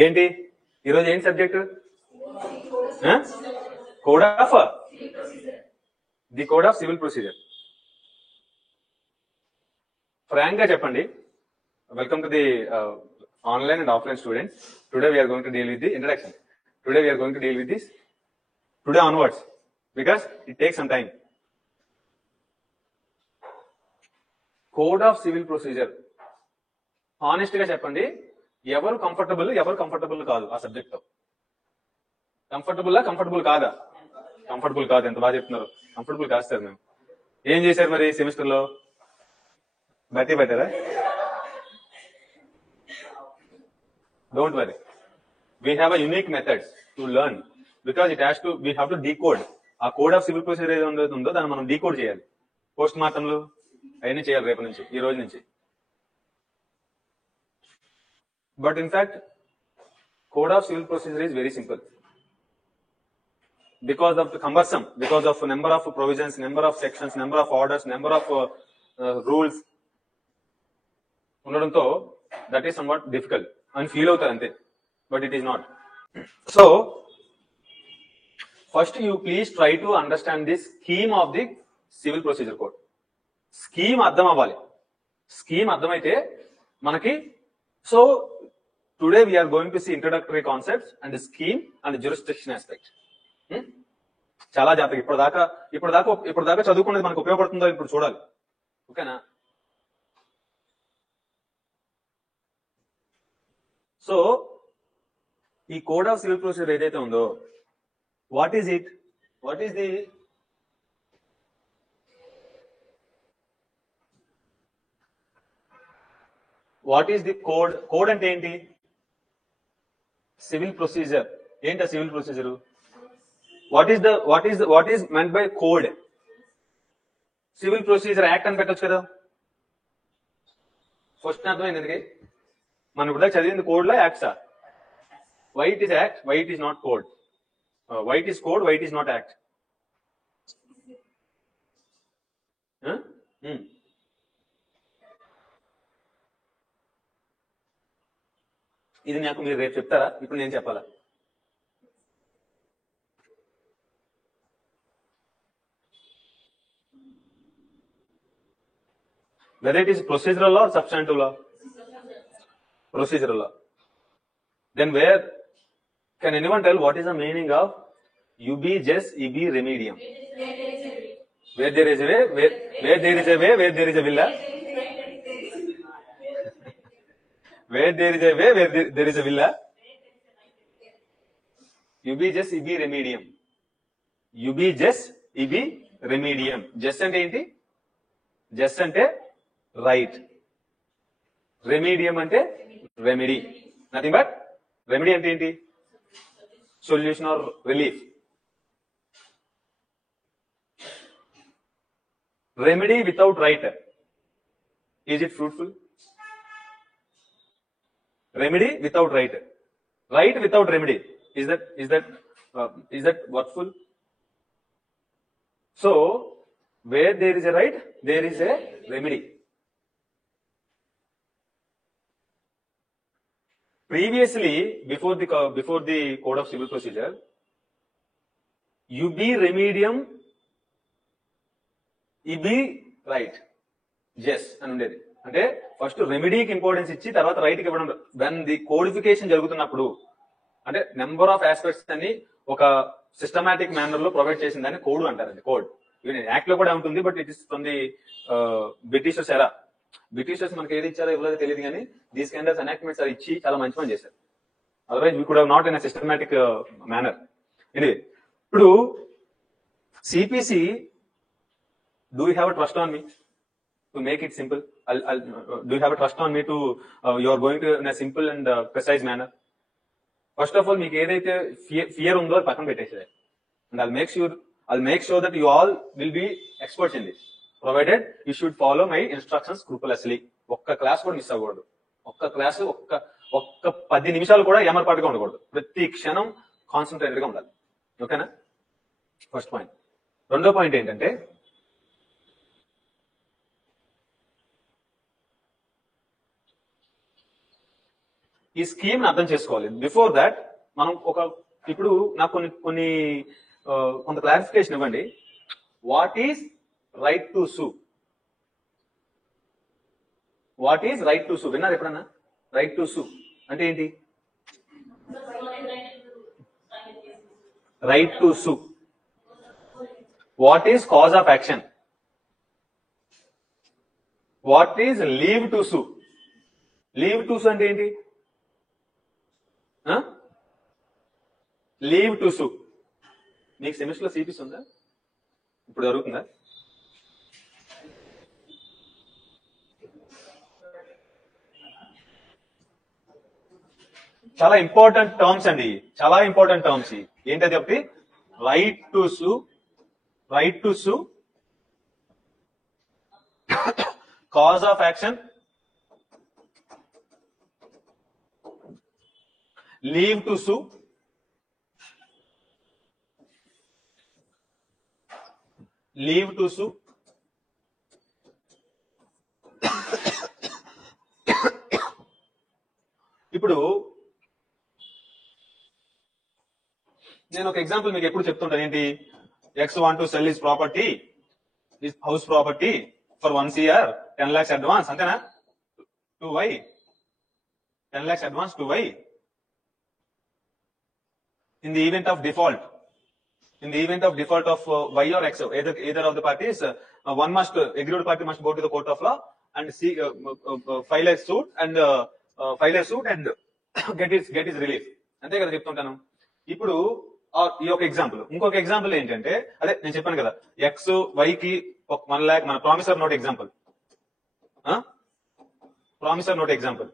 ఏంటి ఈరోజు ఏంటి subject? Code of the code of civil procedure. Frank గా చెప్పండి. Welcome to the online and offline students. Today we're going to deal with the introduction. Today we're going to deal with this today onwards because it takes some time. Code of civil procedure. Honest గా చెప్పండి, ఎవరు comfortable కాదు ఆ subject తో? Comfortable కాదా? Comfortable కాదు. ఎంత బాగా చెప్తున్నారు. కంఫర్టబుల్ కాదు సార్. మేము ఏం చేశారు మరి సెమిస్టర్ లో? బట్టి పట్టారా? Don't worry, we have a unique methods to learn because it has to we have to decode. ఆ కోడ్ ఆఫ్ సివిల్ ప్రొసీజర్ ఏదైతే ఉందో దాన్ని మనం డీకోడ్ చేయాలి. పోస్ట్ మార్టంలు అవన్నీ చేయాలి రేపు నుంచి, ఈ రోజు నుంచి. But in fact, code of civil procedure is very simple. Because of the cumbersome, because of number of provisions, number of sections, number of orders, number of rules, ఉండడంతో that is somewhat difficult and feel అవుతారు అంతే. But it is not. So, first you please try to understand this scheme of the civil procedure code. Scheme అర్థం అవ్వాలి. Scheme అర్థమైతే మనకి so today we are going to see introductory concepts and the scheme and the jurisdiction aspect. చాలా జాగ్రత్తగా ఇప్పటిదాకా చదువుకునేది మనకు ఉపయోగపడుతుందో ఇప్పుడు చూడాలి. ఓకేనా? సో ఈ కోడ్ ఆఫ్ సివిల్ ప్రొసీజర్ ఏదైతే ఉందో, what is it? What is the code? Code అంటే ఏంటి? Civil procedure. ఏంటి civil procedure? What is meant by code? Civil procedure act అని పెట్టొచ్చు కదా. ఫస్ట్ అర్థమైంది ఎందుకే మనం ఇప్పుడు చదివింది కోడ్ లో యాక్ట్సా? Why it is act, why it is not code? Why it is code, why it is not act? ఇది నాకు మీరు రేపు చెప్తారా? ఇప్పుడు నేను చెప్పాలా? Whether it is procedural law or substantive law? Procedural law. Then where can anyone tell what is the meaning of ubi jus ibi remedium? Where there is a way, where there is a way, where there is a villa. Where there is a way, where there is a villa. Ubi jus ibi remedium. Ubi jus ibi remedium. Jus ante enti? Jus ante right. Remedium ante remedy. Nothing but remedy ante enti? Solution or relief. Remedy without right, is it fruitful? Remedy without right, right without remedy, is that worthful? So where there is a right, there is a remedy. Previously, before the code of civil procedure, ubi remedium ibi right, yes అని ఉండేది. అంటే first రెమెడీకి importance ఇచ్చి తర్వాత right కి ఇవ్వడం. When the codification జరుగుతున్నప్పుడు అంటే number of aspects అన్ని ఒక సిస్టమాటిక్ మేనర్ లో ప్రొవైడ్ చేసిన దాన్ని కోడ్ అంటారండి. కోడ్ యాక్ట్ లో కూడా ఉంటుంది, but it is from the Britishers ఎరా. బ్రిటిషర్స్ మనకి ఏది ఇచ్చారో ఇవ్వలేదో తెలియదు, కానీ దీస్ కైండ్ ఆఫ్ ఎనాక్ట్మెంట్స్ అది ఇచ్చి చాలా మంచి పని చేశారు. Otherwise we could have not in a systematic manner. Anyway, ఇప్పుడు CPC, do you have a trust on me to make it simple? Do you have a trust on me to you are going to in a simple and precise manner? First of all, meeku edaithe fear undo adi pakkan pettesare, and I'll make sure that you all will be experts in this, provided you should follow my instructions scrupulously. Okka class kuda miss avvadu. Okka class okka 10 నిమిషాలు కూడా ఎమర్పాటుగా ఉండకూడదు. ప్రతి క్షణం concentrated గా ఉండాలి. ఓకేనా? First point. రెండో point ఏంటంటే, ఈ స్కీమ్ ని అర్థం చేసుకోవాలి. బిఫోర్ దాట్ మనం ఇప్పుడు నాకు కొంత క్లారిఫికేషన్ ఇవ్వండి. What is right to sue? What is right to సూ? విన్నారు ఎప్పుడన్నా? రైట్ టు సూ అంటే ఏంటి? Right to sue. What is cause of action? What is leave to sue? Leave to సూ అంటే ఏంటి? లీవ్ టు సూ. నీకు సెమిస్టర్ లో సిపిస్ ఉందా? ఇప్పుడు జరుగుతుందా? చాలా ఇంపార్టెంట్ టర్మ్స్ అండి, చాలా ఇంపార్టెంట్ టర్మ్స్. ఏంటది ఒకటి? Right to sue, right to sue, cause of action, leave to sue, leave to sue, ఇప్పుడు నేను ఒక ఎగ్జాంపుల్ మీకు ఎప్పుడు చెప్తుంటాను. ఏంటి? X want to sell his property, his house property for 1 CR, 10 lakhs advance, అంతేనా? To Y 10 lakhs advance to Y in the event of default. In the event of default of Y or X, either of the parties, one must, aggrieved party must go to the court of law and see, file a suit and get his relief. అంతే కదా చెప్తుంటాను. ఇప్పుడు ఈ ఒక example. ఇంకొక example ఏంటంటే, అదే నేను చెప్పాను కదా, X Y కి 1 lakh, మన promissory note example, promissory note example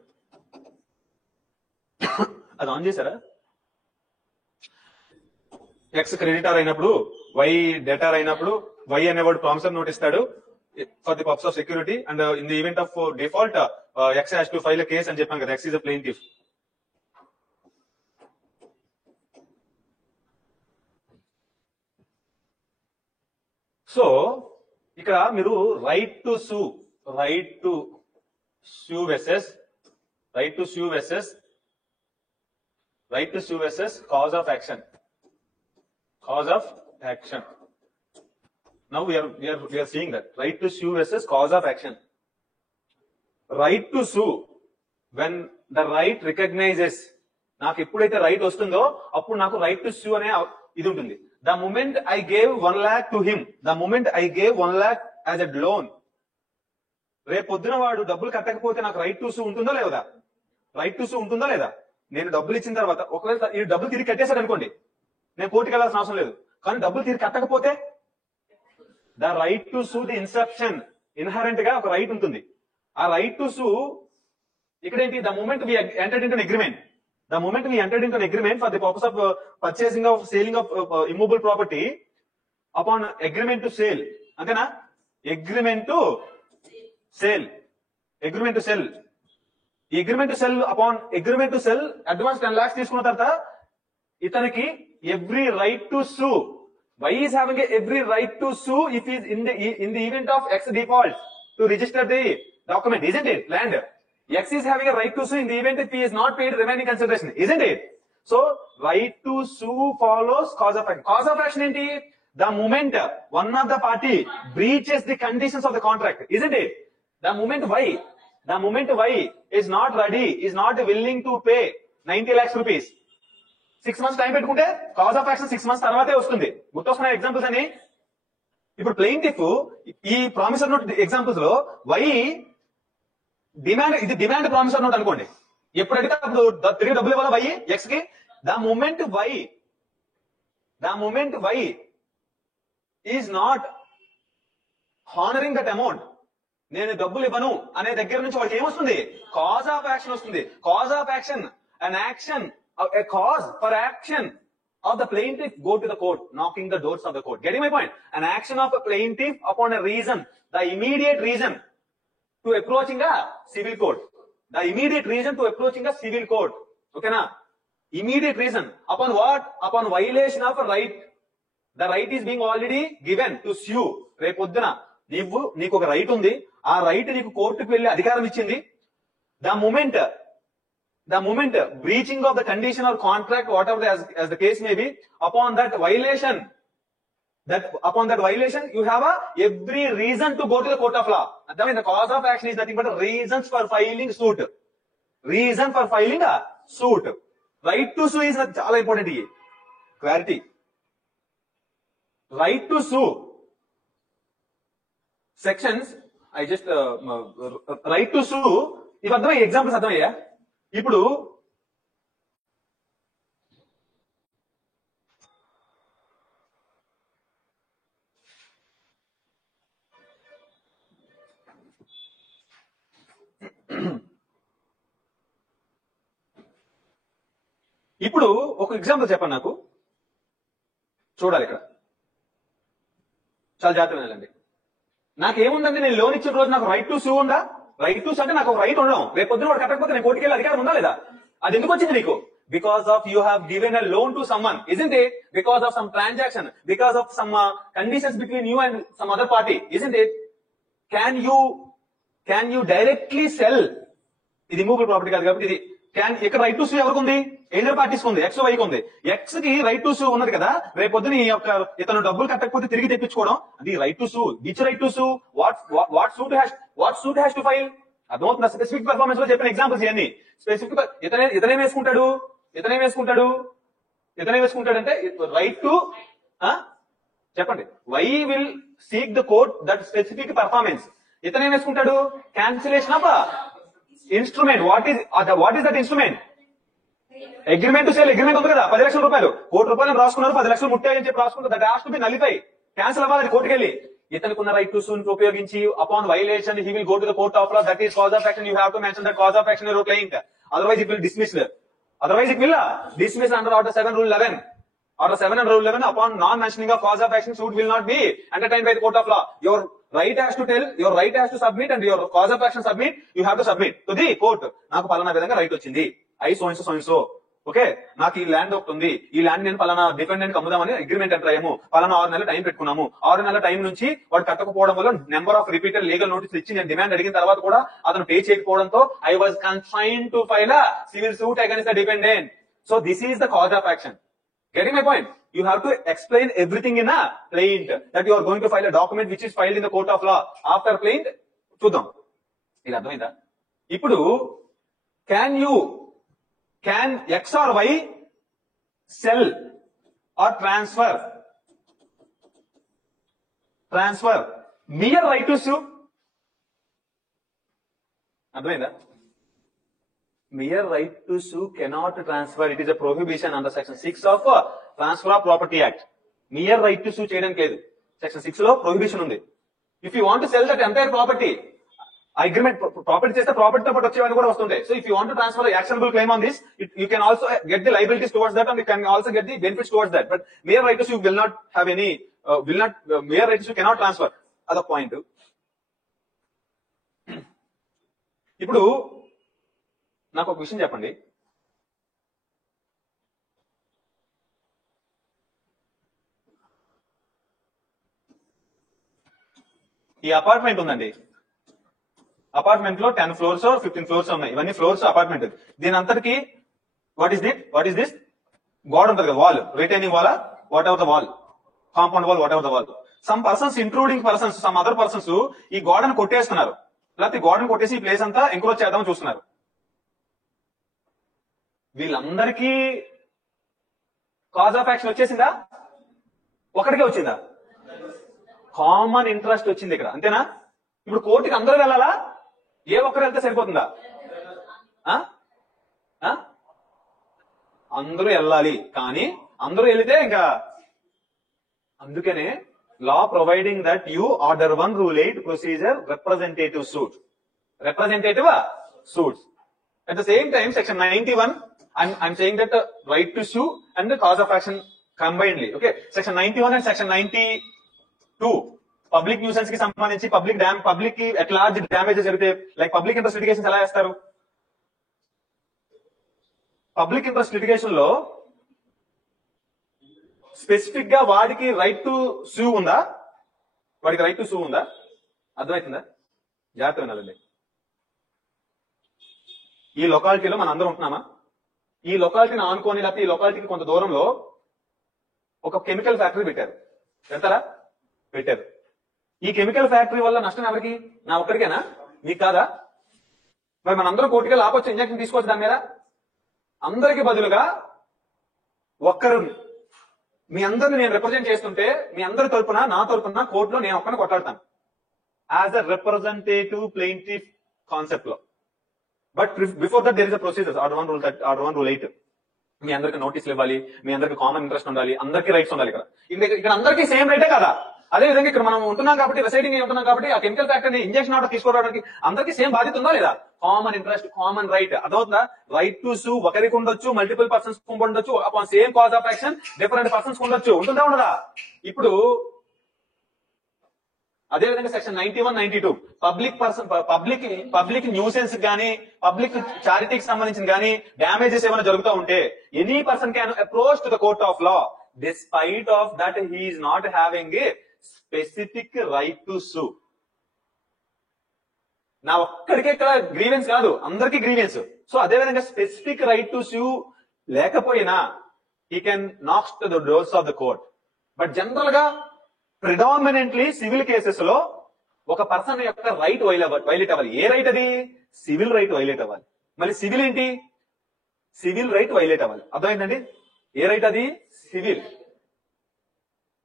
అది ఆన్ చేశారా? ఎక్స్ క్రెడిటర్ అయినప్పుడు, వై డెటర్ అయినప్పుడు, వై అనేవాడు ప్రామిసర్ నోట్ ఇస్తాడు for the purpose of security, and in the event of default X has to file a case అని చెప్పాను కదా. X is a plaintiff. So ఇక్కడ మీరు right to sue, right to సూ వెసెస్ cause of action. Cause of action. Now we are seeing that right to sue versus cause of action. Right to sue, when the right recognizes, నాకు ఎప్పుడైతే right వస్తుందో అప్పుడు నాకు right to సూ అనే ఇది ఉంటుంది. The moment I gave 1 lakh to him, the moment I gave 1 lakh as a loan, రేపు పొద్దున వాడు డబ్బులు కట్టకపోతే నాకు రైట్ టు సూ ఉంటుందా లేదా? రైట్ టు సూ ఉంటుందా లేదా? నేను డబ్బులు ఇచ్చిన తర్వాత ఒకవేళ ఈ డబ్బులు తిరిగి కట్టేశాడు అనుకోండి, నేను కోర్టుకి వెళ్ళాల్సిన అవసరం లేదు. కానీ డబ్బులు తిరిగి కట్టకపోతే ద రైట్ టు సూ, ది ఇన్సెప్షన్, ఇన్హరెంట్ గా ఒక రైట్ ఉంటుంది. ఆ రైట్ టు సూ ఇక్కడ ఏంటి? The moment we entered into an agreement for the purpose of purchasing of selling of immobile property upon agreement to sale, అంతేనా? agreement to sell upon agreement to sell advance 10 lakhs తీసుకున్న తర్వాత ఇతనికి every right to sue. Why is having every right to sue if he is in the event of X default to register the document, isn't it? Land. X is having a right to sue in the event if he is not paid remaining consideration, isn't it? So right to sue follows cause of action. Cause of action enti? The moment one of the party breaches the conditions of the contract, isn't it? The moment Y is not ready, is not willing to pay 90 lakhs rupees, 6 months time పెట్టుకుంటే cause of action 6 months తర్వాతే వస్తుంది. గుర్తొస్తున్నాయి examples అని? ఇప్పుడు plaintiff ఈ promissory note examples లో Y demand, ఇది demand promissory note అనుకోండి. ఎప్పుడైతే అప్పుడు తిరిగి డబ్బులు ఇవ్వాలి వై ఎక్స్ కి. The moment Y is not honouring that amount, నేను డబ్బులు ఇవ్వను అనే దగ్గర నుంచి వాడికి ఏమొస్తుంది? కాజ్ ఆఫ్ యాక్షన్ వస్తుంది. Cause of action, an action, a cause for action of the plaintiff go to the court, knocking the doors of the court. Getting my point? An action of a plaintiff upon a reason, the immediate reason to approaching a civil court. The immediate reason to approaching a civil court. Okay na? Immediate reason. Upon what? Upon violation of a right. The right is being already given to sue. రేపొద్దున నీకు ఒక right ఉంది, ఆ right నీకు కోర్టుకు వెళ్లి అధికారం ఇచ్చింది. The moment the moment breaching of the condition or contract, whatever as the case may be, upon that violation, you have every reason to go to the court of law. That means the cause of action is nothing but reasons for filing suit. Reason for filing a suit. Right to sue is చాలా important. Clarity. Right to sue. Sections, I just right to sue. ఇవి అర్థమయ్యా, examples అర్థమయ్యా? ఇప్పుడు ఒక example చెప్పండి నాకు, చూడాలి ఇక్కడ, చాలా జాగ్రత్తగా వినాలండి. నాకేముందండి, నేను లోన్ ఇచ్చిన రోజు నాకు రైట్ టు సూ ఉందా? రైట్ టు సూ అంటే నాకు ఒక రైట్ ఉండడం, రేపు పొద్దున వాడు కట్టకపోతే నేను కోర్టుకి వెళ్ళి అధికారం ఉందా లేదా? అది ఎందుకు వచ్చింది నీకు? Because of you have given a loan to someone, isn't it? Because of some transaction, because of some conditions between you and some other party, isn't it? Can you directly sell? ఇది movable property కాదు కాబట్టి ఇది ఇక్కడ right to సూ ఎవరికి ఉంది? Either parties ఉంది, X వైకి ఉంది. ఎక్స్ కి రైట్ టు సూ ఉన్నది కదా, రేపు పొద్దున ఇతను డబ్బులు కట్టకపోతే తిరిగి తెప్పించుకోవడం, అది right to sue. Which right to sue? What suit has to file? అర్థమవుతుందా? స్పెసిఫిక్ పర్ఫార్మెన్స్ లో చెప్పిన ఎగ్జాంపుల్స్ ఇవన్నీ. స్పెసిఫిక్ ఇతనేం వేసుకుంటాడు అంటే రైట్ టు, చెప్పండి, Y will seek the court that specific performance. ఇతనేం వేసుకుంటాడు? Cancellation of instrument. What is that instrument? Agreement to sale. Agreement ఉంది కదా, 10 లక్షల రూపాయలు, ₹1,00,000 రాసుకున్నారు, 10 లక్షలు ముట్టాయని చెప్పి రాసుకుంటారు. That has to be nullify, cancel అవ్వాలి కోర్టుకి వెళ్ళి. ఇతనుకున్న రైట్ టు సూన్ ఉపయోగించి upon violation he will go to the court of law. That is cause of action. You have to mention that cause of action your client. Otherwise it will dismiss under Order 7 Rule 11. Order 7 and Rule 11, upon non-mentioning of cause of action, suit will not be entertained by the court of law. Your right has to submit, and your cause of action you have to submit to the court. నాకు పలానా విధంగా right వచ్చింది, I so and so. Okay, నాకు ఈ land ఒకటి ఉంది, ఈ land నేను పలానా డిపెండెంట్ అమ్ముదామని అగ్రిమెంట్ ఎంటర్ అయ్యాము, పలానా 6 నెలల టైం పెట్టుకున్నాము. 6 నెలల టైం నుంచి వాడు కట్టకపోవడం వల్ల number of repeated legal notice ఇచ్చి నేను డిమాండ్ అడిగిన తర్వాత కూడా అతను పే చేయకపోవడంతో I was confined to file a civil suit against the dependent. So this is the cause of action. Getting my point? You have to explain everything in a plaint, that you are going to file a document which is filed in the court of law. After plaint, చూద్దాం. ఇది అర్థమైందా? ఇప్పుడు can X or Y sell or transfer mere right to sue? అర్థమైందా? Mere right to sue cannot transfer. It is a prohibition under Section 6 of Transfer of Property Act. Mere right to sue చేయడానికి లేదు. Section 6 లో prohibition ఉంది. If you want to sell that entire property, agreement property చేస్తే property తో పాటు వచ్చేవన్నీ కూడా వస్తుంటాయి. So if you want to transfer the actionable claim on this, you can also get the liabilities towards that, and you can also get the benefits towards that. But mere right to sue will not have any, mere right to sue cannot transfer. Other point. ఇప్పుడు నాకు ఒక విషయం చెప్పండి. ఈ apartment ఉందండి, apartment లో 10 floors 15 floors ఉన్నాయి. ఇవన్నీ ఫ్లోర్స్ అపార్ట్మెంట్. దీని అంతటికి వాట్ ఈస్ దిస్ గోడ ఉంటుంది కదా, wall, retaining wall, what ever the wall, compound wall, what ever the wall. Some persons, intruding persons, some other persons ఈ గోడను కొట్టేస్తున్నారు, లేకపోతే గోడను కొట్టేసి ఈ ప్లేస్ అంతా ఎంక్రోచ్ చేద్దామని చూస్తున్నారు. వీళ్ళందరికీ కాజ్ ఆఫ్ యాక్షన్ వచ్చేసిందా? ఒకటికే వచ్చిందా? కామన్ ఇంట్రెస్ట్ వచ్చింది ఇక్కడ, అంతేనా? ఇప్పుడు కోర్టుకి అందరూ వెళ్ళాలా? ఏ ఒక్కరు వెళ్తే సరిపోతుందా? అందరూ వెళ్ళాలి, కానీ అందరూ వెళితే ఇంకా, అందుకనే law providing that you order 1 Rule 8 procedure representative suits. At the same time, Section 91, I'm saying that the right to sue and the cause of action combinedly. Okay, Section 91 and Section 92, public nuisance కి సంబంధించి public కి at large damages జరిగితే, like public interest litigation ఎలా చేస్తారు? Public interest litigation లో specific గా వాడికి right to సూ ఉందా? అర్థమవుతుందా? జాగ్రత్త వినాలండి. ఈ లొకాలిటీలో మనం అందరం ఉంటున్నామా? ఈ లొకాలిటీని ఆనుకొని లేకపోతే ఈ లొకాలిటీకి కొంత దూరంలో ఒక కెమికల్ ఫ్యాక్టరీ పెట్టారు. పెడతారా? పెట్టారు. ఈ కెమికల్ ఫ్యాక్టరీ వల్ల నష్టం ఎవరికి? నా ఒక్కడికేనా? మీకు కాదా? మరి మనందరం కోర్టుకెళ్ళి ఆపొచ్చు, ఇంజక్షన్ తీసుకోవచ్చు దాని మీద. అందరికి బదులుగా ఒక్కరు, మీ అందరిని నేను రిప్రజెంట్ చేస్తుంటే మీ అందరి తరపున, నా తరపున కోర్టులో నేను ఒక్కరిని కొట్లాడతాను as a representative plaintiff concept లో. But before that there is a procedure. Order 1 rule 8. మీ అందరికి నోటీసులు ఇవ్వాలి, మీ అందరికి కామన్ ఇంట్రెస్ట్ ఉండాలి, అందరికీ రైట్స్ ఉండాలి. ఇక్కడ అందరికీ సేమ్ రైటే కదా. అదే విధంగా ఇక్కడ మనం ఉంటున్నాం కాబట్టి, రెసైడింగ్ ఉంటున్నాం కాబట్టి, ఆ కెమికల్ ఫ్యాక్టరీ ఇంజక్షన్ ఆర్డర్ తీసుకోవడానికి అందరికీ సేమ్ బాధ్యత ఉందా లేదా? Common interest, common right. అదవుతుందా? రైట్ టు సూ ఒకరికి ఉండొచ్చు, మల్టిపుల్ పర్సన్స్ ఉండొచ్చు, upon same cause of action different persons ఉండొచ్చు. ఉంటుందా ఉండదా? ఇప్పుడు అదేవిధంగా సెక్షన్ 91, 92 పబ్లిక్ న్యూసెన్స్ గానీ, పబ్లిక్ చారిటీకి సంబంధించిన గానీ డ్యామేజెస్ ఏమైనా జరుగుతూ ఉంటే any person can approach to the court of law despite of that he is not having a specific right to sue. నా ఒక్కడికే ఇక్కడ గ్రీవెన్స్ కాదు, అందరికీ గ్రీవెన్స్. సో అదేవిధంగా స్పెసిఫిక్ రైట్ టు సూ లేకపోయినా he can knocks to the doors of the court. But general గా predominantly civil cases లో ఒక పర్సన్ యొక్క రైట్ వైలేట్ అవ్వాలి. ఏ రైట్ అది? సివిల్ రైట్ వైలేట్ అవ్వాలి. మళ్ళీ సివిల్ ఏంటి? సివిల్ రైట్ వైలేట్ అవ్వాలి. అర్థమైందండి? ఏ రైట్ అది? Civil.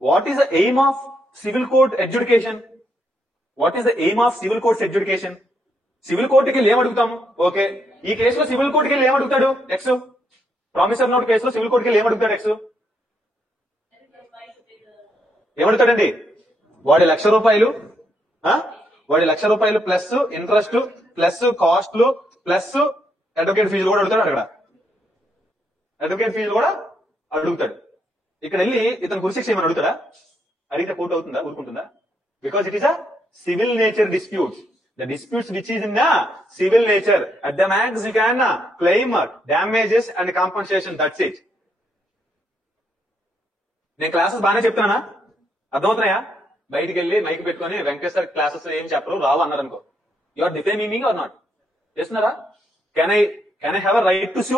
What is the aim of civil court education? What is the aim of civil courts education? Civil కోర్టుకి వెళ్ళి ఏమడుగుతాము? ఓకే, ఈ కేసులో సివిల్ కోర్టుకి వెళ్ళి ఏమడుగుతాడు? ఎక్స్. ప్రామిసర్ నోట్ కేసులో సివిల్ కోర్టుకి వెళ్ళి ఏమడుగుతాడు? ఎక్స్ ఏమడుగుతాడండి? వాడి ₹1,00,000, వాడి ₹1,00,000 ప్లస్ ఇంట్రెస్ట్ ప్లస్ కాస్ట్లు ప్లస్ అడ్వకేట్ ఫీజులు కూడా అడుగుతాడు. అక్కడ అడ్వకేట్ ఫీజులు కూడా అడుగుతాడు. ఇక్కడ వెళ్ళి ఇతను గురిశిక్ష ఏమని అడుగుతాడా? అడిగితే కోర్టు అవుతుందా? ఊరుకుంటుందా? Because it is a civil nature disputes. The disputes which is in the civil nature, at the max you can claim damages and compensation. That's it. నేను క్లాసెస్ బాగానే చెప్తున్నానా? అర్థమవుతున్నాయా? బయటికి వెళ్ళి మైక్ పెట్టుకుని వెంకటేశ్వర క్లాసెస్ ఏం చెప్పరు, రావు అన్నారు అనుకో, you are defaming me or not? చేస్తున్నారా? Can I have a right to sue?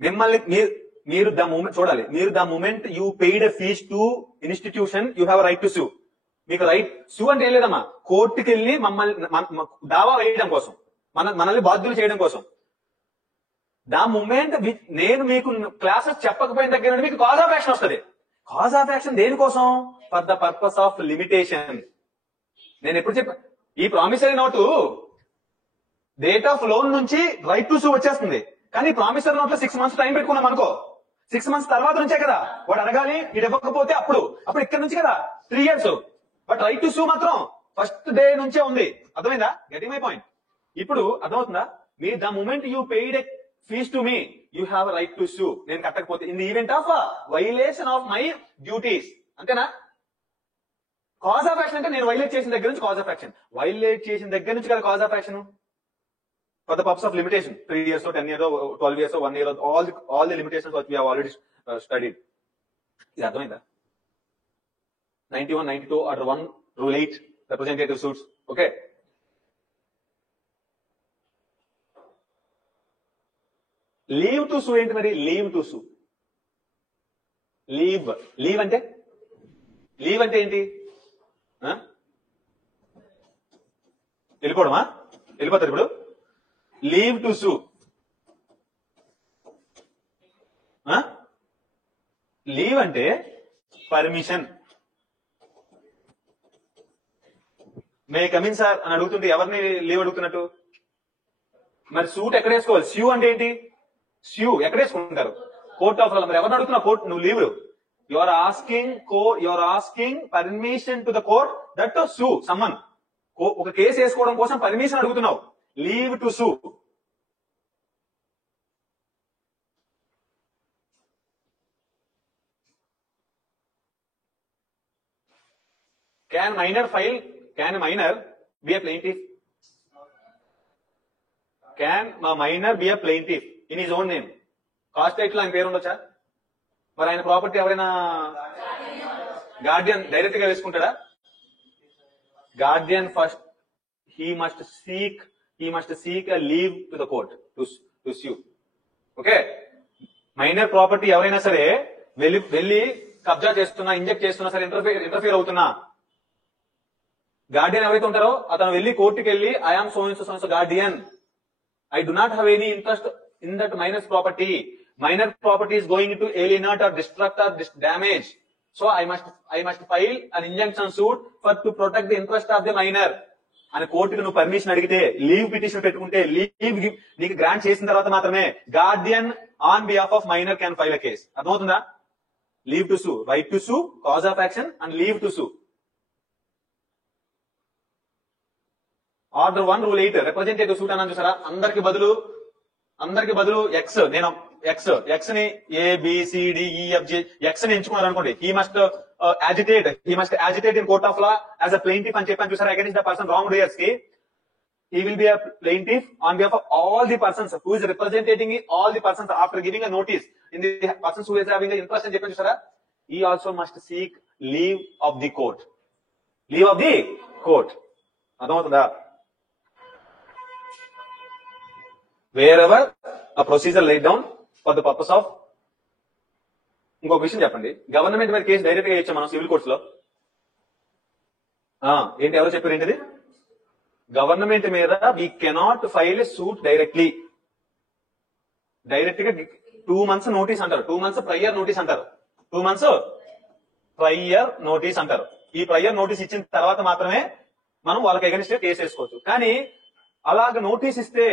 మిమ్మల్ని మీరు ద మూమెంట్ చూడాలి, మీరు the moment you paid a fees to institution you have right to sue. మీకు రైట్ సూ అంటే ఏం లేదమ్మా, కోర్టుకి వెళ్ళి మమ్మల్ని దావా వేయడం కోసం, మనల్ని బాధ్యులు చేయడం కోసం. ద మూమెంట్ నేను మీకు క్లాసెస్ చెప్పకపోయిన దగ్గర నుండి మీకు కాజ్ ఆఫ్ యాక్షన్ వస్తుంది. కాజ్ ఆఫ్ యాక్షన్ దేనికోసం? For the purpose of limitation. నేను ఎప్పుడు చెప్పా, ఈ promissory note date of loan నుంచి రైట్ టు సూ వచ్చేస్తుంది. కానీ ప్రామిసరీ నోట్ లో 6 months టైం పెట్టుకున్నాం అనుకో, 6 months తర్వాత నుంచే కదా వాడు అడగాలి. ఇది ఇవ్వకపోతే అప్పుడు ఇక్కడ నుంచి కదా 3 years. బట్ రైట్ టు సూ మాత్రం ఫస్ట్ డే నుంచే ఉంది. అర్థమైందా? Getting my point. ఇప్పుడు అర్థమవుతుందా? మీరు the moment you paid a fees to me you have right to sue. నేను కట్టకపోతే in the event of violation of my duties. అంతేనా? కాజ్ ఆఫ్ యాక్షన్ అంటే నేను వైలేట్ చేసిన దగ్గర నుంచి కాజ్ ఆఫ్ యాక్షన్, వైలేట్ చేసిన దగ్గర నుంచి కదా cause of action. For the purpose of limitation 3 years, 10 years, 12 years, 1 year, all the limitations what we have already studied. ఇది అర్థమైందా? 91, 92, Order 1, Rule 8, representative suits. Okay. Leave to సూ ఏంటి మరి? Leave to sue, leave అంటే ఏంటి? వెళ్ళిపోవడమా? వెళ్ళిపోతారు ఇప్పుడు. Leave to sue, leave అంటే పర్మిషన్. మే కమిన్ సార్ అని అడుగుతుంటే ఎవరిని లీవ్ అడుగుతున్నట్టు? మరి సూట్ ఎక్కడ వేసుకోవాలి? స్యూ అంటే ఏంటి? స్యూ ఎక్కడ వేసుకుంటారు? Court of law. మరి ఎవరిని అడుగుతున్నావు? కోర్ట్. నువ్వు leave, you are asking permission to the court that to sue summon. ఒక కేసు వేసుకోవడం కోసం పర్మిషన్ అడుగుతున్నావు. Leave to sue. Can a minor be a plaintiff? Can a minor be a plaintiff in his own name? Cost title ఆయన పేరు ఉండొచ్చా? మరి ఆయన property ఎవరైనా గార్డియన్ డైరెక్ట్ గా వేసుకుంటాడా? Guardian first he he must seek a leave to the court to sue. Okay, minor property ఎవరైనా సరే వెళ్ళి కబ్జా చేస్తున్నా, ఇంజెక్ట్ చేస్తున్నా సరే, ఇంటర్ఫియర్ అవుతున్నా, గార్డియన్ ఎవరైతే ఉంటారో అతను వెళ్ళి కోర్టుకి వెళ్ళి I'm so and so guardian, I do not have any interest in that minor property. Minor property is going to alienate or destruct or damage, so I must file an injunction suit to protect the interest of the minor అని కోర్టుకి నువ్వు permission అడిగితే, leave petition పెట్టుకుంటే, leave నీకు grant చేసిన తర్వాత మాత్రమే guardian on behalf of minor can file a case. అర్థమవుతుందా? Leave to sue, right to sue, cause of action and leave to sue. Order 1 rule 8 representative suit అన్నాను చూసారా, అందరికి బదులు ఎక్స్, నేను ఎక్స్ ని ABCDEFG ఎక్స్ ని ఎంచుకున్నారు అనుకోండి, he must agitate in court of law as a plaintiff అని చెప్పాను చూసారా, against the person wrong doers కి, he will be a plaintiff on behalf of all the persons who is representing all the persons after giving a notice in the persons who is having an interest అని చెప్పాను చూసారా. He also must seek leave of the court. అర్థమవుతుందా? wherever a procedure laid down for the purpose of. ఇంకొక విషయం చెప్పండి, government మీద case direct గా ఇచ్చాం మనం సివిల్ కోర్ట్స్ లో. ఏంటి, ఎవరో చెప్పారు ఏంటిది? గవర్నమెంట్ మీద we cannot file a suit direct గా 2 months నోటీస్ అంటారు, 2 months ప్రయర్ నోటీస్ అంటారు, 2 months ప్రయర్ నోటీస్ అంటారు. ఈ ప్రయర్ నోటీస్ ఇచ్చిన తర్వాత మాత్రమే మనం వాళ్ళకి అగెన్స్ట్ కేసు వేసుకోవచ్చు. కానీ అలాగ నోటీస్ ఇస్తే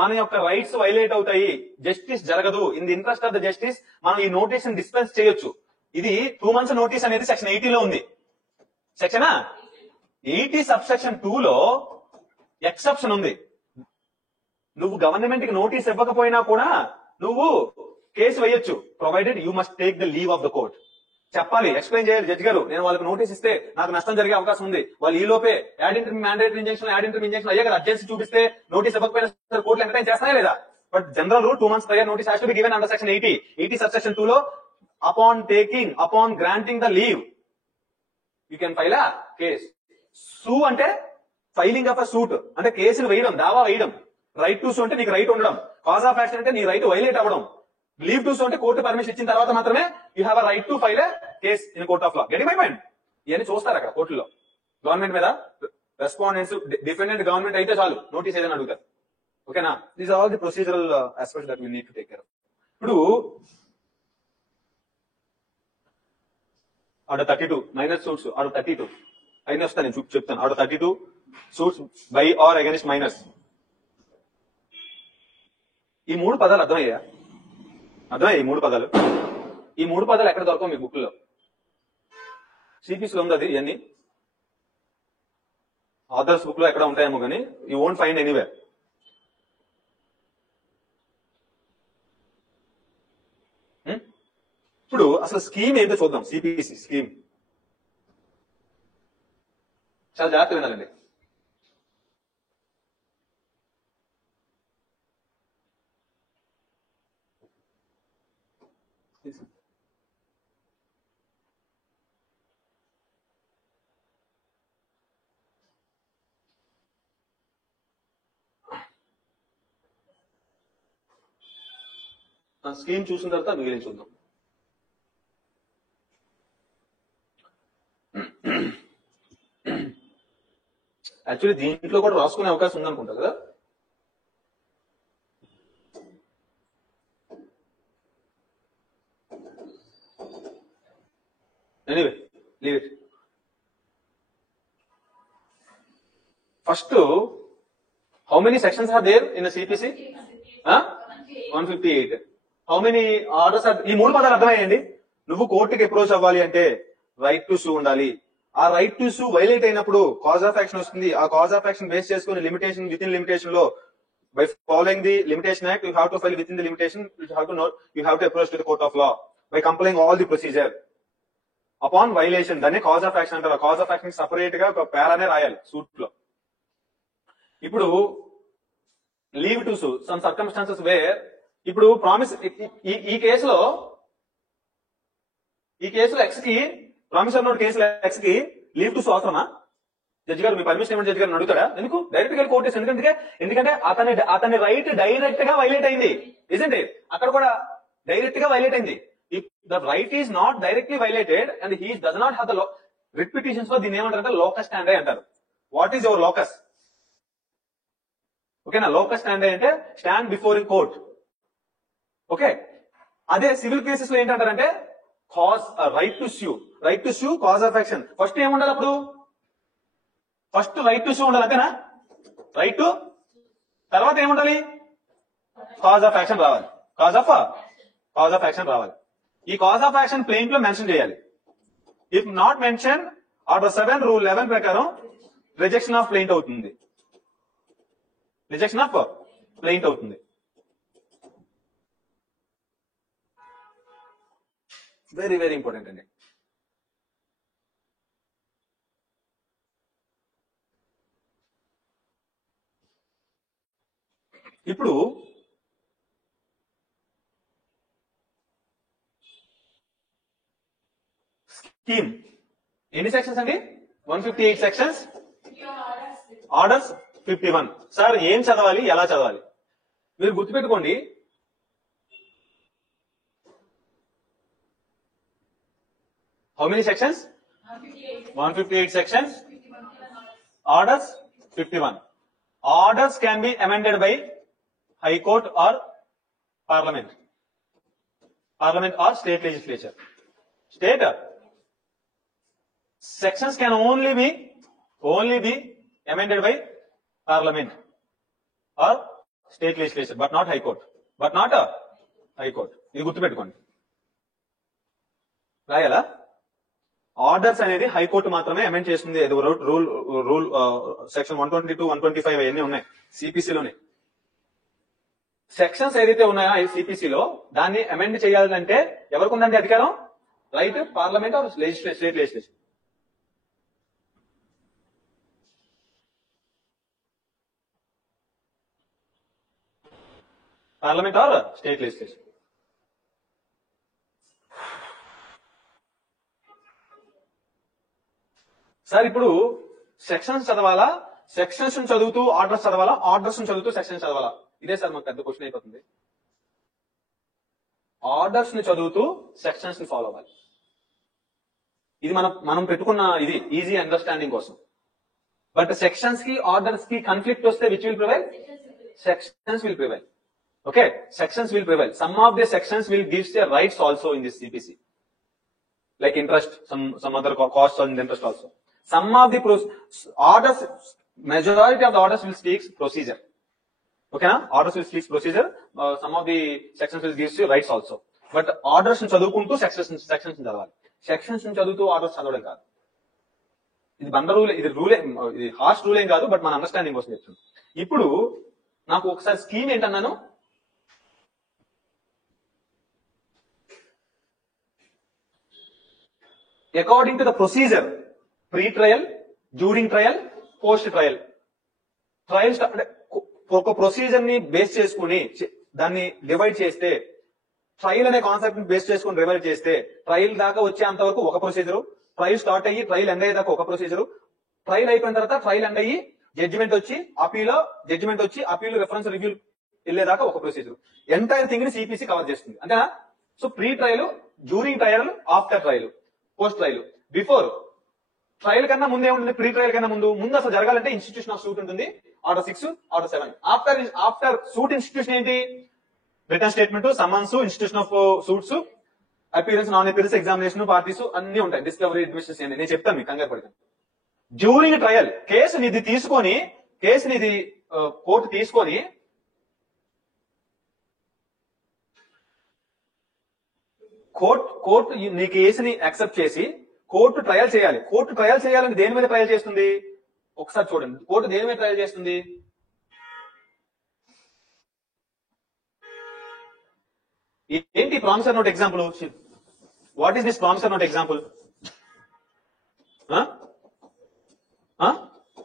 మన యొక్క రైట్స్ వైలేట్ అవుతాయి, జస్టిస్ జరగదు. In the interest of the justice మనం ఈ నోటీస్ ని డిస్పెన్స్ చేయొచ్చు. ఇది 2 months నోటీస్ అనేది సెక్షన్ 80 లో ఉంది. సెక్షన్ 80 సబ్సెక్షన్ 2 లో ఎక్సెప్షన్ ఉంది. నువ్వు గవర్నమెంట్ కి నోటీస్ ఇవ్వకపోయినా కూడా నువ్వు కేసు వేయొచ్చు, provided you must take the leave of the court. చెప్పాలి, ఎక్స్ప్లెయిన్ చేయాలి జడ్జి గారు, నేను వాళ్ళకి నోటీస్ ఇస్తే నాకు నష్టం జరిగే అవకాశం ఉంది, వాళ్ళు ఈ లోపే యాడ్ ఇంటర్మీ ఇంజెక్షన్ అయ్యే కదా అర్జెన్సీ చూపిస్తే నోటీస్ ఇవ్వకపోయినా కోర్టులు ఎంటర్టైన్ చేస్తానే లేదా? But general rule 2 months prior notice has to be given under section 80 subsection 2 లో upon granting the leave you can file a case. సూ అంటే ఫైలింగ్ ఆఫ్ అ సూట్, అంటే కేసులు వేయడం, దావా వేయడం. రైట్ టు సూ అంటే నీకు రైట్ ఉండడం, కాజ్ ఆఫ్ యాక్షన్ అంటే నీ రైట్ వైలేట్ అవ్వడం. లీవ్ టు సూ అంటే కోర్టు పర్మిషన్ ఇచ్చిన తర్వాత మాత్రమే you have a right to file a case in court of law. Getting my point? ఇవన్నీ చూస్తారు అక్కడ కోర్టులో. గవర్నమెంట్ మీద రెస్పాండెంట్స్ డిఫెండెంట్ గవర్నమెంట్ అయితే చాలు నోటీస్ ఏదైనా అడుగుతారు. ఓకేనా? These are all the procedural aspects that we need to take care of. ఇప్పుడు ఆర్డర్ 32 మైనర్ సూట్స్, ఆర్డర్ 32 అయినా వస్తాను నేను చెప్తాను. Order 32 suits by or against minors. ఈ 3 పదాలు అర్థమయ్యా? ఈ 3 పదాలు ఎక్కడ దొరకవు మీ బుక్ లో? సిపిస్ లో ఉంది అది. ఇవన్నీ ఆథర్స్ బుక్ లో ఎక్కడ ఉంటాయేమో కానీ యూ వోంట్ ఫైండ్ ఎనీవేర్. ఇప్పుడు అసలు స్కీమ్ ఏంటో చూద్దాం. సిపిసి స్కీమ్ చాలా జాగ్రత్తగా వినాలండి. స్కీమ్ చూసిన తర్వాత మిగిలిన చూద్దాం. యాక్చువల్లీ దీంట్లో కూడా రాసుకునే అవకాశం ఉందనుకుంటా కదా. Anyway leave it. First, how many sections are there in CPC? 158. How many orders are? ఈ 3 పదాలు అర్థమయ్యండి. నువ్వు కోర్టుకి అప్రోచ్ అవ్వాలి అంటే రైట్ టు సూ ఉండాలి. ఆ రైట్ టు సూ వైలేట్ అయినప్పుడు కాజ్ ఆఫ్ యాక్షన్ వస్తుంది. ఆ కాజ్ ఆఫ్ యాక్షన్ బేస్ చేసుకుని లిమిటేషన్, విత్ ఇన్ లిమిటేషన్ లో by following the limitation act you have to file with in the limitation, you have to approach to the court of law by complying all the procedure upon violation. దాన్ని cause of action అంటారు. Cause of action separate గా ఒక పేరానే రాయాలి suit లో. ఇప్పుడు leave to సూ some circumstances wear, ఇప్పుడు promise, ఈ కేసులో ఎక్స్ కి ప్రామిసర్ నోట్ కేసులో ఎక్స్ కి లీవ్ టు సూ అవసరమా? జడ్జి గారు మీ పర్మిషన్ ఇవ్వండి జడ్జి గారు అడుగుతాడా? ఎందుకు? డైరెక్ట్ గా కోర్టు వేసి. ఎందుకంటే అతని రైట్ డైరెక్ట్ గా వైలేట్ అయింది. Isn't it? అక్కడ కూడా డైరెక్ట్ గా వైలేట్ అయింది. If the right is not directly violated and he does not have the writ petitions లో దీన్ని ఏమంటారంటే లోకస్ స్టాండే అంటారు. What is your locus? ఓకేనా? లోకస్ స్టాండే అంటే stand before in court. Okay. అదే సివిల్ కేసెస్ లో ఏంటంటారంటే cause right to sue. Right to sue, cause of action. First ఏముండాలి అప్పుడు? ఫస్ట్ రైట్ టు స్యూ ఉండాలి, అంతేనా? రైట్ టు, తర్వాత ఏముండాలి? కాజ్ ఆఫ్ యాక్షన్ రావాలి. కాజ్ ఆఫ్ యాక్షన్ రావాలి. ఈ కాజ్ ఆఫ్ యాక్షన్ ప్లెయింట్ లో మెన్షన్ చేయాలి. If not mention order 7 rule 11 ప్రకారం రిజెక్షన్ ఆఫ్ ప్లెయింట్ అవుతుంది. రిజెక్షన్ ఆఫ్ ప్లెయింట్ అవుతుంది. వెరీ వెరీ ఇంపార్టెంట్ అండి. ఇప్పుడు స్కీమ్ ఎన్ని సెక్షన్స్ అండి? 158 సెక్షన్స్, ఆర్డర్స్ 51. సార్ ఏం చదవాలి, ఎలా చదవాలి? మీరు గుర్తుపెట్టుకోండి, how many sections? 158 sections, orders 51. Orders can be amended by High Court or Parliament or state legislature. State sections can only be amended by Parliament or state legislature, but not High Court. ఇది గుర్తుపెట్టుకోండి. రాయాలా? Orders అనేది high court మాత్రమే amend చేస్తుంది. Rule section 122, 125 అవన్నీ ఉన్నాయి సిపిసిలోనే. Sections ఏదైతే ఉన్నాయో సిపిసిలో దాన్ని అమెండ్ చేయాలంటే ఎవరికి ఉందండి అధికారం? Right parliament or state legislature. Parliament or state legislature. Sir ఇప్పుడు సెక్షన్స్ చదవాలా, సెక్షన్స్ చదువుతూ ఆర్డర్స్ చదవాలా, ఆర్డర్స్ చదువుతూ సెక్షన్స్ చదవాలా? ఇదే సార్ మాకు పెద్ద క్వశ్చన్ అయిపోతుంది. ఆర్డర్స్ ని చదువుతూ సెక్షన్స్ ని ఫాలో అవ్వాలి. ఇది మనం పెట్టుకున్న ఇది ఈజీ అండర్స్టాండింగ్ కోసం. బట్ సెక్షన్స్ కి ఆర్డర్స్ కి కాన్ఫ్లిక్ట్ వస్తే which will prevail? Sections will prevail. Okay, sections will prevail. Some of the sections will give their rights also in this CPC, like interest, some other costs and interest also. Some of the orders, majority of the orders will speak procedure. Okay, na? Orders will speak procedure. Some of the sections will give you rights also. But orders ని చదువుకుంటూ sections చదవాలి. Sections ని చదువుతూ orders చదవడం కాదు. ఇది బండ rule, ఇది రూలే, ఇది హార్ష్ రూల్ ఏం కాదు, బట్ మన అండర్స్టాండింగ్ కోసం చెప్తుంది. ఇప్పుడు నాకు ఒకసారి స్కీమ్ ఏంటన్నాను? According to the procedure, pre trial, during trial, post trial. Trial అంటే ఒక ప్రొసీజర్ ని బేస్ చేసుకుని దాన్ని డివైడ్ చేస్తే, ట్రయల్ అనే కాన్సెప్ట్ ని బేస్ చేసుకుని డివైడ్ చేస్తే, ట్రయల్ దాకా వచ్చేంత వరకు ఒక ప్రొసీజర్, ట్రయల్ స్టార్ట్ అయ్యి ట్రయల్ ఎండ్ అయ్యేదాకా ఒక ప్రొసీజర్, ట్రయల్ అయిపోయిన తర్వాత ట్రయల్ ఎండ్ అయ్యి జడ్జిమెంట్ వచ్చి అపీల్ రెఫరెన్స్ రివ్యూ వెళ్ళేదాకా ఒక ప్రొసీజర్. ఎంటైర్ థింగ్ ని సిపిసి కవర్ చేస్తుంది, అంతేనా? So pre trial, during trial, after trial, post trial. Before trial కన్నా ముందే ఉంటుంది, ప్రీ ట్రయల్ కన్నా ముందు అసలు జరగాలంటే ఇన్స్టిట్యూషన్ ఆఫ్ సూట్ ఉంటుంది, order 6, order 7. After suit institution ఏంటి? Written statement, summons, institution of suits, appearance, non appearance, examination, parties అన్ని ఉంటాయి, డిస్కవరీ, అడ్మిషన్స్ అన్ని. నేను చెప్తాను మీకు, కంగారు పడకండి. డ్యూరింగ్ ట్రయల్ కేసుని కోర్టు తీసుకొని కోర్టు నీ కేసుని యాక్సెప్ట్ చేసి కోర్టు ట్రయల్ చేయాలి. కోర్టు ట్రయల్ చేయాలని దేని మీద ట్రయల్ చేస్తుంది? ఒకసారి చూడండి, కోర్టు దేని మీద ట్రయల్ చేస్తుంది? ఏంటి promissory note example? What is this promissory note example?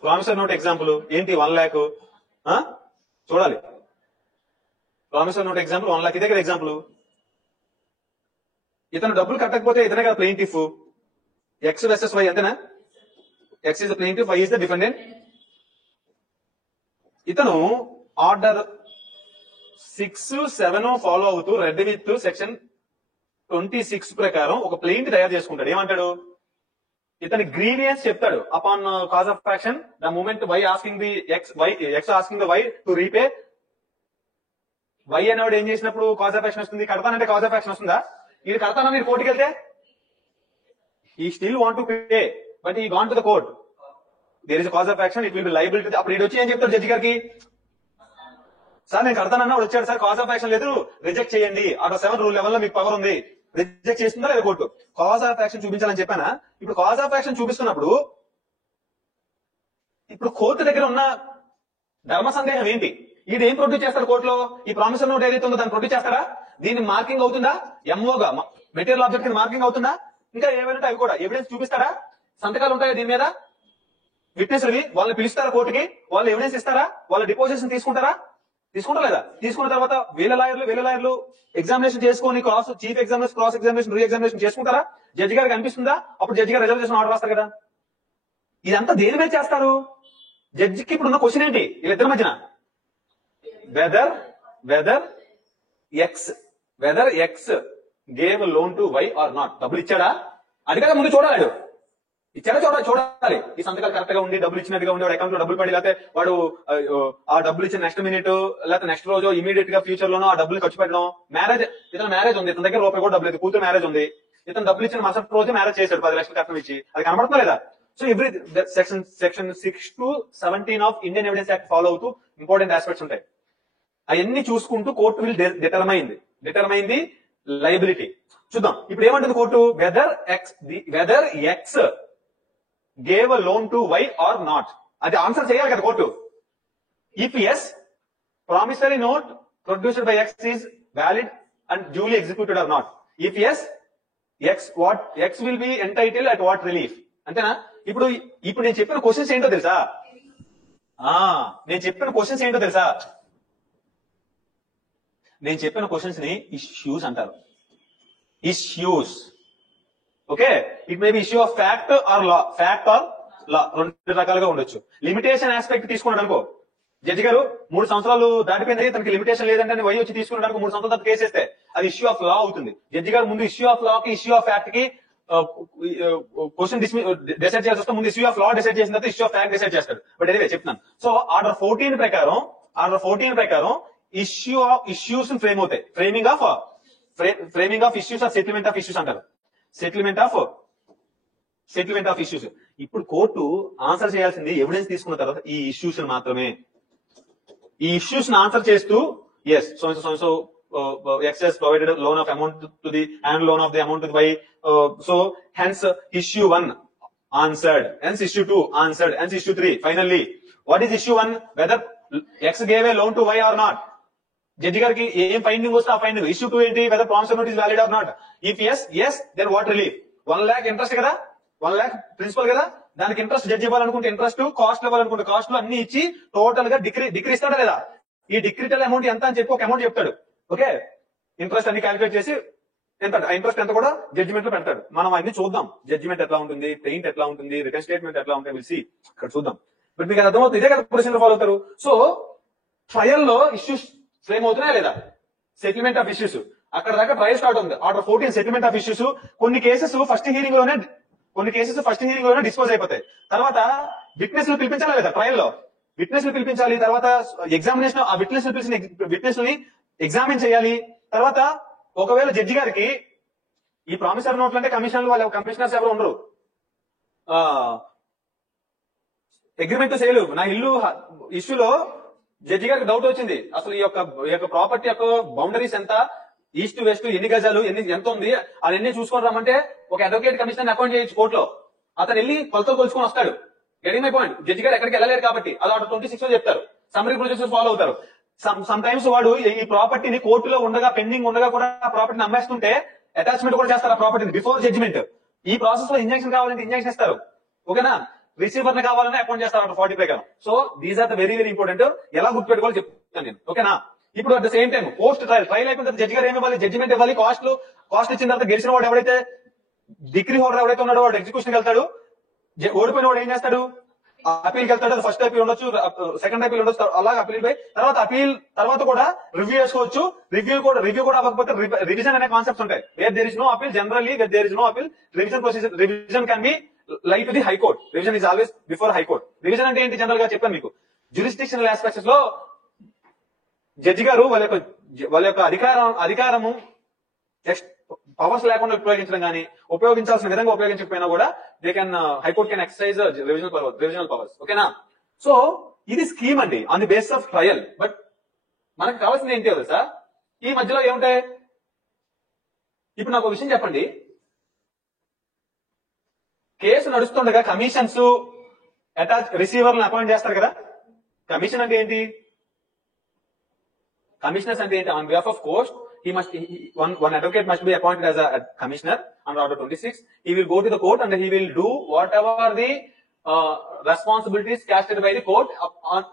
Promissory note example ఏంటి? 1 lakh. చూడాలి, ప్రామిసర్ నోట్ ఎగ్జాంపుల్ 1 lakh. ఇదే కదా ఎగ్జాంపుల్. ఇతను డబ్బులు కట్టకపోతే ఇతనే కదా ప్లెయింటిఫ్. ఎక్స్ వెర్సెస్ వై, అంతేనా? X is the plaintiff, Y is the defendant. ఇతను ఆర్డర్ 6, 7 ఫాలో అవుతూ రెడ్ విత్ సెక్షన్ 26 ప్రకారం ఒక ప్లెయింట్ తయారు చేసుకుంటాడు. ఏమంటాడు? ఇతని గ్రీవియన్స్ చెప్తాడు. Upon cause of action the moment Y asking the X asking the Y to repay, Y అనేవాడు ఏం చేసినప్పుడు కాజ్ ఆఫ్ యాక్షన్ వస్తుంది. కడతానంటే కాజ్ ఆఫ్ యాక్షన్ వస్తుందా? ఇది కడతానని మీరు కోర్టుకి వెళ్తే he still want to pay, but he gone to the court. There is a cause of action, it will be liable to the. అప్పుడు వచ్చి ఏం చెప్తాడు జడ్జి గారికి? సార్ నేను కడతానన్నా వాడు వచ్చాడు సార్, కాజ్ ఆఫ్ యాక్షన్ లేదు, రిజెక్ట్ చేయండి. ఆర్డర్ 7 రూల్ లెవెల్ లో మీకు పవర్ ఉంది, రిజెక్ట్ చేస్తుందా లేదా కోర్టు? కాజ్ ఆఫ్ యాక్షన్ చూపించాలని చెప్పానా? ఇప్పుడు కాజ్ ఆఫ్ యాక్షన్ చూపిస్తున్నప్పుడు ఇప్పుడు కోర్టు దగ్గర ఉన్న ధర్మ సందేహం ఏంటి? ఇది ఏం ప్రొడ్యూస్ చేస్తాడు కోర్టులో? ఈ ప్రామిసర్ నోట్ ఏదైతే ఉందో దాన్ని ప్రొడ్యూస్ చేస్తారా? దీన్ని మార్కింగ్ అవుతుందా? ఎంఓగా మెటీరియల్ ఆబ్జెక్ట్ కింద మార్కింగ్ అవుతుందా? ఇంకా ఏమైనా అవి కూడా ఎవిడెన్స్ చూపిస్తారా? సంతకాలు ఉంటాయా దీని మీద? విట్నెస్లవి వాళ్ళని పిలుస్తారా కోర్టుకి? వాళ్ళు ఎవిడెన్స్ ఇస్తారా? వాళ్ళ డిపోజిషన్ తీసుకుంటారా? తీసుకుంటా లేదా? తీసుకున్న తర్వాత వీళ్ళ లాయర్లు ఎగ్జామినేషన్ చేసుకొని చీఫ్ ఎగ్జామినేషన్, క్రాస్ ఎగ్జామినేషన్, రీ ఎగ్జామినేషన్ చేసుకుంటారా? జడ్జి గారికి అనిపిస్తుందా? అప్పుడు జడ్జి గారు రిజర్వేషన్ ఆర్డర్ రాస్తారు కదా. ఇదంతా దేని మీద చేస్తారు? జడ్జికి ఇప్పుడు ఉన్న క్వశ్చన్ ఏంటి వీళ్ళిద్దరి మధ్యన? Whether X gave loan to Y or not. డబ్బులు ఇచ్చాడా? అది కదా ముందు చూడాలి. ఇచ్చాడా చూడాలి. ఈ సంతకాలు కరెక్ట్ గా ఉండి డబ్బులు ఇచ్చినట్టుగా ఉండి వాడు అకౌంట్ లో డబ్బులు పడి, లేకపోతే వాడు ఆ డబ్బులు ఇచ్చిన నెక్స్ట్ మినిట్ లేకపోతే నెక్స్ట్ రోజు ఇమీడియట్ గా ఫ్యూచర్ లోనో ఆ డబ్బులు ఖర్చు పెట్టడం. మ్యారేజ్ ఉంది, ఇతని దగ్గర రూపాయి కూడా డబ్బులు లేదు, కూతురు మ్యారేజ్ ఉంది, ఇతను డబ్బులు ఇచ్చిన మరుసటి రోజు మ్యారేజ్ చేశాడు 10 లక్షలు కట్నం ఇచ్చి. అది కనబడుతుందా లేదా? So every section 6 to 17 of Indian evidence act follow అవుతూ ఇంపార్టెంట్ ఆస్పెక్ట్స్ ఉంటాయి. అవన్నీ చూసుకుంటూ court will determine the liability. చూద్దాం ఇప్పుడు ఏమంటుంది court? Whether X gave a loan to Y or not. అది ఆన్సర్ చేయాలి కదా court. If yes, promissory note produced by X is valid and duly executed or not. If yes, X will be entitle at what relief. అంతేనా? ఇప్పుడు నేను చెప్పిన questions ఏంటో తెలుసా? నేను చెప్పిన క్వశ్చన్స్ ని ఇష్యూస్ అంటారు. Issues. Okay, it may be issue of fact or law. రెండు రకాలుగా ఉండొచ్చు. లిమిటేషన్ ఆస్పెక్ట్ తీసుకున్నాడు అనుకో, జడ్జి గారు 3 సంవత్సరాలు దాటిపోయింది, తనకి లిమిటేషన్ లేదంటే వై వచ్చి తీసుకున్నాడు అనుకో, 3 సంవత్సరాల తర్వాత కేసు వేస్తే అది ఇష్యూ ఆఫ్ లా అవుతుంది. జడ్జి గారు ముందు ఇష్యూ ఆఫ్ లా కి, ఇష్యూ ఆఫ్ ఫ్యాక్ట్ కి క్వశ్చన్ డిసైడ్ చేయాల్సి వస్తే ముందు ఇష్యూ ఆఫ్ లా డిసైడ్ చేసిన తర్వాత ఇష్యూ ఆఫ్ ఫ్యాక్ట్ డిసైడ్ చేస్తాడు. బట్ ఎనివే చెప్తున్నాను. సో ఆర్డర్ 14 ప్రకారం ఇష్యూస్ ఫ్రేమ్ అవుతాయి. Framing of issues or settlement of issues అంటారు. Settlement of issues. ఇప్పుడు కోర్టు ఆన్సర్ చేయాల్సింది ఎవిడెన్స్ తీసుకున్న తర్వాత ఈ ఇష్యూస్ మాత్రమే. ఈ ఇష్యూస్ ఆన్సర్ చేస్తూ yes so X has provided a loan of amount to the and loan of the amount to the Y. So hence issue 1 answered, hence issue 2 answered, hence issue 3. Finally, what is issue 1? Whether X gave a loan to Y or not. Judge గారికి ఏం finding వస్తే ఆ finding. Issue 2 ఏంటి? Whether promissory note is valid or not. If yes, then what relief? 1 lakh interest కదా, 1 lakh principal కదా, దానికి interest judge ఇవ్వాలనుకుంటే interest, cost ఇవ్వాలనుకుంటే కాస్ట్ అన్ని ఇచ్చి టోటల్ గా డిగ్రీ ఇస్తాడా లేదా? ఈ డిగ్రీటల్ అమౌంట్ ఎంత అని చెప్పి ఒక అమౌంట్ చెప్తాడు. ఓకే, ఇంట్రెస్ట్ అన్ని క్యాలిక్యులేట్ చేసి ఎంత, ఇంట్రెస్ట్ ఎంత కూడా జడ్జిమెంట్ లో పెడతాడు. మనం అన్ని చూద్దాం. జడ్జిమెంట్ ఎట్లా ఉంటుంది, పెయింట్ ఎట్లా ఉంటుంది, రిటర్న్ స్టేట్మెంట్ ఎట్లా ఉంటుంది, విల్ సీ. ఇక్కడ చూద్దాం. బట్ మీకు అర్థమవుతుంది, ఇదే కదా ప్రొసీజర్ ఫాలో అవుతారు. సో ట్రయల్ లో ఇష్యూస్ ఫ్రేమ్ అవుతున్నాయా లేదా? Settlement of issues. అక్కడ దాకా ట్రయల్ స్టార్ట్ ఉంది. Order 14 settlement of issues. కొన్ని కేసెస్ ఫస్ట్ హియరింగ్ లోనే డిస్పోజ్ అయిపోతాయి. తర్వాత విట్నెస్ లు పిలిపించాలా లేదా? ట్రయల్ లో విట్నెస్ లు పిలిపించాలి. తర్వాత ఎగ్జామినేషన్, ఆ విట్నెస్ లు పిలిచిన విట్నెస్ ని ఎగ్జామిన్ చేయాలి. తర్వాత ఒకవేళ జడ్జి గారికి ఈ ప్రామిసరీ నోట్లు అంటే కమిషనర్స్ ఎవరు ఉండరు. అగ్రిమెంట్ సేల్ నా ఇల్లు ఇష్యూలో జడ్జి గారికి డౌట్ వచ్చింది. అసలు ఈ యొక్క ప్రాపర్టీ యొక్క బౌండరీస్ ఎంత, ఈస్ట్ వెస్ట్ ఎన్ని గజాలు, ఎంత ఉంది, అవన్నీ చూసుకొని రమ్మంటే ఒక అడ్వకేట్ కమిషనర్ అపాయింట్ చేయొచ్చు కోర్టులో. అతను వెళ్ళి కొలతలు కొలుచుకొని వస్తాడు. Getting my point. జడ్జి గారు ఎక్కడికి వెళ్ళలేరు కాబట్టి అది ఆర్డర్ 26 లో చెప్తారు. సమ్మరీ ప్రొసీజర్ ఫాలో అవుతారు. సమ్ టైమ్స్ వాడు ఈ ప్రాపర్టీని కోర్టులో ఉండగా, పెండింగ్ ఉండగా కూడా ఆ ప్రాపర్టీని అమ్మేస్తుంటే అటాచ్మెంట్ కూడా చేస్తారు ఆ ప్రాపర్టీని బిఫోర్ జడ్జిమెంట్. ఈ ప్రాసెస్ లో ఇంజక్షన్ కావాలంటే ఇంజక్షన్ ఇస్తారు. ఓకేనా? రిసీవర్ ని కావాలని అపాయింట్ చేస్తారు ఆర్డర్ 40 ప్రకారం. So these are the very important. ఎలా గుర్తుపెట్టుకోవాలి చెప్తాను నేను. ఓకేనా? ఇప్పుడు at the same time post trial అయిపోయిన తర్వాత జడ్జి గారు ఏమి ఇవ్వాలి? జడ్జిమెంట్ ఇవ్వాలి. కాస్ట్ ఇచ్చిన తర్వాత గెలిచిన వాడు ఎవడైతే డిగ్రీ హోల్డర్ ఎవరైతే ఉన్నాడో వాడు ఎగ్జిక్యూషన్ వెళ్తాడు. ఓడిపోయిన వాడు ఏం చేస్తాడు, అపీల్కి వెళ్తాడు. అది ఫస్ట్ అపీల్ ఉండొచ్చు, సెకండ్ అపీల్ ఉండొచ్చు, అలాగే అపీల్ పోయి తర్వాత అపీల్ తర్వాత కూడా రివ్యూ చేసుకోవచ్చు. రివ్యూ కూడా అవ్వకపోతే రివిజన్ అనే కాన్సెప్ట్స్ ఉంటాయి. Where there is no appeal, generally where there is no appeal, revision procedure, revision can be like to the high court. Revision is always before high court. Revision అంటే ఏంటి general గా చెప్పాను మీకు. జ్యూరిస్డిక్షనల్ ఆస్పెక్ట్స్ లో judge గారు వాళ్ళ యొక్క అధికారము పవర్స్ లేకుండా ఉపయోగించడం కానీ, ఉపయోగించాల్సిన విధంగా ఉపయోగించకపోయినా కూడా they can, high court can exercise revisional powers. ఓకేనా? సో ఇది స్కీమ్ అండి on the basis of trial. But మనకు కావాల్సింది ఏంటి కదా సార్, ఈ మధ్యలో ఏముంటాయి? ఇప్పుడు నాకు ఒక విషయం చెప్పండి, కేసు నడుస్తుండగా కమిషన్స్ రిసీవర్లను అపాయింట్ చేస్తారు కదా. కమిషన్ అంటే ఏంటి? కమిషనర్స్ అంటే ఏంటి? On behalf of court one advocate must be appointed as a commissioner under Order 26. He will go to the court and he will do whatever the responsibilities casted by the court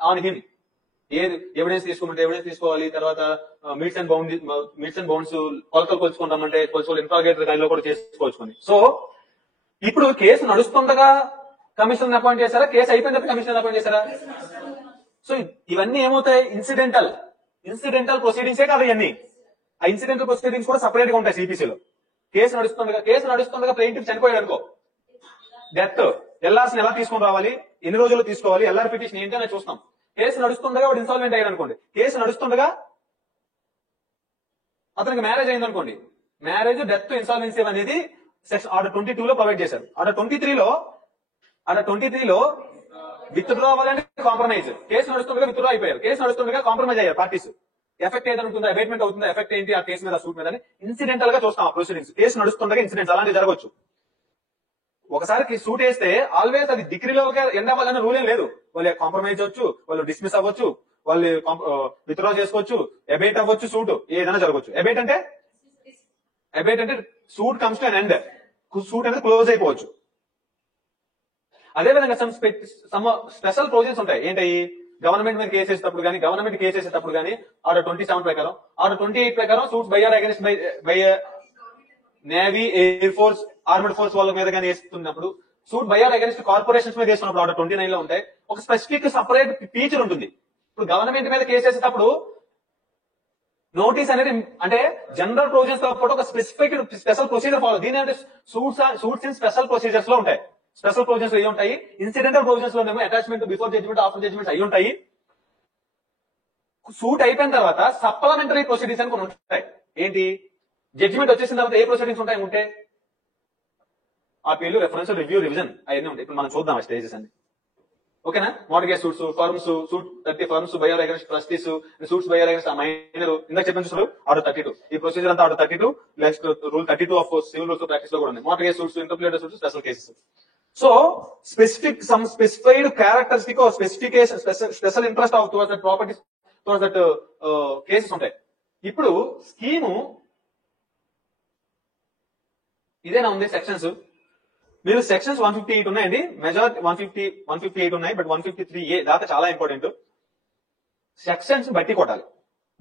on him. Evidence తీసుకోమంటే evidence తీసుకోవాలి, తర్వాత meets and bounds కొలతలు కొలుచుకుంటామంటే కొలుచుకోవాలి, interrogator గైడ్లో కూడా చేసుకోవచ్చుకొని. So ఇప్పుడు case నడుస్తుండగా commissioner appoint చేశారా, case అయిపోయిన తర్వాత commissioner appoint చేశారా? సో ఇవన్నీ ఏమవుతాయి? ఇన్సిడెంటల్ ప్రొసీడింగ్సే కాదు ఇవన్నీ. ఆ ఇన్సిడెంటల్ ప్రొసీడింగ్స్ కూడా సపరేట్ గా ఉంటాయి సిపిసిలో. కేసు నడుస్తుండగా ప్లెయింటిఫ్ చనిపోయాడు అనుకో, డెత్, ఎల్ఆర్స్ ఎలా తీసుకుని రావాలి, ఎన్ని రోజుల్లో తీసుకోవాలి, ఎల్ఆర్ పిటిషన్ ఏంటి అని చూస్తాం. కేసు నడుస్తుండగా వాడు ఇన్సాల్వెంట్ అయ్యాడు అనుకోండి, కేసు నడుస్తుండగా అతనికి మ్యారేజ్ అయింది అనుకోండి, మ్యారేజ్, డెత్, ఇన్సాల్వెన్సీ అనేది సెక్షన్ ఆర్డర్ 22 లో ప్రొవైడ్ చేశారు. ఆర్డర్ 23 లో విత్డ్రా అవ్వాలంటే కాంప్రమైజ్. కేసు నడుస్తుండగా విత్డ్రా అయిపోయారు, కేసు నడుస్తుండగా కాంప్రమైజ్ అయ్యారు పార్టీస్. ఎఫెక్ట్ ఏదైనా ఉంటుందా, అబేట్మెంట్ అవుతుందా, ఎఫెక్ట్ ఏంటి ఆ కేసు మీద, సూట్ మీద అని ఇన్సిడెంటల్ గా చూస్తాం ఆ ప్రొసీడింగ్స్. కేసు నడుస్తుండగా ఇన్సిడెంట్స్ అలాంటివి జరగవచ్చు. ఒకసారి సూట్ వేస్తే ఆల్వేస్ అది డిగ్రీలోకి ఎండ్ అవ్వాలనే రూల్ ఏం లేదు. వాళ్ళు కాంప్రమైజ్ అవ్వచ్చు, వాళ్ళు డిస్మిస్ అవ్వచ్చు, వాళ్ళు విత్డ్రా చేసుకోవచ్చు, అబేట్ అవ్వచ్చు, సూట్ ఏదైనా జరగవచ్చు. అబేట్ అంటే suit comes to an end, suit అనేది క్లోజ్ అయిపోవచ్చు. అదేవిధంగా సమ్ స్పెషల్ ప్రొవిజన్స్ ఉంటాయి. ఏంటి? గవర్నమెంట్ మీద కేసు వేసేటప్పుడు కానీ, ఆర్డర్ 27 ప్రకారం, ఆర్డర్ 28 ప్రకారం suits by or against by navy, air force, armed force వాళ్ళ మీద కానీ వేస్తున్నప్పుడు, suit by or against corporations మీద వేస్తున్నప్పుడు ఆర్డర్ 29 లో ఉంటాయి. ఒక స్పెసిఫిక్ సపరేట్ ఫీచర్ ఉంటుంది. ఇప్పుడు గవర్నమెంట్ మీద కేసు వేసేటప్పుడు నోటీస్ అనేది అంటే జనరల్ ప్రొవిజన్స్ తో పాటు ఒక స్పెషల్ ప్రొసీజర్ ఫాలో. దీని అంటే సూట్స్ ఇన్ స్పెషల్ ప్రొసీజర్స్ లో ఉంటాయి. స్పెషల్ ప్రొవిజన్స్ అయ్యి ఉంటాయి. ఇన్సిడెంటల్ ప్రొవిజన్స్ లో attachment, before judgment, after judgment అయ్యి ఉంటాయి. సూట్ అయిపోయిన తర్వాత సప్లిమెంటరీ ప్రొసీడింగ్స్ అని కొన్ని ఉంటాయి. ఏంటి? జడ్జిమెంట్ వచ్చేసిన తర్వాత ఏ ప్రొసీడింగ్స్ ఉంటాయి ఉంటే అపీల్, రెఫరెన్స్, రివ్యూ, రివిజన్ అవన్నీ ఉంటాయి. ఇప్పుడు మనం చూద్దాం ఆ స్టేజెస్ అన్ని. ఓకేనా? Mortgage suits, firms, suit 30 firms by or against trustees, suits by or against minor, ఇందాక చెప్పిన చూస్తారు ఆర్డర్ 32. ఈ ప్రొసీజర్ అంతా order 32 next rule 32 of civil rules practice లో కూడా ఉంది. Mortgage suits, interpleader suits, special cases. So specified characteristic or specification, special interest of towards that properties, towards that cases ఉంటాయి. ఇప్పుడు స్కీము ఇదేనా ఉంది సెక్షన్స్? మీరు సెక్షన్స్ 158 ఉన్నాయండి, మెజారిటీ 158 ఉన్నాయి. బట్ 153A దాకా చాలా ఇంపార్టెంట్. సెక్షన్స్ బట్టి కొట్టాలి.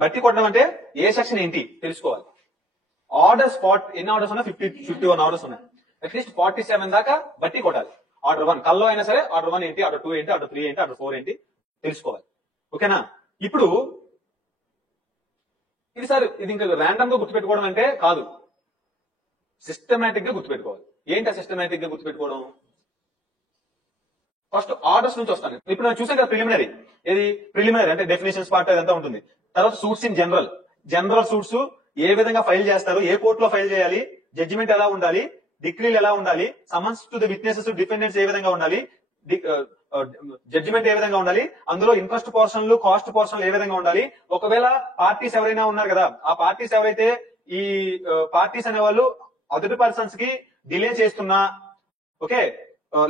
బట్టి కొట్టడం అంటే ఏ సెక్షన్ ఏంటి తెలుసుకోవాలి. ఆర్డర్స్ ఎన్ని ఆర్డర్స్ ఉన్నాయి? 51 ఆర్డర్స్ ఉన్నాయి. అట్లీస్ట్ 47 దాకా బట్టి కొట్టాలి. ఆర్డర్ 1 కల్లో అయినా సరే ఆర్డర్ 1 ఏంటి, ఆర్డర్ 2 ఏంటి, ఆర్డర్ 3 ఏంటి, ఆర్డర్ 4 ఏంటి తెలుసుకోవాలి. ఓకేనా? ఇప్పుడు ఇది సార్ ఇది ఇంకా ర్యాండమ్ గా గుర్తుపెట్టుకోవడం అంటే కాదు, సిస్టమేటిక్ గా గుర్తుపెట్టుకోవాలి. ఏంటి సిస్టమేటిక్ గా గుర్తుపెట్టుకోవడం? ఫస్ట్ ఆర్డర్స్ నుంచి వస్తాను. ఇప్పుడు నేను చూసాను కదా ప్రిలిమినరీ. ఏది ప్రిలిమినరీ అంటే డెఫినేషన్స్ పార్ట్ అదంతా ఉంటుంది. తర్వాత సూట్స్ ఇన్ జనరల్ సూట్స్ ఏ విధంగా ఫైల్ చేస్తారు, ఏ కోర్టులో ఫైల్ చేయాలి, జడ్జిమెంట్ ఎలా ఉండాలి, డిగ్రీలు ఎలా ఉండాలి, summons to the witnesses, defendants ఏ విధంగా ఉండాలి, జడ్జిమెంట్ ఏ విధంగా ఉండాలి, అందులో ఇంట్రెస్ట్ పోర్షన్లు, కాస్ట్ పోర్షన్లు ఏ విధంగా ఉండాలి. ఒకవేళ పార్టీస్ ఎవరైనా ఉన్నారు కదా, ఆ పార్టీస్ ఎవరైతే ఈ పార్టీస్ అనే వాళ్ళు అదర్ పర్సన్స్ కి డిలే చేస్తున్నా, ఓకే,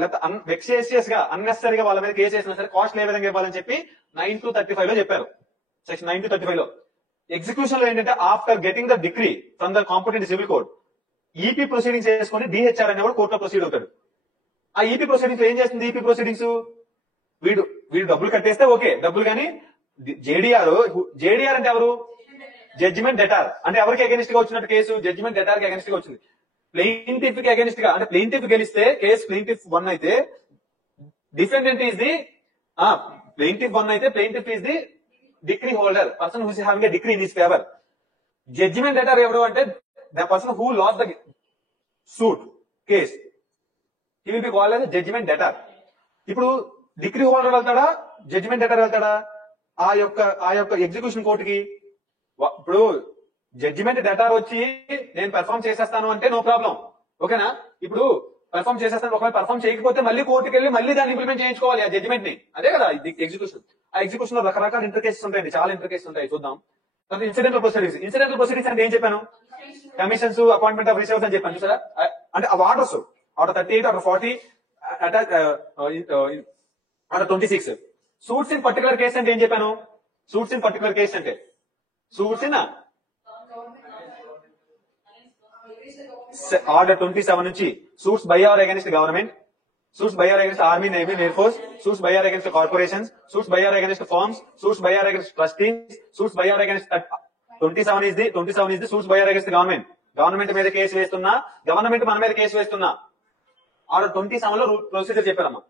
లేకపోతే వెక్సేషియస్ గా అన్నెసరీగా వాళ్ళ మీద కేసు వేసినా సరే కాస్ట్ ఏ విధంగా ఇవ్వాలని చెప్పి 9 to 35 లో చెప్పారు. సెక్షన్ 9 to 35 లో ఎగ్జిక్యూషన్ లో ఏంటంటే after getting the decree from the competent civil court, EP proceedings చేసుకుని డిహెచ్ఆర్ అనేవాడు కోర్టులో ప్రొసీడ్ అవుతాడు. ఆ ఈపీ ప్రొసీడింగ్స్ ఏం చేస్తుంది? ఈపీ ప్రొసీడింగ్స్ వీడు డబ్బులు కట్టేస్తే ఓకే, డబ్బులు కానీ జేడీఆర్ అంటే ఎవరు? Judgment debtor. అంటే ఎవరికి అగెనిస్ట్ గా వచ్చినట్టు కేసు? జడ్జిమెంట్ డెటార్ కి అగెనిస్ట్ గా వచ్చింది. ప్లెయింటిఫ్ కి అగేనిస్ట్ గా, అంటే ప్లెయింటిఫ్ గెలిస్తే కేసు ప్లెయింటిఫ్ 1 అయితే డిఫెండెంట్ ఈజ్ ది ప్లెయింటిఫ్ 1 అయితే plaintiff is the decree holder, person who is having a decree in his favour. Judgment debtor ఎవరు అంటే the person who lost the suit case, he will be called as judgment debtor. ఇప్పుడు decree holder వెళ్తాడా, judgment debtor వెళ్తాడా ఆ యొక్క execution కోర్టుకి? ఇప్పుడు judgement డెటర్ వచ్చి నేను పెర్ఫార్మ్ చేసేస్తాను అంటే నో ప్రాబ్లం, ఓకేనా. ఇప్పుడు పెర్ఫార్మ్ చేసేస్తాను, ఒకవేళ పెర్ఫార్మ్ చేయకపోతే మళ్ళీ కోర్టుకి వెళ్ళి మళ్ళీ దాన్ని ఇంప్లిమెంట్ చేయించుకోవాలి ఆ జడ్జిమెంట్ ని, అదే కదా ఎగ్జిక్యూషన్. ఆ ఎగ్జిక్యూషన్ లో రకరకాల ఇంటర్కేసెస్ ఉంటాయండి, చాలా ఇంటర్కేసెస్ ఉంటాయి, చూద్దాం. Incidental proceedings. ఇన్సిడెంటల్ ప్రొసీడింగ్స్ అంటే ఏం చెప్పాను? కమిషన్స్, అపాయింట్మెంట్ ఆఫ్ రిసీవర్స్ అని చెప్పాను చూసారా, అంటే ఆ orders, order 38, order 40, order 26. Suits in particular case అంటే ఏం చెప్పాను? సూట్స్ ఇన్ పర్టికులర్ కేసు అంటే సూట్స్ ఇన్ ఆర్డర్ 27 నుంచి suits by or against government, suits by or against army, navy, air force, suits by or against corporations, suits by or against firms, suits by or against trustees, suits by or against 27 is the suits by or against government. Government మీద case వేస్తున్నా, government మన మీద case వేస్తున్నా. Order 27 లో procedure చెప్పారమ్మా.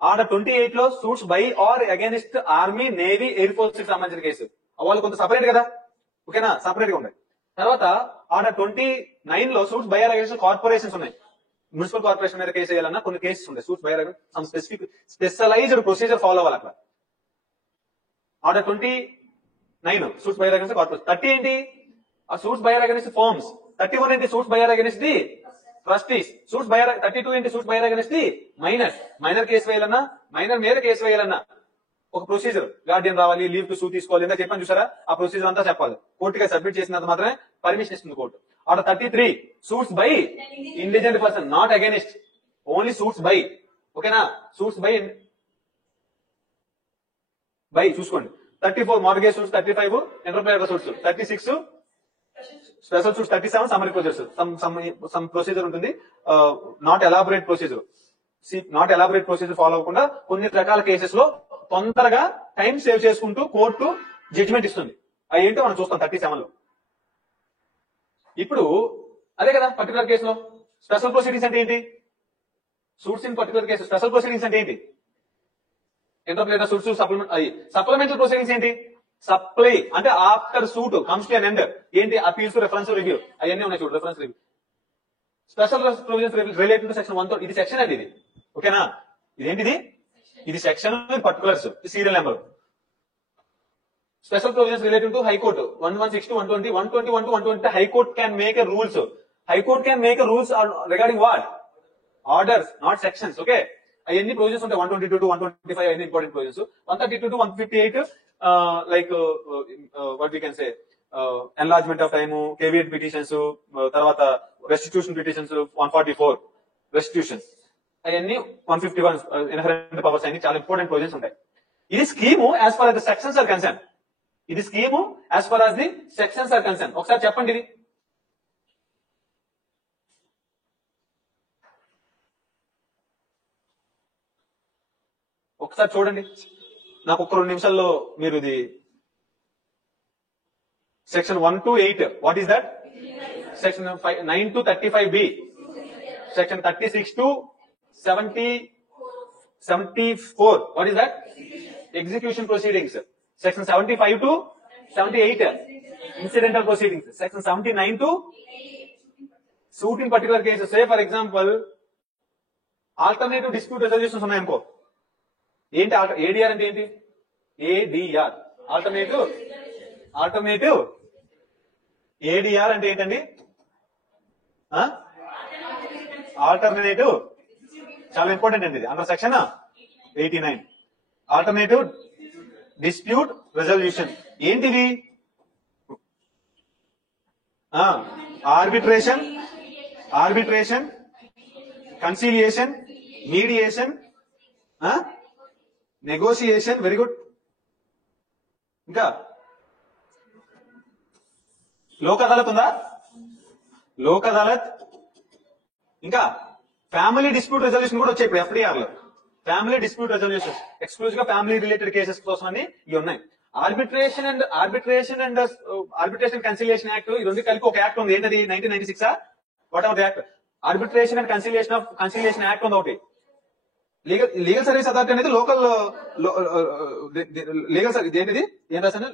Order 28 లో suits by or against army, navy, air force కి సంబంధించిన case, వాళ్ళు కొంత సపరేట్ కదా, ఓకేనా, సపరేట్ గా ఉన్నాయి. తర్వాత ఆర్డర్ 29 లో suits by or against corporations ఉన్నాయి. మున్సిపల్ కార్పొరేషన్ మీద కేసు వేయాలన్నా కొన్ని కేసెస్ ఉన్నాయి. Suits by or against some specialized procedure follow అవ్వాలి అక్కడ. Order 29 suits by or against corporation. 30 ఏంటి? Suits by or against firms. 31 ఏంటి? Suits by or against the trustees. Suits by or 32 ఏంటి? Suits by or against the minors. Minor case వేయాలన్నా, minor మీద case వేయాలన్నా ఒక procedure, Guardian రావాలి, leave to సూ తీసుకోవాలి, ఇంకా చెప్పాను చూసారా, ఆ ప్రొసీజర్ అంతా చెప్పాలి. కోర్టుగా సబ్మిట్ చేసినంత మాత్రమే పర్మిషన్ ఇస్తుంది court. Order 33 suits by indigent person, not against, only suits by, ఓకేనా. సూట్స్ బై చూసుకోండి. 34 mortgage suits, 35 interpleader suits, 36 special suits, 37 summary procedures. Some procedure ఉంటుంది, not elaborate procedure. Not elaborate procedure follow అవ్వకుండా కొన్ని రకాల cases లో తొందరగా time save చేసుకుంటూ court judgement ఇస్తుంది. అవి ఏంటో మనం చూస్తాం 37 లో. ఇప్పుడు అదే కదా పర్టికులర్ కేసులో. స్పెషల్ ప్రొసీడింగ్స్ అంటే ఏంటి? Suits in particular case. Special proceedings అంటే ఏంటి? ఇంటర్ప్లేటర్ సూట్స్, సప్లిమెంటరీ ప్రొసీడింగ్స్ ఏంటి? సప్లై అంటే after suit comes to an end ఏంటి? అపీల్స్, రిఫరెన్స్, రివ్యూ, అవన్నీ ఉన్నాయి చూడు, reference, review. Special provisions related to section 1. ఇది సెక్షన్ అండి, ఇది ఓకేనా. ఇదేంటిది? ఇది section particulars, serial number. Special provisions related to high court 1160, 120, 121 to 120. High court can make a rules. High court can make a rules regarding what? Orders, not sections, okay. అవన్నీ provisions ఉంటాయి. 122 to 125 అవన్నీ important provisions. 132 to 158 like what we can say enlargement of time, caveat petitions, తర్వాత restitution petitions 144 restitution, అవన్నీ 151 inherent powers అన్ని చాలా important provisions ఉంటాయి. ఇది scheme as for as the sections are concerned. ఇది scheme as for as the sections are concerned. ఒకసారి చెప్పండి ఇది. ఒకసారి చూడండి, నాకు ఒక 2 నిమిషాల్లో మీరు ఇది. Section 1 to 8 what is that? Section 9 to 35B, section 36 to 74 what is that? Execution proceedings. Section 75 to 78 incidental proceedings. Section 79 to suit in particular cases. Say for example alternative dispute resolutions ఉన్నాయనుకో. ఏంటి ADR అంటే ఏంటి? ADR alternative ADR అంటే ఏంటండి? Alternative, చాలా important అండి ఇది. Under section 89 alternative dispute resolution. ఏంటిది? Arbitration, conciliation, mediation, negotiation, very good. ఇంకా లోక్ అదాలత్ ఉందా? లోక్ అదాలత్. ఇంకా ఫ్యామిలీ డిస్ప్యూట్ రెజల్యూషన్ కూడా వచ్చాయి ఇప్పుడు ఎఫ్డిఆర్ లో. ఫ్యామిలీ డిస్ప్యూట్ రెజల్యూషన్ ఎక్స్క్లూజివ్ గా ఫ్యామిలీ రిలేటెడ్ కేసెస్ కోసం అని ఇవి ఉన్నాయి. Arbitration and arbitration conciliation act, ఈ రెండు కలిపి ఒక యాక్ట్ ఉంది. ఏంటది? 1996 what ever act. Arbitration and conciliation act ఉంది ఒకటి. లీగల్ సర్వీస్ అథారిటీ అనేది లోకల్ లీగల్ ఏంటిది ఏం రాశాను,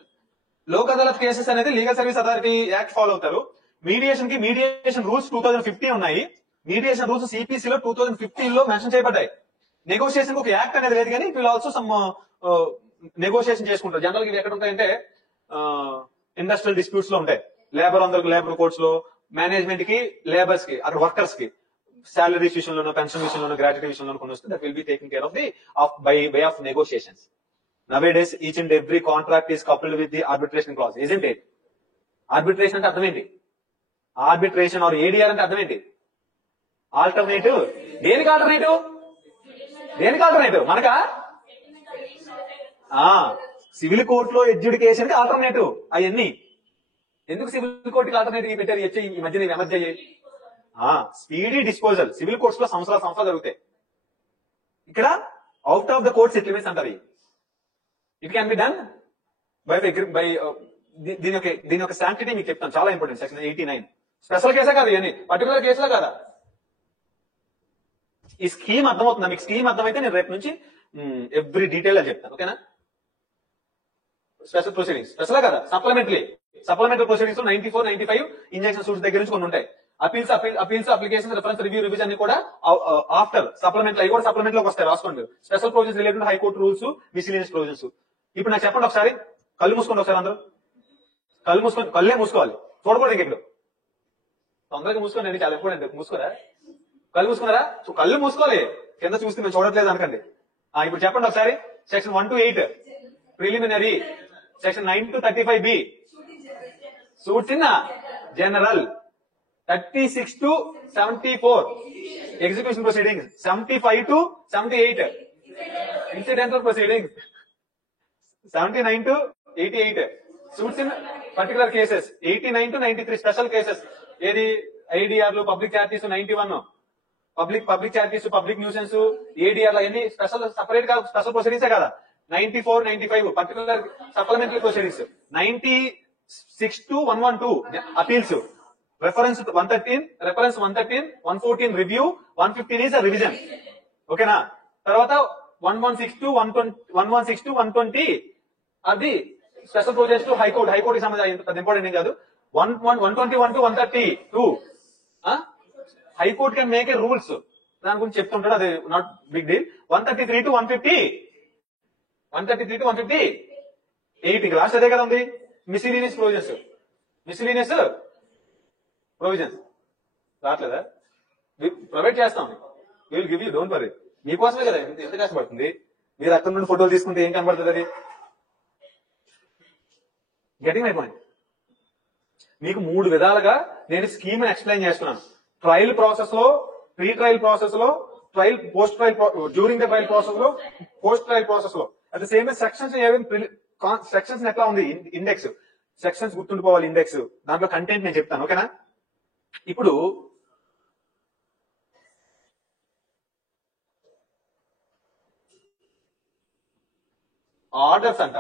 లోక్ అదాలత్ కేసెస్ అనేది legal service authority act follow అవుతారు. మీడియేషన్ రూల్స్ 2015 ఉన్నాయి. మీడియేషన్ రూల్స్ సిపిసిలో 2015 లో మెన్షన్ చేయబడ్డాయి. నెగోషియేషన్ ఒక యాక్ట్ అనేది లేదు, కానీ it will also some negotiation చేసుకుంటారు. జనరల్ గా ఇవి ఎక్కడ ఉంటాయంటే ఇండస్ట్రియల్ డిస్ప్యూట్స్ లో ఉంటాయి, లేబర్ కోర్ట్స్ లో, మేనేజ్మెంట్ కి, లేబర్స్ కి, అక్కడ వర్కర్స్ కి సాలరీస్ విషయంలోనూ, పెన్షన్ విషయంలోనూ, గ్రాట్యుటీ విషయంలోనూ కొన్ని వస్తే that will be taking care of by way of negotiations. Nowadays each and every contract is coupled with the arbitration clause, isn't it? Arbitration అంటే అర్థం ఏంటి? ఆర్బిట్రేషన్ ఆర్ ఏడిఆర్ అంటే అర్థం ఏంటి? ఆల్టర్నేటివ్. దేనికి ఆల్టర్నేటివ్? మనకా సివిల్ కోర్టులో ఎడ్యుడికేషన్ కి ఆల్టర్నేటివ్. అవన్నీ ఎందుకు సివిల్ కోర్టుకి ఆల్టర్నేటివ్ పెట్టారు? ఈ మధ్యన ఎమర్జీ అయ్యాయి. స్పీడీ డిస్పోజల్ సివిల్ కోర్ట్స్ లో సంవత్సరాలు జరుగుతాయి. ఇక్కడ out of the court settlements అంటారు. It can be done by దీని యొక్క శాంక్టిటీ మీకు చెప్తాను, చాలా ఇంపార్టెంట్. సెక్షన్ 89 స్పెషల్ కేసే కాదు, ఇవన్నీ పర్టికులర్ కేసులో కాదా. ఈ స్కీమ్ అర్థమవుతుందా మీకు? స్కీమ్ అర్థమైతే నేను రేపు నుంచి ఎవ్రీ డీటెయిల్ అని చెప్తాను, ఓకేనా? స్పెషల్ ప్రొసీడింగ్స్ స్పెషల్ కదా, సప్లిమెంటరీ ప్రొసీడింగ్స్ 94, 95 ఇంజెక్షన్ సూట్స్ దగ్గర నుంచి కొన్ని ఉంటాయి. Appeals application, reference, review, revision అన్ని కూడా ఆఫ్టర్ సప్లిమెంట్, అవి కూడా సప్లిమెంట్ లోకి వస్తాయి, రాసుకోండి. Special provisions related high court rules, miscellaneous provisions. ఇప్పుడు నాకు చెప్పండి ఒకసారి, కళ్ళు మూసుకోండి ఒకసారి అందరూ. కళ్ళే మూసుకోవాలి, చూడకూడదు ఇంకెప్పుడు. తొందరగా మూసుకోండి, చాలా ఇంపార్టెంట్. మూసుకోరా? కళ్ళు మూసుకున్నారా? కళ్ళు మూసుకోవాలి, కింద చూస్తే మేము చూడట్లేదు అనకండి. ఇప్పుడు చెప్పండి ఒకసారి. Section 1 to 8 preliminary, section 9 to 35B suits in general, 36 to 74 execution proceedings, 75 to 78 incidental proceedings, 79 to 88 suits in particular cases, 89 to 93 special cases. ఏది? ఐడిఆర్లు, public charities 91, public charities, public nuisance, ADR అవన్నీ స్పెషల్ సపరేట్ గా special ప్రొసీడింగ్సే కదా. 94, 95 particular supplementary proceedings, 96 to 112 appeals, reference 113, 114 review, 115 is revision, ఓకేనా? తర్వాత 116 to 120 అది special proceedings to హైకోర్టుకి సంబంధించి పెద్ద ఇంపార్టెంట్ ఏం కాదు. 121 to 132 high court can make a rules, దాని గురించి చెప్తుంటాడు, అది not big deal. 133 to 158 last అదే కదా ఉంది. మిస్లీనియస్ ప్రొవిజన్స్ రావట్లేదా? ప్రొవైడ్ చేస్తాం, will give you, don't worry. మీకోసమే కదా ఎంత కష్టపడుతుంది. మీరు అక్కడ నుండి ఫోటోలు తీసుకుంటే ఏం కనబడుతుంది? అది గెటింగ్ మై పాయింట్. మీకు 3 విధాలుగా నేను స్కీమ్ ఎక్స్ప్లెయిన్ చేస్తున్నాను. ట్రయల్ ప్రాసెస్ లో, ప్రీ ట్రయల్ ప్రాసెస్ లో, post trial, during the trial process లో, పోస్ట్ ట్రయల్ ప్రాసెస్ లో. At the same sections sections ఎట్లా ఉంది, ఇండెక్స్ సెక్షన్స్ గుర్తుండిపోవాలి, ఇండెక్స్ దాంట్లో కంటెంట్ నేను చెప్తాను, ఓకేనా? ఇప్పుడు ఆర్డర్స్ అంట.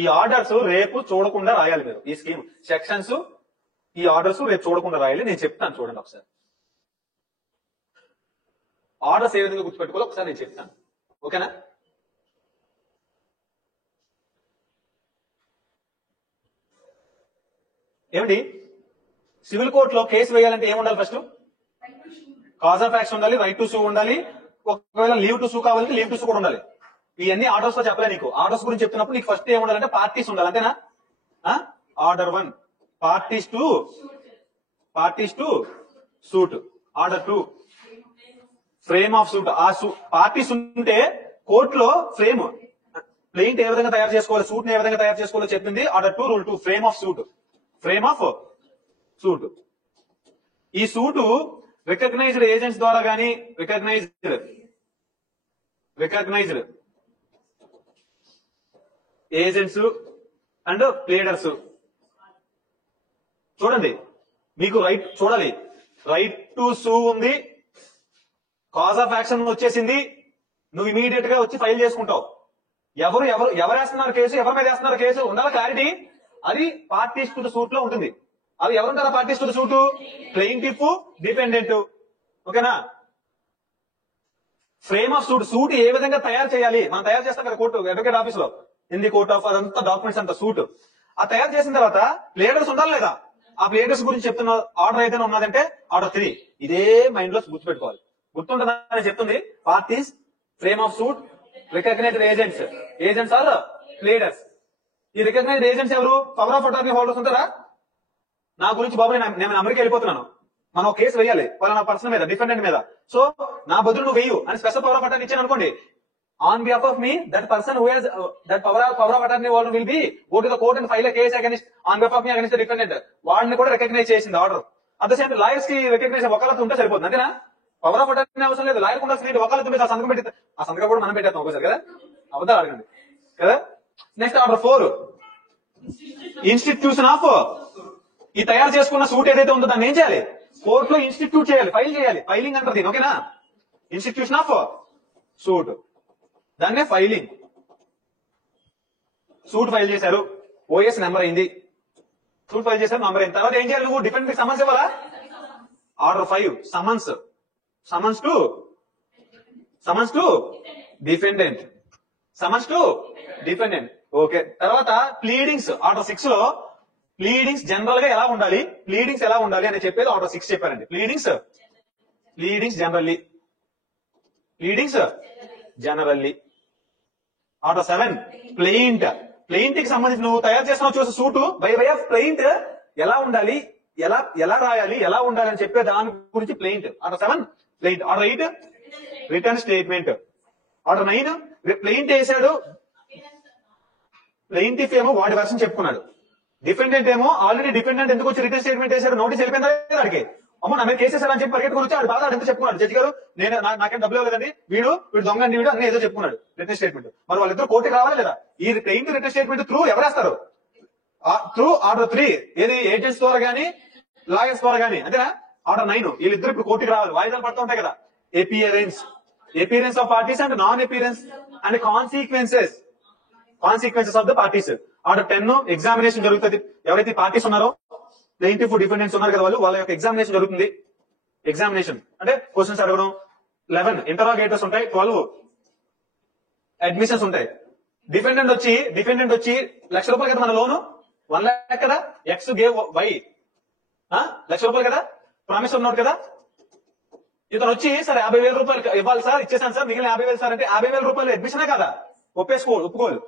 ఈ ఆర్డర్స్ రేపు చూడకుండా రాయాలి మీరు. ఈ స్కీమ్ సెక్షన్స్, ఈ ఆర్డర్స్ రేపు చూడకుండా రాయాలి. నేను చెప్తాను, చూడండి ఒకసారి. ఆర్డర్స్ ఏ విధంగా గుర్తుపెట్టుకోవాలో ఒకసారి నేను చెప్తాను, ఓకేనా? ఏమండి, సివిల్ కోర్టులో కేసు వేయాలంటే ఏముండాలి? ఫస్ట్ కాజ్ ఆఫ్ యాక్షన్ ఉండాలి, రైట్ టు సూ ఉండాలి, ఒకవేళ లీవ్ టు సూ కావాలంటే లీవ్ టు సూ కూడా ఉండాలి. ఇవన్నీ ఆర్డర్స్ లో చెప్పలే నీకు. ఆర్డర్స్ గురించి చెప్తున్నప్పుడు నీకు ఫస్ట్ ఏముండాలంటే పార్టీస్ ఉండాలి, అంతేనా? Order 1 parties to suit, order 2 frame of suit. ఆ పార్టీస్ ఉంటే కోర్టులో ఫ్రేమ్, ప్లెయింట్ ఏ విధంగా తయారు చేసుకోవాలి, సూట్ ఏ విధంగా తయారు చేసుకోవాలో చెప్పింది order 2 rule 2. Frame of suit. ఈ సూటు రికగ్నైజ్డ్ ఏజెంట్స్ ద్వారా గానీ, రికగ్నైజ్డ్ ఏజెంట్స్ అండ్ ప్లేడర్స్. చూడండి, మీకు రైట్ చూడాలి, రైట్ టు సూ ఉంది, కాజ్ ఆఫ్ యాక్షన్ వచ్చేసింది, నువ్వు ఇమీడియట్ గా వచ్చి ఫైల్ చేసుకుంటావు. ఎవరు వేస్తున్నారు కేసు, ఎవరి మీద వేస్తున్నారు కేసు ఉండాలి క్లారిటీ. అది పార్టీస్ టు ద సూట్ లో ఉంటుంది. అది ఎవరుంటారా parties to the suit? Plaintiff, defendant. ఓకేనా. ఫ్రేమ్ ఆఫ్ సూట్ ఏ విధంగా తయారు చేయాలి, మనం తయారు చేస్తాం కదా కోర్టు అడ్వకేట్ ఆఫీస్ లో, ఇన్ ది కోర్ట్ ఆఫ్ అదంతా డాక్యుమెంట్స్ అంతా సూట్. ఆ తయారు చేసిన తర్వాత ప్లేడర్స్ ఉండాలి లేదా, ఆ ప్లేడర్స్ గురించి చెప్తున్న ఆర్డర్ ఏదైనా ఉన్నదంటే ఆర్డర్ 3. ఇదే మైండ్ లో గుర్తుపెట్టుకోవాలి. గుర్తుంటుందని చెప్తుంది. Parties, frame of suit, recognised agents or pleaders. ఈ రికగ్నైజ్డ్ ఏజెంట్స్ ఎవరు? పవర్ ఆఫ్ అటార్నీ హోల్డర్స్ ఉంటారా? నా గురించి బాబు నేను అమెరికా వెళ్ళిపోతున్నాను, మనం ఒక కేసు వేయాలి పలానా పర్సన్ మీద, డిఫెండెంట్ మీద, సో నా బదులు నువ్వు వెయ్యు అని స్పెషల్ పవర్ ఆఫ్ అటార్నీ ఇచ్చాను అనుకోండి. On behalf of me, that person who has that power of attorney holder will be go to the court and file a case against on behalf of me against the defendant. వాళ్ళని కూడా recognise చేసింది order. At the same lawyers కి recognise ఒకళ్ళతో ఉంటే సరిపోతుంది, అంతేనా? Power of attorney అవసరం లేదు, లాయర్ కూడా ఒకళ్ళతో ఉంటే ఆ సంతకం పెట్టి, ఆ సంతకం కూడా మనం పెట్టేస్తాం ఒకసారి కదా, అవదా అడగండి కదా. Next order 4, institution of. ఈ తయారు చేసుకున్న సూట్ ఏదైతే ఉందో దాన్ని ఏం చేయాలి? కోర్టులో ఇన్స్టిట్యూట్ చేయాలి, ఫైల్ చేయాలి. ఫైలింగ్ అంటారు దీని, ఓకేనా. ఇన్స్టిట్యూషన్ ఆఫ్ సూట్, దాన్నే ఫైలింగ్. సూట్ ఫైల్ చేశారు, ఓఎస్ నెంబర్ అయింది, సూట్ ఫైల్ చేశారు, నెంబర్ అయిన తర్వాత ఏం చేయాలి? నువ్వు డిఫెండెంట్ సమన్స్ ఇవ్వాలా? Order 5, summons to defendant. Okay. తర్వాత ప్లీడింగ్స్, ఆర్డర్ 6 లో ప్లీడింగ్స్ జనరల్ గా ఎలా ఉండాలి, అని చెప్పేది ఆర్డర్ 6 చెప్పారండి. Pleadings generally. ఆర్డర్ 7 ప్లెయింట్ కి సంబంధించి నువ్వు తయారు చేస్తున్నావు చూసి సూటు, బై వే ఆఫ్ ప్లెయింట్ ఎలా ఉండాలి, ఎలా రాయాలి, ఎలా ఉండాలి అని చెప్పే దాని గురించి ప్లెయింట్. Order 7 ప్లెయింట్. Order 8 return statement. Order 9 ప్లెయింట్ వేసాడు, ప్లెయింటిఫ్ ఏమో వాడి వర్షన్ చెప్పుకున్నాడు, డిఫెండెంట్ ఏమో ఆల్రెడీ డిఫెండెంట్ ఎందుకు వచ్చి రిటర్న్ స్టేట్మెంట్ వేసాడు, నోటీస్ వెళ్ళిపోయిందా అడిగి, అమ్మో నా మీద కేసేసారు అని చెప్పి పరిగెట్టుకుని వచ్చి బాధ ఎంత చెప్పుకున్నాడు, జడ్జి గారు నాకేం డబ్బులు ఇవ్వలేదండి, వీడు దొంగ అండి, వీడు అన్ని ఏదో చెప్పుకున్నాడు రిటర్న్ స్టేట్మెంట్. మరి వాళ్ళిద్దరు కోర్టుకి రావాలి లేదా? ఈ ప్లెయింట్ రిటర్న్ స్టేట్మెంట్ త్రూ ఎవరేస్తారు? త్రూ ఆర్డర్ 3, ఏది ఏజెంట్స్ ద్వారా గానీ లాయర్స్ ద్వారా గానీ, అంతేనా. ఆర్డర్ 9 వీళ్ళిద్దరు ఇప్పుడు కోర్టుకి రావాలి, వాయిదాలు పడుతూ ఉంటాయి కదా. appearance of parties and non appearance and consequences of the parties. Order 10 examination జరుగుతుంది. ఎవరైతే పార్టీస్ ఉన్నారో ప్లెయింటిఫ్ డిఫెండెంట్స్ ఉన్నారు కదా, వాళ్ళ యొక్క ఎగ్జామినేషన్ జరుగుతుంది. ఎగ్జామినేషన్ అంటే క్వశ్చన్స్ అడగడం. 11 ఇంటరాగేటర్స్ ఉంటాయి. 12 అడ్మిషన్స్ ఉంటాయి. డిఫెండెంట్ వచ్చి ₹1,00,000 కదా మన లోను, 1 lakh కదా, ఎక్స్ గేవ్ వై, ₹1,00,000 కదా, ప్రామిస్ ఉన్నాడు కదా. ఇతను వచ్చి సార్ ₹50,000 ఇవ్వాలి సార్, ఇచ్చేసాను సార్, మిగిలిన ₹50,000 సార్ అంటే ₹50,000 అడ్మిషనే కదా, ఒప్పుకోలు.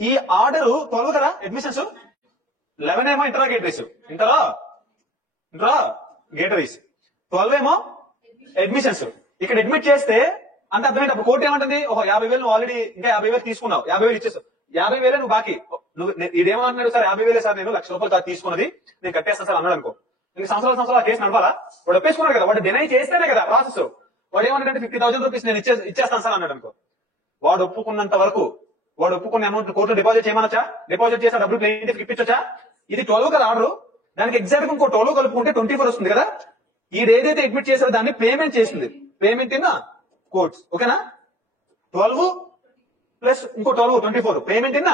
ఈ ఆర్డర్ 12 కదా అడ్మిషన్స్, 11 ఏమో ఇంటరాగేటరీస్, 12 ఏమో అడ్మిషన్స్. ఇక్కడ అడ్మిట్ చేస్తే అంటే అర్థమైంది. అప్పుడు కోర్టు ఏమంటుంది, 50,000 నువ్వు ఆల్రెడీ ఇంకా 50,000 తీసుకున్నావు, 50,000 ఇచ్చేసావు, 50,000 నువ్వు బాకీ. నువ్వు ఇదేమన్నాడు సార్, 50,000 సార్, నేను ₹1,00,000 కాదు తీసుకున్నది, నేను కట్టేస్తాను సార్ అన్నాడు అనుకో. నీకు సంవత్సరాలు ఆ కేసు నడవాలా? వాడు ఒప్పేసుకున్నాడు కదా, వాడు డినై చేస్తేనే కదా ప్రాసెస్. వాడు ఏమన్నాడంటే ₹50,000 నేను ఇచ్చేస్తాను సార్ అన్నాడు అనుకో. వాడు ఒప్పుకున్నంత వరకు, వాడు ఒప్పుకున్న అమౌంట్ కోర్టు డిపాజిట్ చేయమనొచ్చా? డిపాజిట్ చేసిన డబ్బులు ప్లెయింటిఫ్ ఇప్పించొచ్చా? ఇది 12 కదా ఆర్డర్, దానికి ఎగ్జాక్ట్ గా ఇంకో 12 కలుపుకుంటే 24 వస్తుంది కదా. ఈ ఏదైతే అడ్మిట్ చేశారో దాన్ని పేమెంట్ చేసింది, పేమెంట్ ఇన్ కోర్ట్స్, ఓకేనా. 12 ప్లస్ ఇంకో 12 24 payment in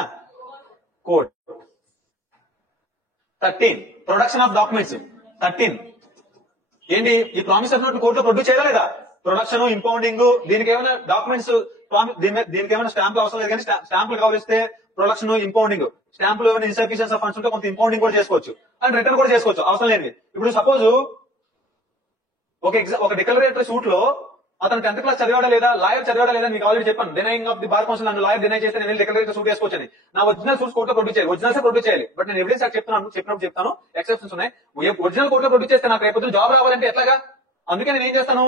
court. 13 production of documents. 13 ఏంటి, ఈ ప్రామిస్ అన్నట్టు కోర్టులో ప్రొడ్యూస్ చేయాలా లేదా? ప్రొడక్షన్, ఇంపౌండింగ్, దీనికి ఏమైనా డాక్యుమెంట్స్, దీనికి ఏమైనా స్టాంపులు అవసరం లేదు కానీ స్టాంపులు కావలిస్తే ప్రొడక్షన్, ఇంపౌండింగ్, స్టాంపులు ఏమైనా ఇన్సఫిషియన్స్ ఆఫ్ ఫండ్స్ ఉంటే కొంత ఇంపౌండింగ్ కూడా చేసుకోవచ్చు అండ్ రిటర్న్ కూడా చేసుకోవచ్చు, అవసరం లేదు. ఇప్పుడు సపోజ్ ఒక డిక్లరేటరీ సూట్ లో అతను 10th క్లాస్ చదివాడా లేదా, లాయర్ చదివాడా లేదా మీకు ఆల్రెడీ చెప్పాను. Denying of the bar council, నన్ను లాయర్ డినై చేస్తే నేను డిక్లరేటరీ సూట్ వేసుకోవచ్చని. నా ఒరిజినల్ సూట్స్ కోర్టులో ప్రొడ్యూస్ చేయాలి, ఒరిజినల్స్ ప్రొడ్యూస్ చేయాలి. బట్ నేను ఎవిడెన్స్ చెప్పినప్పుడు చెప్తాను, ఎక్సెప్షన్స్ ఉన్నాయి. ఒరిజినల్ కోర్టులో ప్రొడ్యూస్ చేస్తే నాకు రేపు జాబ్ రావాలంటే ఎట్లాగా? అందుకే నేను ఏం చేస్తాను,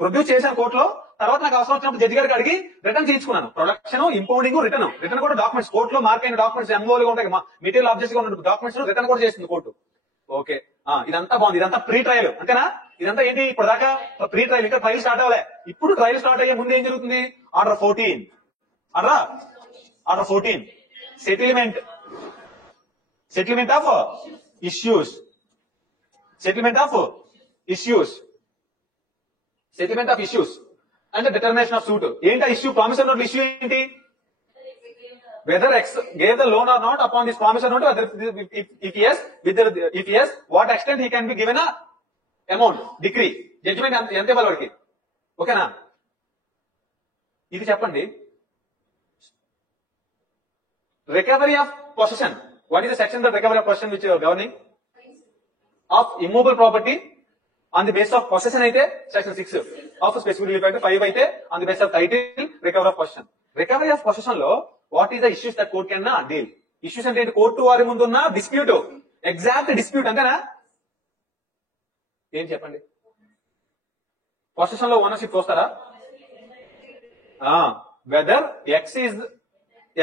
ప్రొడ్యూస్ చేశాను కోర్టులో, తర్వాత నాకు అవసరం వచ్చినప్పుడు జడ్జి గారికి అడిగి రిటర్న్ చేయించుకున్నాను. ప్రొడక్షన్, ఇంపౌండింగ్, రిటర్న్ కూడా డాక్యుమెంట్స్, కోర్టులో మార్క్ అయిన డాక్యుమెంట్స్, ఎంఓలుగా ఉంటాయి, మెటీరియల్ ఆబ్జెక్ట్స్ గా ఉన్న డాక్యుమెంట్స్ రిటర్న్ కూడా చేస్తుంది కోర్టు. ఓకే, ఇదంతా బాగుంది, ఇదంతా ప్రీ ట్రయల్ అంతేనా. ఇదంతా ఏంటి, ఇప్పుడు దాకా ప్రీ ట్రయల్, ఇంకా ట్రయల్ స్టార్ట్ అవ్వలే. ఇప్పుడు ట్రయల్ స్టార్ట్ అయ్యే ముందు ఏం జరుగుతుంది, order 14 settlement of issues. And determination of suit. ఏంటి ఇష్యూ, ప్రామిసర్ నోట్ ఇష్యూ ఏంటి, whether X gave the loan or not upon this promise or not, if yes, what extent he can be given a amount decree judgement ఎంత ఇవ్వాలి వాడికి, ఓకేనా. ఇది చెప్పండి, recovery of possession, what is the section that recovery of possession which governing of immovable property on the base of possession అయితే section 6 of specific relief act 5 అయితే on the base of title recovery of possession. Recovery of possession లో what is the issues that court can deal. Issues అంటే court వారి ముందు ఉన్న dispute, exact dispute అంతేనా. ఏం చెప్పండి, పొసెషన్ లో ఓనర్షిప్ చూస్తారా, వెదర్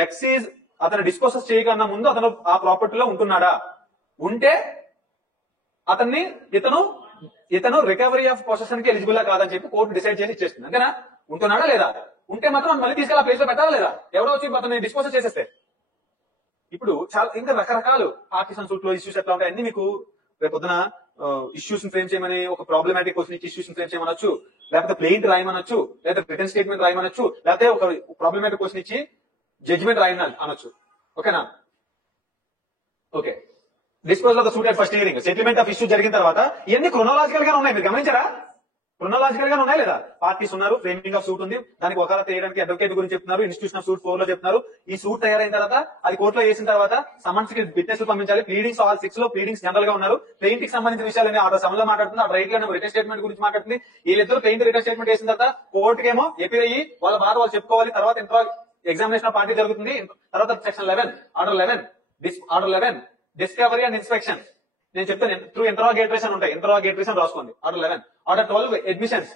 ఎక్స్ ఈజ్ అతను డిస్పోజెస్ చేయకన్నా ముందు అతను ఆ ప్రాపర్టీలో ఉంటున్నాడా, ఉంటే అతన్ని ఇతను రికవరీ ఆఫ్ పొసెషన్ కి ఎలిజిబుల్ కాదని చెప్పి కోర్టు డిసైడ్ చేసి ఇచ్చేస్తుంది, అంతేనా. ఉంటున్నాడా లేదా, ఉంటే మాత్రం మళ్ళీ తీసుకెళ్ళి ఆ ప్లేస్ లో పెట్టాలా లేదా, ఎవరో వచ్చి అతన్ని డిస్పోజెస్ చేసేస్తే. ఇప్పుడు చాలా ఇంకా రకరకాలు పార్టీషన్ సూట్ లో ఇష్యూస్ ఎట్లా ఉంటాయి అన్ని మీకు రేపొద్దున ఇష్యూస్ ఫ్రేమ్ చేయమని, ఒక ప్రాబ్లమాటిక్ క్వశ్చన్ ఇచ్చి ఇష్యూస్ ఫ్రేమ్ చేయమనొచ్చు, లేకపోతే ప్లెయింట్ రాయమనొచ్చు, లేకపోతే రిటర్న్ స్టేట్మెంట్ రాయమనొచ్చు, లేకపోతే ఒక ప్రాబ్లమాటిక్ క్వశ్చన్ ఇచ్చి జడ్జిమెంట్ రాయమని అనొచ్చు, ఓకేనా. Okay, disposal of the suit at first hearing, settlement of issue జరిగిన తర్వాత ఇవన్నీ క్రొనాలజికల్ గా ఉన్నాయి, మీరు గమనించారా. క్రొనాలజికల్ గా ఉన్నాయి లేదా, పార్టీస్ ఉన్నారు, ఫ్రేమింగ్ ఆఫ్ సూట్ ఉంది, దానికి వకాలత్ చేయడానికి అడ్వకేట్ గురించి చెప్తున్నారు, ఇన్స్టిట్యూషన్ ఆఫ్ సూట్ 4 లో చెప్తున్నారు. ఈ సూట్ తయారైన తర్వాత అది కోర్టులో వేసిన తర్వాత సమన్స్ కి విట్నెస్ పంపించాలి. ప్లీడింగ్స్ ఆల్ 6 లో ప్లీడింగ్స్ జనరల్ గా ఉన్నారు. ప్లెయింట్ కి సంబంధించిన విషయాలని ఆ సమయంలో మాట్లాడుతుంది, ఆ రైట్ లో రిటర్న్ స్టేట్మెంట్ గురించి మాట్లాడుతుంది. వీళ్ళిద్దరు ప్లెయింట్ రిటర్న్ స్టేట్మెంట్ వేసిన తర్వాత కోర్టుకేమో ఎపీర్ అయ్యి వాళ్ళ బాధ వాళ్ళు చెప్పుకోవాలి. తర్వాత ఎగ్జామినేషన్ ఆఫ్ పార్టీ జరుగుతుంది. తర్వాత section 11 order 11 discovery and inspection. నేను చెప్తాను, త్రూ ఇంటరాగేటరీస్ అని ఉంటాయి, ఇంటరాగేటరీస్ అని రాసుకోండి. Order 11, order 12 admissions,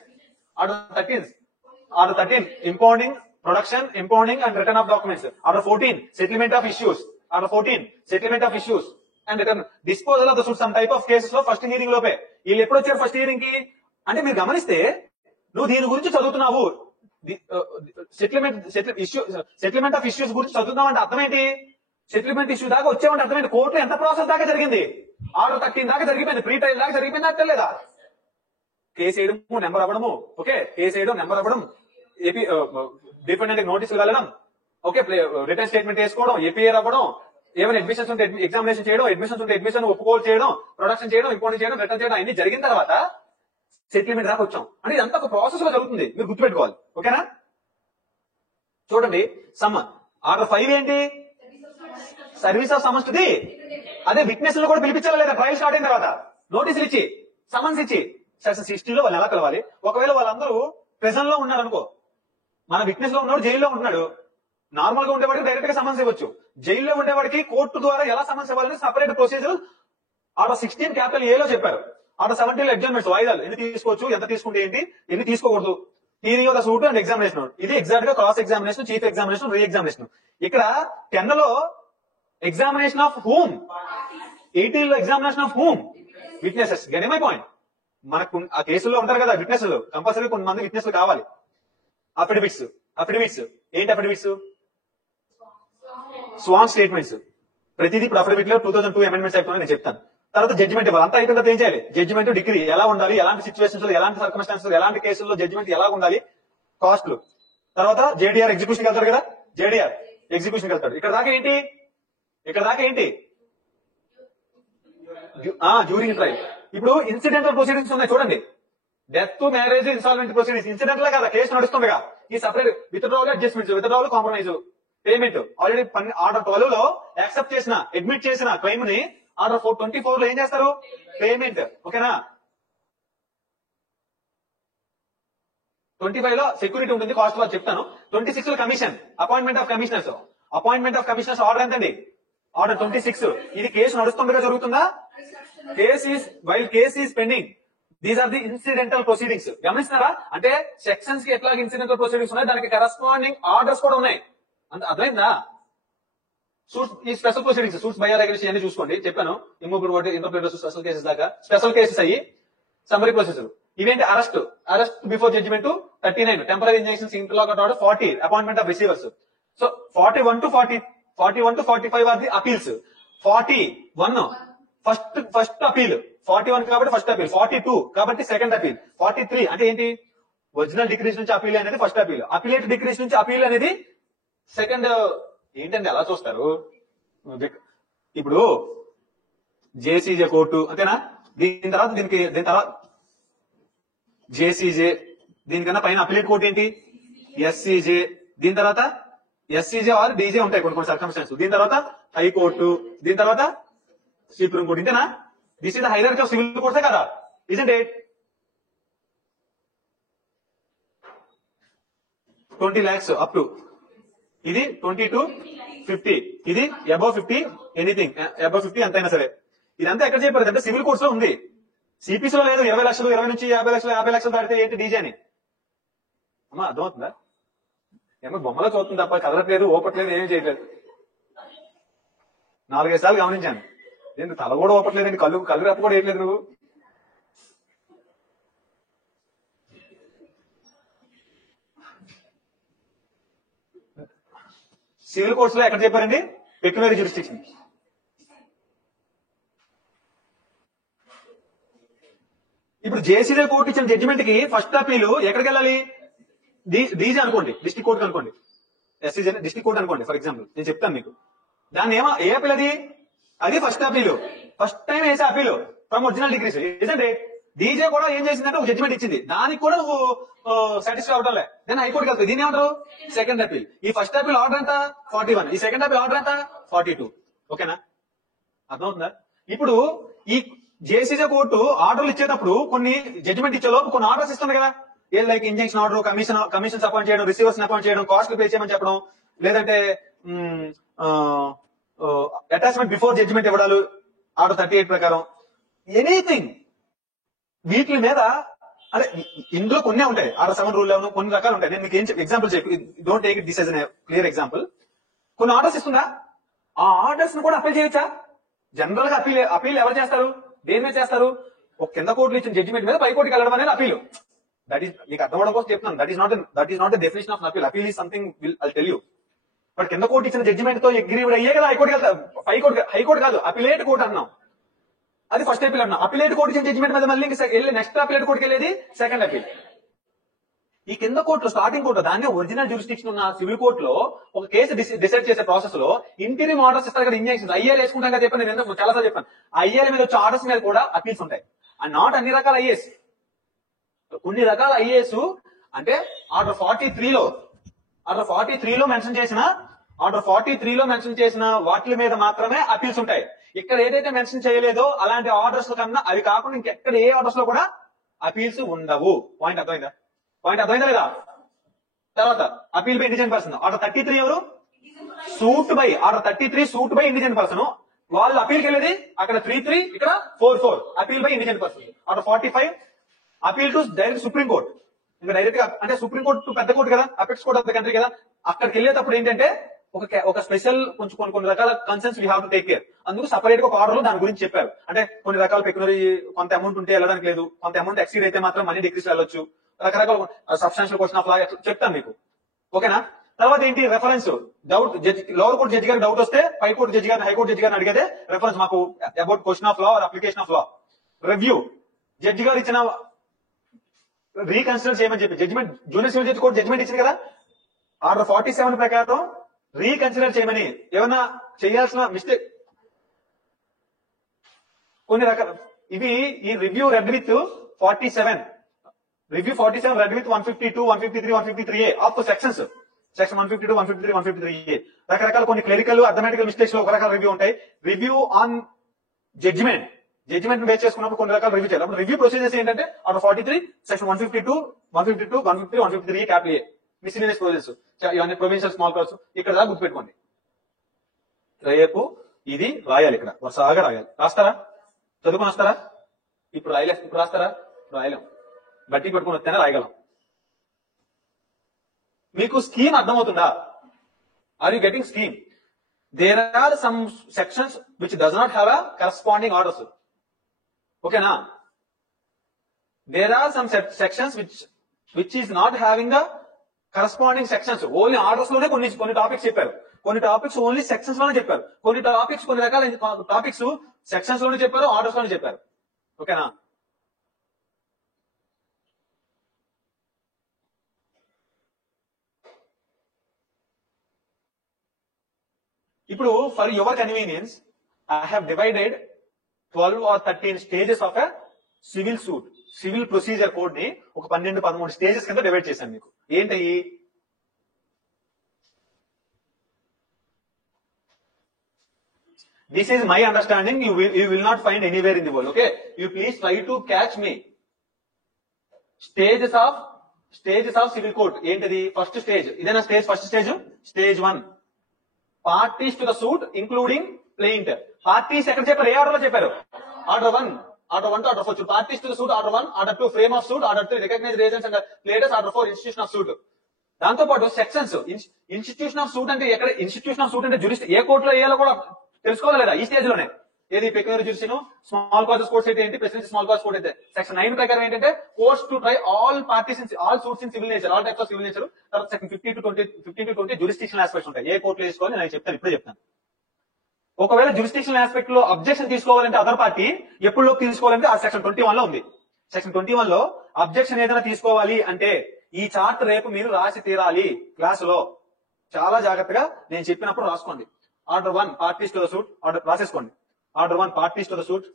order 13 impounding, production, impounding and return of documents, order 14 settlement of issues and return disposal of the suit some type of cases లో first hearing లోపే. వీళ్ళు ఎప్పుడు వచ్చారు ఫస్ట్ హియరింగ్ కి అంటే మీరు గమనిస్తే నువ్వు దీని గురించి చదువుతున్నావు, సెటిల్మెంట్ ఆఫ్ ఇష్యూస్ గురించి చదువుతున్నావు అంటే అర్థం ఏంటి, సెటిల్మెంట్ ఇష్యూ దాకా వచ్చామంటే అర్థమైంది కోర్టులో ఎంత ప్రాసెస్ దాకా జరిగింది, ఆర్డర్ 13 దాకా జరిగిపోయింది, ప్రీ ట్రయల్ దాకా జరిగిపోయింది అంటే లేదా. కేసు వేయడము, నెంబర్ అవ్వడము, ఓకే, కేసు వేయడం, నెంబర్ అవ్వడం, ఏపీ డిపెండెంట్ నోటీసులు వెళ్ళడం, ఓకే, రిటర్న్ స్టేట్మెంట్ వేసుకోవడం, ఏపీఆర్ అవ్వడం, ఏమైనా అడ్మిషన్స్ ఉంటే ఎగ్జామినేషన్ చేయడం, అడ్మిషన్స్ ఉంటే అడ్మిషన్ ఒప్పుకోలు చేయడం, ప్రొడక్షన్ చేయడం, ఇంపోర్ట్ చేయడం, రిటర్న్ చేయడం, అన్ని జరిగిన తర్వాత సెటిల్మెంట్ దాకా వచ్చాం అంటే ఇదంతా ఒక ప్రాసెస్ లో జరుగుతుంది, మీరు గుర్తుపెట్టుకోవాలి, ఓకేనా. చూడండి, ఆర్డర్ 5 ఏంటి, service of summons to the, అదే విట్నెస్ కూడా పిలిపించాలి లేదా ట్రయల్ స్టార్ట్ అయిన తర్వాత, నోటీసులు ఇచ్చి సమన్స్ ఇచ్చి సెక్షన్ 60 లో వాళ్ళు ఎలా కలవాలి. ఒకవేళ వాళ్ళందరూ ప్రెజెంట్ లో ఉన్నారు అనుకో, మన విట్నెస్ లో ఉన్నాడు జైల్లో ఉంటున్నాడు, నార్మల్ గా ఉండేవాడికి డైరెక్ట్ గా సమన్స్ ఇవ్వచ్చు, జైల్లో ఉండేవాడికి కోర్టు ద్వారా ఎలా సమన్స్ ఇవ్వాలని సపరేట్ ప్రొసీజర్ ఆర్డర్ 16 క్యాపిటల్ ఏలో చెప్పారు. ఆర్డర్ 17 ఎగ్జామినేషన్ వాయిదాలు ఎన్ని తీసుకోవచ్చు, ఎంత తీసుకుంటే ఏంటి, ఎన్ని తీసుకోకూడదు, theory of the suit and examination. ఇది ఎగ్జాక్ట్ గా క్రాస్ ఎగ్జామినేషన్, చీఫ్ ఎగ్జామినేషన్, రీ ఎగ్జామినేషన్. ఇక్కడ 10 లో ఎగ్జామినేషన్ ఆఫ్ హూమ్, 18 లో examination of whom, witnesses. Get my point. మనకు ఆ కేసుల్లో ఉంటారు కదా విట్నెస్లు, కంపల్సరీ కొంతమంది విట్నెస్లు కావాలి. అఫిడవిట్స్ ఏంటి, అఫిడవిట్స్ స్వాన్ స్టేట్మెంట్స్, ప్రతిదీ ఇప్పుడు అఫిడవిట్ లో 2002 అమెండ్మెంట్స్ యాక్ట్ నేను చెప్తాను. తర్వాత జడ్జిమెంట్ ఇవ్వాలి, అంతా అయిపోయిన తర్వాత ఏం చేయాలి, జడ్జిమెంట్ డిగ్రీ ఎలా ఉండాలి, ఎలాంటి సిచ్యువేషన్స్ లో, ఎలాంటి సర్కమ్స్టాన్సెస్, ఎలాంటి కేసుల్లో జడ్జిమెంట్ ఎలా ఉండాలి, కాస్ట్లు. తర్వాత జేడీఆర్ ఎగ్జిక్యూషన్ వెళ్తారు కదా, జేడీఆర్ ఎగ్జిక్యూషన్ వెళ్తాడు. ఇక్కడ దాకా ఏంటి డ్యూరింగ్ ట్రయల్. ఇప్పుడు ఇన్సిడెంటల్ ప్రొసీడింగ్స్ ఉన్నాయి చూడండి, death, marriage, insolvent proceedings incidental కదా, కేసు నడుస్తుండగా ఈ separate withdrawal, adjustments, withdrawal, compromise, payment. Already order 12 లో యాక్సెప్ట్ చేసిన, అడ్మిట్ చేసిన క్లెయిమ్ ని ఆర్డర్ 24 లో ఏం చేస్తారు, పేమెంట్, ఓకేనా. 25 లో సెక్యూరిటీ ఉంటుంది, కాస్ట్ లో చెప్తాను. 26 లో commission, appointment of commissioners order ఎంతండి, ఆర్డర్ 26. ఇది కేసు నడుస్తుండగా జరుగుతుందా, case is pending. These are the incidental proceedings. గమనిస్తున్నారా, అంటే సెక్షన్స్ కి ఎట్లా ఇన్సిడెంటల్ ప్రొసీడింగ్స్ ఉన్నాయి, దానికి కరెస్పాండింగ్ ఆర్డర్స్ కూడా ఉన్నాయి. అర్థమైందా. సూట్స్, ఈ special proceedings, suits by regulation అన్ని చూసుకోండి, చెప్పాను. ఇమ్మూబుల్ ఇంటర్ప్రిటర్స్, స్పెషల్ కేసెస్ దాకా, స్పెషల్ కేసెస్ అయ్యి సమ్మరీ ప్రొసీజర్. ఇవేంటి, arrest before judgement 39, temporary injunctions, interlocutory order 40, appointment of receivers. So 41 to 45 are the appeals. 41 first appeal, 41 కాబట్టి first appeal, 42 కాబట్టి second appeal, 43 అంటే ఏంటి, ఒరిజినల్ డిక్రీస్ నుంచి appeal అనేది first appeal, appellate decrease నుంచి appeal అనేది second. ఏంటండి అలా చూస్తారు, ఇప్పుడు జేసీజే కోర్టు అంతేనా, దీని తర్వాత జేసీజే, దీనికన్నా పైన అపిలేట్ కోర్టు ఏంటి ఎస్సీజే, దీని తర్వాత ఎస్సీజే ఆర్ డీజే ఉంటాయి కొన్ని కొన్ని సర్కమ్స్టాన్స్, దీని తర్వాత హైకోర్టు, దీని తర్వాత సుప్రీం కోర్టు. ఇంతేనా? This is the hierarchy of civil కోర్ట్సే కదా, isn't it? 20 lakhs up to, ఇది 20 to 50, ఇది అబౌవ్ 50, ఎనీథింగ్ అబౌవ్ 50 ఎంతైనా సరే. ఇదంతా ఎక్కడ చెప్పారు అంటే సివిల్ కోర్ట్స్ లో ఉంది, సిపిసి లో లేదు. 20 లక్షలు, 20 నుంచి 50 లక్షలు, 50 లక్షలు దాటితే ఏంటి డీజే అని. అమ్మా అర్థమవుతుందా? ఏమో బొమ్మలో చూస్తుంది తప్ప కదలట్లేదు, ఓపట్లేదు, ఏమీ చేయట్లేదు. 4-5 సార్లు గమనించాను. ఏంటి తల కూడా ఓపట్లేదండి, కళ్ళు రెప్ప కూడా వేయట్లేదు నువ్వు. సివిల్ కోర్ట్స్ లో ఎక్కడ చెప్పారండి పెక్యునరీ జ్యూరిస్డిక్షన్. ఇప్పుడు జేసీజే కోర్టు ఇచ్చిన జడ్జిమెంట్ కి ఫస్ట్ అపీల్ ఎక్కడికి వెళ్ళాలి? డీజే అనుకోండి, డిస్ట్రిక్ట్ కోర్టు అనుకోండి, ఎస్సీజే డిస్ట్రిక్ట్ కోర్టు అనుకోండి ఫర్ ఎగ్జాంపుల్, నేను చెప్తాను మీకు. దాన్ని ఏ అపీల్ అది ఫస్ట్ అపీల్, ఫస్ట్ టైం వేసే అపీల్ ఫ్రమ్ ఒరిజినల్ డిగ్రీస్. ఏంటంటే డీజే కూడా ఏం చేసిందంటే ఒక జడ్జిమెంట్ ఇచ్చింది, దానికి కూడా నువ్వు సాటిస్ఫై అవడం లే, నేను హైకోర్టుకి వెళ్తాను. దీని ఏమంటారు? Second appeal. ఈ ఫస్ట్ అపీల్ ఆర్డర్ ఎంత? 41, ఈ సెకండ్ అపీల్ ఆర్డర్ ఎంత? 42. ఓకేనా? అర్థమవుతుందా? ఇప్పుడు ఈ జేసీజే కోర్టు ఆర్డర్లు ఇచ్చేటప్పుడు కొన్ని జడ్జిమెంట్ ఇచ్చేలోపు కొన్ని ఆర్డర్స్ ఇస్తుంది కదా, ఏది like injunction order, commissions appoint చేయడం, రిసీవర్స్ అపాయింట్ చేయడం, కాస్ట్ పే చేయమని చెప్పడం, లేదంటే అటాచ్మెంట్ బిఫోర్ జడ్జిమెంట్ ఇవ్వడాలు ఆర్డర్ 38 ప్రకారం, ఎనీథింగ్ వీటి మీద. అదే ఇందులో కొన్ని ఉంటాయి, ఆర్డర్ 7 రూల్ 11 కొన్ని రకాలు ఉంటాయి. నేను మీకు ఏం ఎగ్జాంపుల్ చెప్పి, don't take it this as a clear example. కొన్ని ఆర్డర్స్ ఇస్తుందా, ఆ ఆర్డర్స్ ను కూడా అపీల్ చేయొచ్చా? జనరల్ గా అపీల్ ఎవరు చేస్తారు, దేని మీద చేస్తారు? ఒక కింద కోర్టులు ఇచ్చిన జడ్జిమెంట్ మీద పై కోర్టుకి వెళ్ళడం అనేది అపీల్. దట్ ఈస్ మీకు అర్థం అవడం కోసం చెప్తున్నాను. That is not the definition of appeal. Appeal is something I'll tell you. But కింద కోర్టు ఇచ్చిన జడ్జిమెంట్ తో అగ్రీడ్ అయ్యే కదా హైకోర్టుకి వెళ్తారు. హైకోర్టు కాదు, అపిలేట్ కోర్టు అన్నాం, అది ఫస్ట్ అపీల్ అన్నాం. అపిలేట్ కోర్టు ఇచ్చిన జడ్జిమెంట్ మీద మళ్ళీ నెక్స్ట్ అపిలేట్ కోర్టుకి వెళ్ళేది సెకండ్ అపీల్. ఈ కింద కోర్టులో స్టార్టింగ్ కోర్టు దాన్ని ఒరిజినల్ జ్యూరిస్డిక్షన్ ఉన్న సివిల్ కోర్టులో ఒక కేసు డిసైడ్ చేసే ప్రాసెస్ లో ఇంటీరియం ఆర్డర్స్ ఇస్తారు కదా, ఇంజక్షన్స్ ఐఏఎల్ వేసుకుంటాం కదా చెప్పాను, నేను ఎందుకు చాలాసార్లు చెప్పాను. ఐఏఎల్ మీద వచ్చే ఆర్డర్స్ మీద కూడా అపీల్స్ ఉంటాయి. అండ్ నాట్ అన్ని రకాల ఐఏఎస్, కొన్ని రకాల ఐఏఎస్ అంటే ఆర్డర్ 43లో మెన్షన్ చేసిన వాటి మీద మాత్రమే అపీల్స్ ఉంటాయి. ఇక్కడ ఏదైతే మెన్షన్ చేయలేదో అలాంటి ఆర్డర్స్ కన్నా అవి కాకుండా ఇంకెక్కడ ఏ ఆర్డర్స్ లో కూడా అపీల్స్ ఉండవు. పాయింట్ అర్థమైందా లేదా? తర్వాత appeal by indigent person, order 33 ఎవరు? Order 33 suit by indigent person. వాళ్ళు అపీల్కి వెళ్ళేది అక్కడ 33, ఇక్కడ 44 appeal by indigent person. Order 45 appeal to direct supreme court, ఇంకా డైరెక్ట్ గా అంటే సుప్రీం కోర్టు పెద్ద కోర్టు కదా, apex court of the country కదా. అక్కడికి వెళ్ళేటప్పుడు ఏంటంటే ఒక స్పెషల్ కొంచెం కొన్ని రకాల concerns we have to take care. అందుకు సపరేట్ గా ఒక ఆర్డర్ లో దాని గురించి చెప్పారు. అంటే కొన్ని రకాల పెక్యునరీ కొంత అమౌంట్ ఉంటే వెళ్ళడానికి లేదు, కొంత అమౌంట్ ఎక్సీడ్ అయితే మాత్రం మనీ డిక్రీస్ వెళ్ళొచ్చు, రకరకాల సబ్స్టాన్షియల్ క్వశ్చన్ ఆఫ్ లా చెప్తాను మీకు. ఓకేనా? తర్వాత ఏంటి reference, doubt lower court judge గారికి డౌట్ వస్తే పై కోర్టు జడ్జి గారిని, హైకోర్టు జడ్జి గారిని అడిగేదే రెఫరెన్స్ మాకు about question of law or application of law. Review, judge గారు ఇచ్చిన రీకన్సిడర్ చేయమని చెప్పి judgment, junior civil judge court judgment ఇచ్చింది కదా, ఆర్డర్ 47 ప్రకారం రీకన్సిడర్ చేయమని. ఏమన్నా చేయాల్సిన మిస్టేక్ కొన్ని రకాల ఇవి ఈ review red with 47 red with 152, 153, 153A of sections, section 152, 153, 153A. రకరకాల కొన్ని క్లరికల్ అథమెటికల్ మిస్టేక్స్ లో ఒక రకాల రివ్యూ ఉంటాయి. రివ్యూ ఆన్ జడ్జిమెంట్ బేస్ చేసుకున్నప్పుడు కొన్ని రకాల రివ్యూ చేయాలి. అప్పుడు రివ్యూ ప్రొసీజర్స్ ఏంటంటే order 43, section 152, 153, 153 capital A miscellaneous procedures, ఇవన్నీ ప్రొవిన్షియల్ స్మాల్ క్లాస్. ఇక్కడ దాకా గుర్తుపెట్టుకోండి. రేపు ఇది రాయాలి, ఇక్కడ వరుసగా రాయాలి. రాస్తారా? చదువుకుని వస్తారా? ఇప్పుడు రాయలే, ఇప్పుడు రాస్తారా? రాయలేం, బట్టి పట్టుకుని వస్తేనే రాయగలం. మీకు స్కీమ్ అర్థమవుతుందా? Are you getting scheme? There are some sections which does not have a corresponding orders. ఓకేనా? There are some sections which is not having a corresponding sections. Only orders లోనే కొన్ని టాపిక్స్ చెప్పారు, కొన్ని టాపిక్స్ ఓన్లీ సెక్షన్స్ లోనే చెప్పారు, కొన్ని topics కొన్ని రకాల టాపిక్స్ సెక్షన్స్ లోనే చెప్పారు, ఆర్డర్స్ లోనే చెప్పారు. ఓకేనా? ఇప్పుడు for your convenience I have divided 12 or 13 stages of a civil suit. Civil procedure code ని ఒక 12-13 స్టేజెస్ కింద డివైడ్ చేశాను మీకు. ఏంటి? This is my understanding. You will not find anywhere in the world. Okay, you please try to catch me. Stages of civil code. ఏంటిది? First stage ఇదేనా? First stage stage 1 parties to the suit including plaint. Parties ఎక్కడ చెప్పారు? ఏ order లో చెప్పారు? Order 1 to order 4. Parties to the suit order 1, order 2 frame of suit, order 3 recognized agents and pleaders, order 4 institution of suit. దాంతో పాటు sections. Institution of suit అంటే ఎక్కడ? Institution of suit అంటే జ్యూరిస్ట్ ఏ కోర్టులో వేయాలో కూడా తెలుసుకోవాలి లేదా? ఈ స్టేజ్ లోనే. ఏది? పెక్యునరీ జ్యూరిస్డిక్షన్, స్మాల్ కాజెస్ కోర్ట్స్ అయితే ఏంటి, ప్రెసిడెన్సీ స్మాల్ కాజ్ కోర్ట్ అయితే. సెక్షన్ 9 ప్రకారం ఏంటంటే courts to try all parties in all suits in civil nature, all types of civil nature. తర్వాత సెక్షన్ 15 to 20 జ్యూరిస్డిక్షనల్ ఆస్పెక్ట్స్ ఉంటాయి. ఏ కోర్టులో తీసుకోవాలి నేను చెప్తాను, ఇప్పుడే చెప్తాను. ఒకవేళ జ్యూరిస్డిక్షనల్ ఆస్పెక్ట్ లో అబ్జెక్షన్ తీసుకోవాలంటే అదర్ పార్టీ ఎప్పుడు తీసుకోవాలంటే ఆ సెక్షన్ 21 లో ఉంది. సెక్షన్ 21 లో అబ్జెక్షన్ ఏదైనా తీసుకోవాలి అంటే ఈ చార్ట్ రేపు మీరు రాసి తీరాలి క్లాసులో. చాలా జాగ్రత్తగా నేను చెప్పినప్పుడు రాసుకోండి. Order 1 parties to the suit, order రాసేసుకోండి. Order 1 parties to the suit.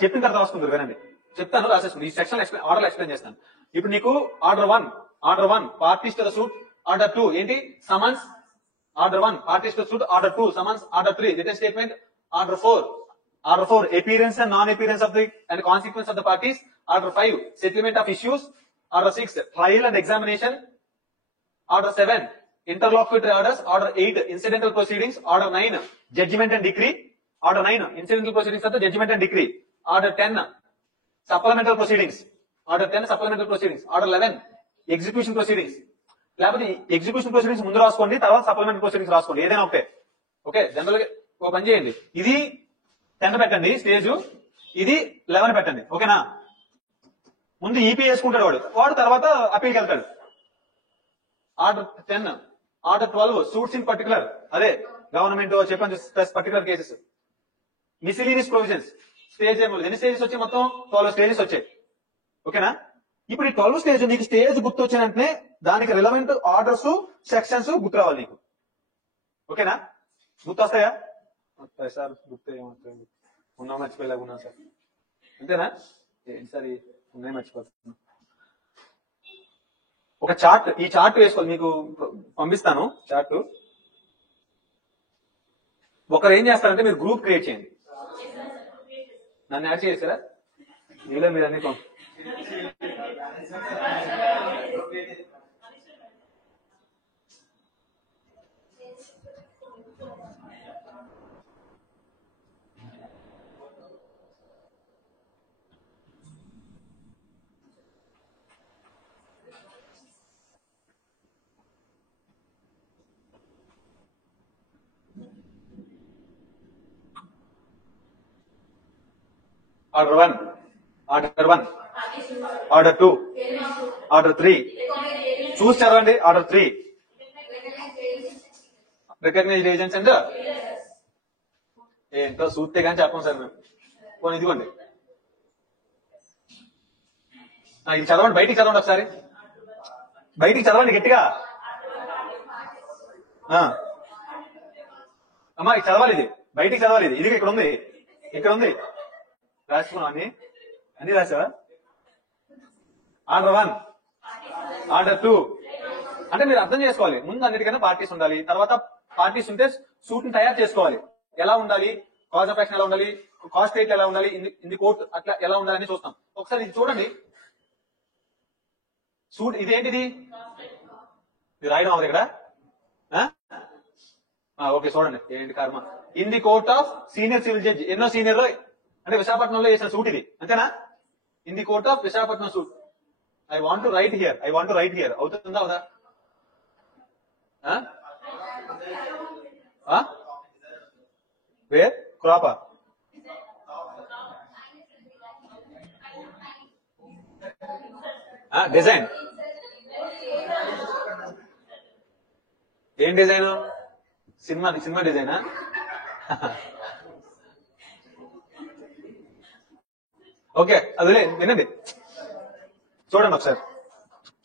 చెప్పిన తర్వాత రాసుకుంటారు, వినండి చెప్తాను, రాసేసుకోండి. ఈ సెక్షన్ ఆర్డర్ ఎక్స్ప్లెయిన్ చేస్తాను. ఇప్పుడు నీకు order 1 parties to the suit, order 2 ఏంటి? Summons. Order 1 parties to the suit, order 2 summons, order 3 written statement, order 4 appearance and non-appearance of the and consequence of the parties, order 5 settlement of issues, order 6 trial and examination, order 7 interlocutory orders, order 8 incidental proceedings, order 9 judgment and decree, order 9 incidental proceedings of the judgment and decree, order 10 supplemental proceedings, order 10 supplemental proceedings, order 11 execution proceedings. లేకపోతే execution proceedings ముందు రాసుకోండి, తర్వాత supplementary proceedings రాసుకోండి, ఏదైనా ఒకటే. Okay, general గా ఒక పని చేయండి, ఇది 10 పెట్టండి స్టేజ్, ఇది 11 పెట్టండి. ఓకేనా? ముందు ఈపీ వేసుకుంటాడు వాడు తర్వాత అప్పీల్కి వెళ్తాడు. Order 10, order 12 suits in particular, అదే గవర్నమెంట్ చెప్పండి particular cases. Miscellaneous provisions stage ఎన్ని స్టేజెస్ వచ్చాయి? మొత్తం 12 స్టేజెస్ వచ్చాయి. ఓకేనా? ఇప్పుడు ఈ 12 స్టేజ్ నీకు స్టేజ్ గుర్తు వచ్చిన వెంటనే దానికి రిలవెంట్ ఆర్డర్స్, సెక్షన్స్ గుర్తు రావాలి నీకు. ఓకేనా? గుర్తు వస్తాయా? వస్తాయి సార్. గుర్తు ఏమవుతాయి? ఉన్నా మర్చిపోయేలాగా ఉన్నా సార్. అంతేనా? ఏంటి సార్ ఉన్నాయి మర్చిపోతున్నా. ఒక చార్ట్, ఈ చార్ట్ వేసుకోవాలి, మీకు పంపిస్తాను చార్ట్. ఒకరు ఏం చేస్తారంటే మీరు గ్రూప్ క్రియేట్ చేయండి, నన్ను యాడ్ చేస్తారా? మీలో మీరు అన్ని ఆర్డర్ 1, ఆర్డర్ 2, ఆర్డర్ 3 చూసి చదవండి. ఆర్డర్ 3 రికగ్నైజ్డ్ ఏజెంట్స్ అండ్ ఏంటో చూస్తే కానీ చెప్పం సార్ మేము. పోనీ ఇదిగోండి, ఇది చదవండి, బయటికి చదవండి ఒకసారి, బయటికి చదవండి గట్టిగా. అమ్మా ఇది చదవాలి, ఇది బయటికి చదవాలి. ఇది ఇక్కడ ఉంది, ఇక్కడ ఉంది, రాసుకున్నాం అన్ని రాసావా? ఆర్డర్ 1, ఆర్డర్ 2 అంటే మీరు అర్థం చేసుకోవాలి, ముందు అన్నిటికైనా పార్టీస్ ఉండాలి, తర్వాత పార్టీస్ ఉంటే సూట్ ని తయారు చేసుకోవాలి. ఎలా ఉండాలి, కాజ్ ఆఫ్ యాక్షన్ ఎలా ఉండాలి, కాస్ట్ రేట్ ఎలా ఉండాలి, ఇన్ ది కోర్ట్ అట్లా ఎలా ఉండాలని చూస్తాం. ఒకసారి ఇది చూడండి, సూట్ ఇదేంటిది మీరు రాయడం అవ్వదు ఇక్కడ. ఓకే చూడండి, ఏంటి కర్మ. In the court of senior civil judge, ఎన్నో సీనియర్ లో అంటే విశాఖపట్నంలో వేసిన సూట్ ఇది, అంతేనా? In the court of Visakhapatnam suit. I want to right here, అవుతుందా అవుదా? వేర్ క్రాపా? డిజైన్ ఏం డిజైన్? సినిమా డిజైనా? ఓకే, అది వినండి, చూడండి ఒకసారి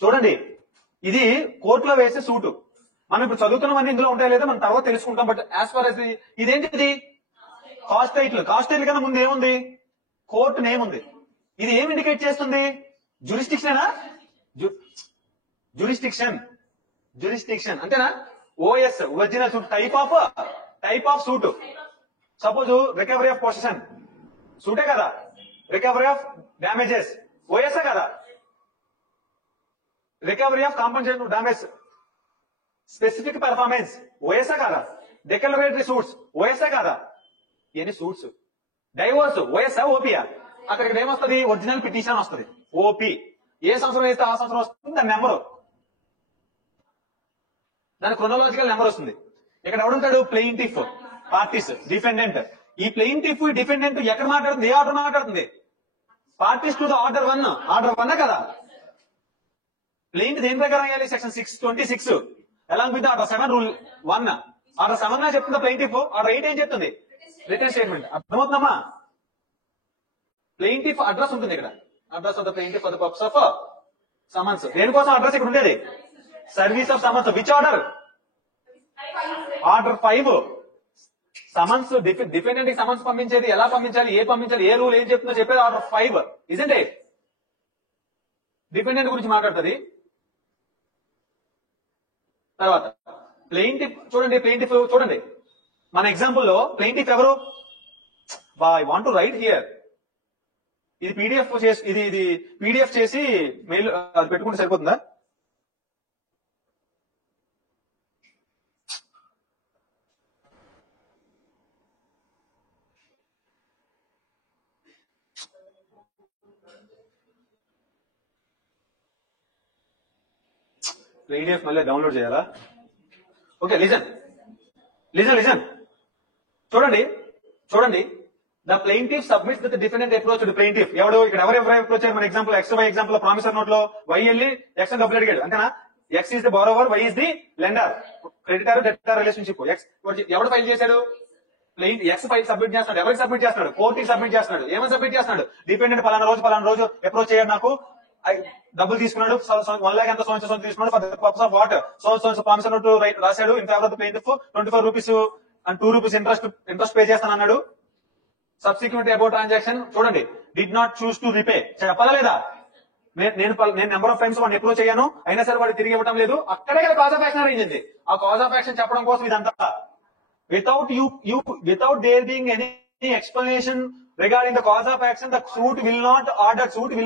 చూడండి. ఇది కోర్టులో వేసే సూటు. మనం ఇప్పుడు చదువుతున్నవన్నీ ఇందులో ఉంటాయో లేదో మనం తర్వాత తెలుసుకుంటాం. బట్ యాజ్ ఫార్ యాజ్ ఇదేంటిది కాస్ట్ టైటిల్. కాస్ట్ టైటిల్ కన్నా ముందు ఏముంది? కోర్టు నేమ్ ఉంది. ఇది ఏం ఇండికేట్ చేస్తుంది? జ్యూరిస్డిక్షనేనా? జ్యూరిస్డిక్షన్ అంతేనా? OS original suit, type of suit. Suppose recovery of position సూటే కదా, రికవరీ ఆఫ్ డ్యామేజెస్ ఓఎస్ కదా, recovery of compensation damage, specific performance OS కదా, డిక్లరేటరీ సూట్స్ ఓఎస్ కదా, ఇవన్నీ సూట్స్. Divorce OS ఓపీఆ? అక్కడికి ఏమొస్తుంది? ఒరిజినల్ పిటిషన్ వస్తుంది, ఓపీ. ఏ సంవత్సరం వేస్తే ఆ సంవత్సరం వస్తుంది దాని నెంబరు, దాని క్రోనలాజికల్ నెంబర్ వస్తుంది. ఇక్కడ ఎవడుంటాడు? Plaintiff, parties, defendant. ఈ ప్లెయింటిఫ్ డిఫెండెంట్ ఎక్కడ మాట్లాడుతుంది? ఏ ఆర్డర్ మాట్లాడుతుంది? Parties to the order 1. Order 1 కదా. ప్లెయింట్ దేని ప్రకారం అయ్యాలి? Section 626 along with order 7 rule 1. Order 7 చెప్తుందా ప్లెయింటిఫ్? ఆర్డర్ 8 ఏం చెప్తుంది? Written statement. అర్థమవుతుందమ్మా? ప్లెయింటిఫ్ అడ్రస్ ఉంటుంది ఇక్కడ, address of the plaintiff for the purpose of summons. దేనికోసం అడ్రస్ ఇక్కడ ఉండేది? Service of summons. Which order? Order 5. Summons defendant కి సమన్స్ పంపించేది ఎలా పంపించాలి, ఏ రూల్ ఏం చెప్తుందో చెప్పేది ఆర్డర్ 5. ఇజంటే డిఫెండెంట్ గురించి మాట్లాడుతుంది. తర్వాత ప్లెయింటిఫ్ చూడండి, ప్లెయింటిఫ్ చూడండి. మన ఎగ్జాంపుల్ లో ప్లెయింటిఫ్ ఎవరు? I want to right here. ఇది పీడిఎఫ్ చేసి ఇది పీడిఎఫ్ చేసి మెయిల్ అది పెట్టుకుంటే సరిపోతుందా? పీడిఎఫ్ మళ్ళీ డౌన్లోడ్ చేయాలా? Okay, listen. చూడండి. The plaintiff submits the defendant approach to plaintiff. ఇక్కడ ఎవరు అప్రోచ్? మన example Y example promissory note లో వై వెళ్ళి ఎక్స్ డబ్బులు అడిగాడు అంతేనా? X is the borrower, Y is the lender. Creditor debtor relationship. ఎవడు ఫైల్ చేశాడు? ఎక్స్ ఫైల్ సబ్మిట్ చేస్తున్నాడు. ఎవరికి సబ్మిట్ చేస్తున్నాడు? కోర్టుకి సబ్మిట్ చేస్తున్నాడు. ఏమని సబ్మిట్ చేస్తున్నాడు? డిపెండెంట్ పలానా రోజు అప్రోచ్ చేయాలి, నాకు డబ్బులు తీసుకున్నాడు, 1 lakh ఎంత సో తీసుకున్నాడు for the purpose of what so promissory note రాశాడు in favour of the plaintiff 24 rupees and 2 rupees interest pay చేస్తాను అన్నాడు. సబ్సిక్వెంట్ అబౌట్ ట్రాన్సాక్షన్ చూడండి, did not choose to repay. చెప్పాలా లేదా? నేను నెంబర్ ఆఫ్ టైమ్స్ వాడిని ఎప్రోచ్ అయ్యాను, అయినా సరే వాడు తిరిగి ఇవ్వడం లేదు. అక్కడే కదా కాజ్ ఆఫ్ యాక్షన్ అయింది. ఆ కాజ్ ఆఫ్ యాక్షన్ చెప్పడం కోసం ఇదంతా. Without there being any explanation regarding the cause of action, the suit will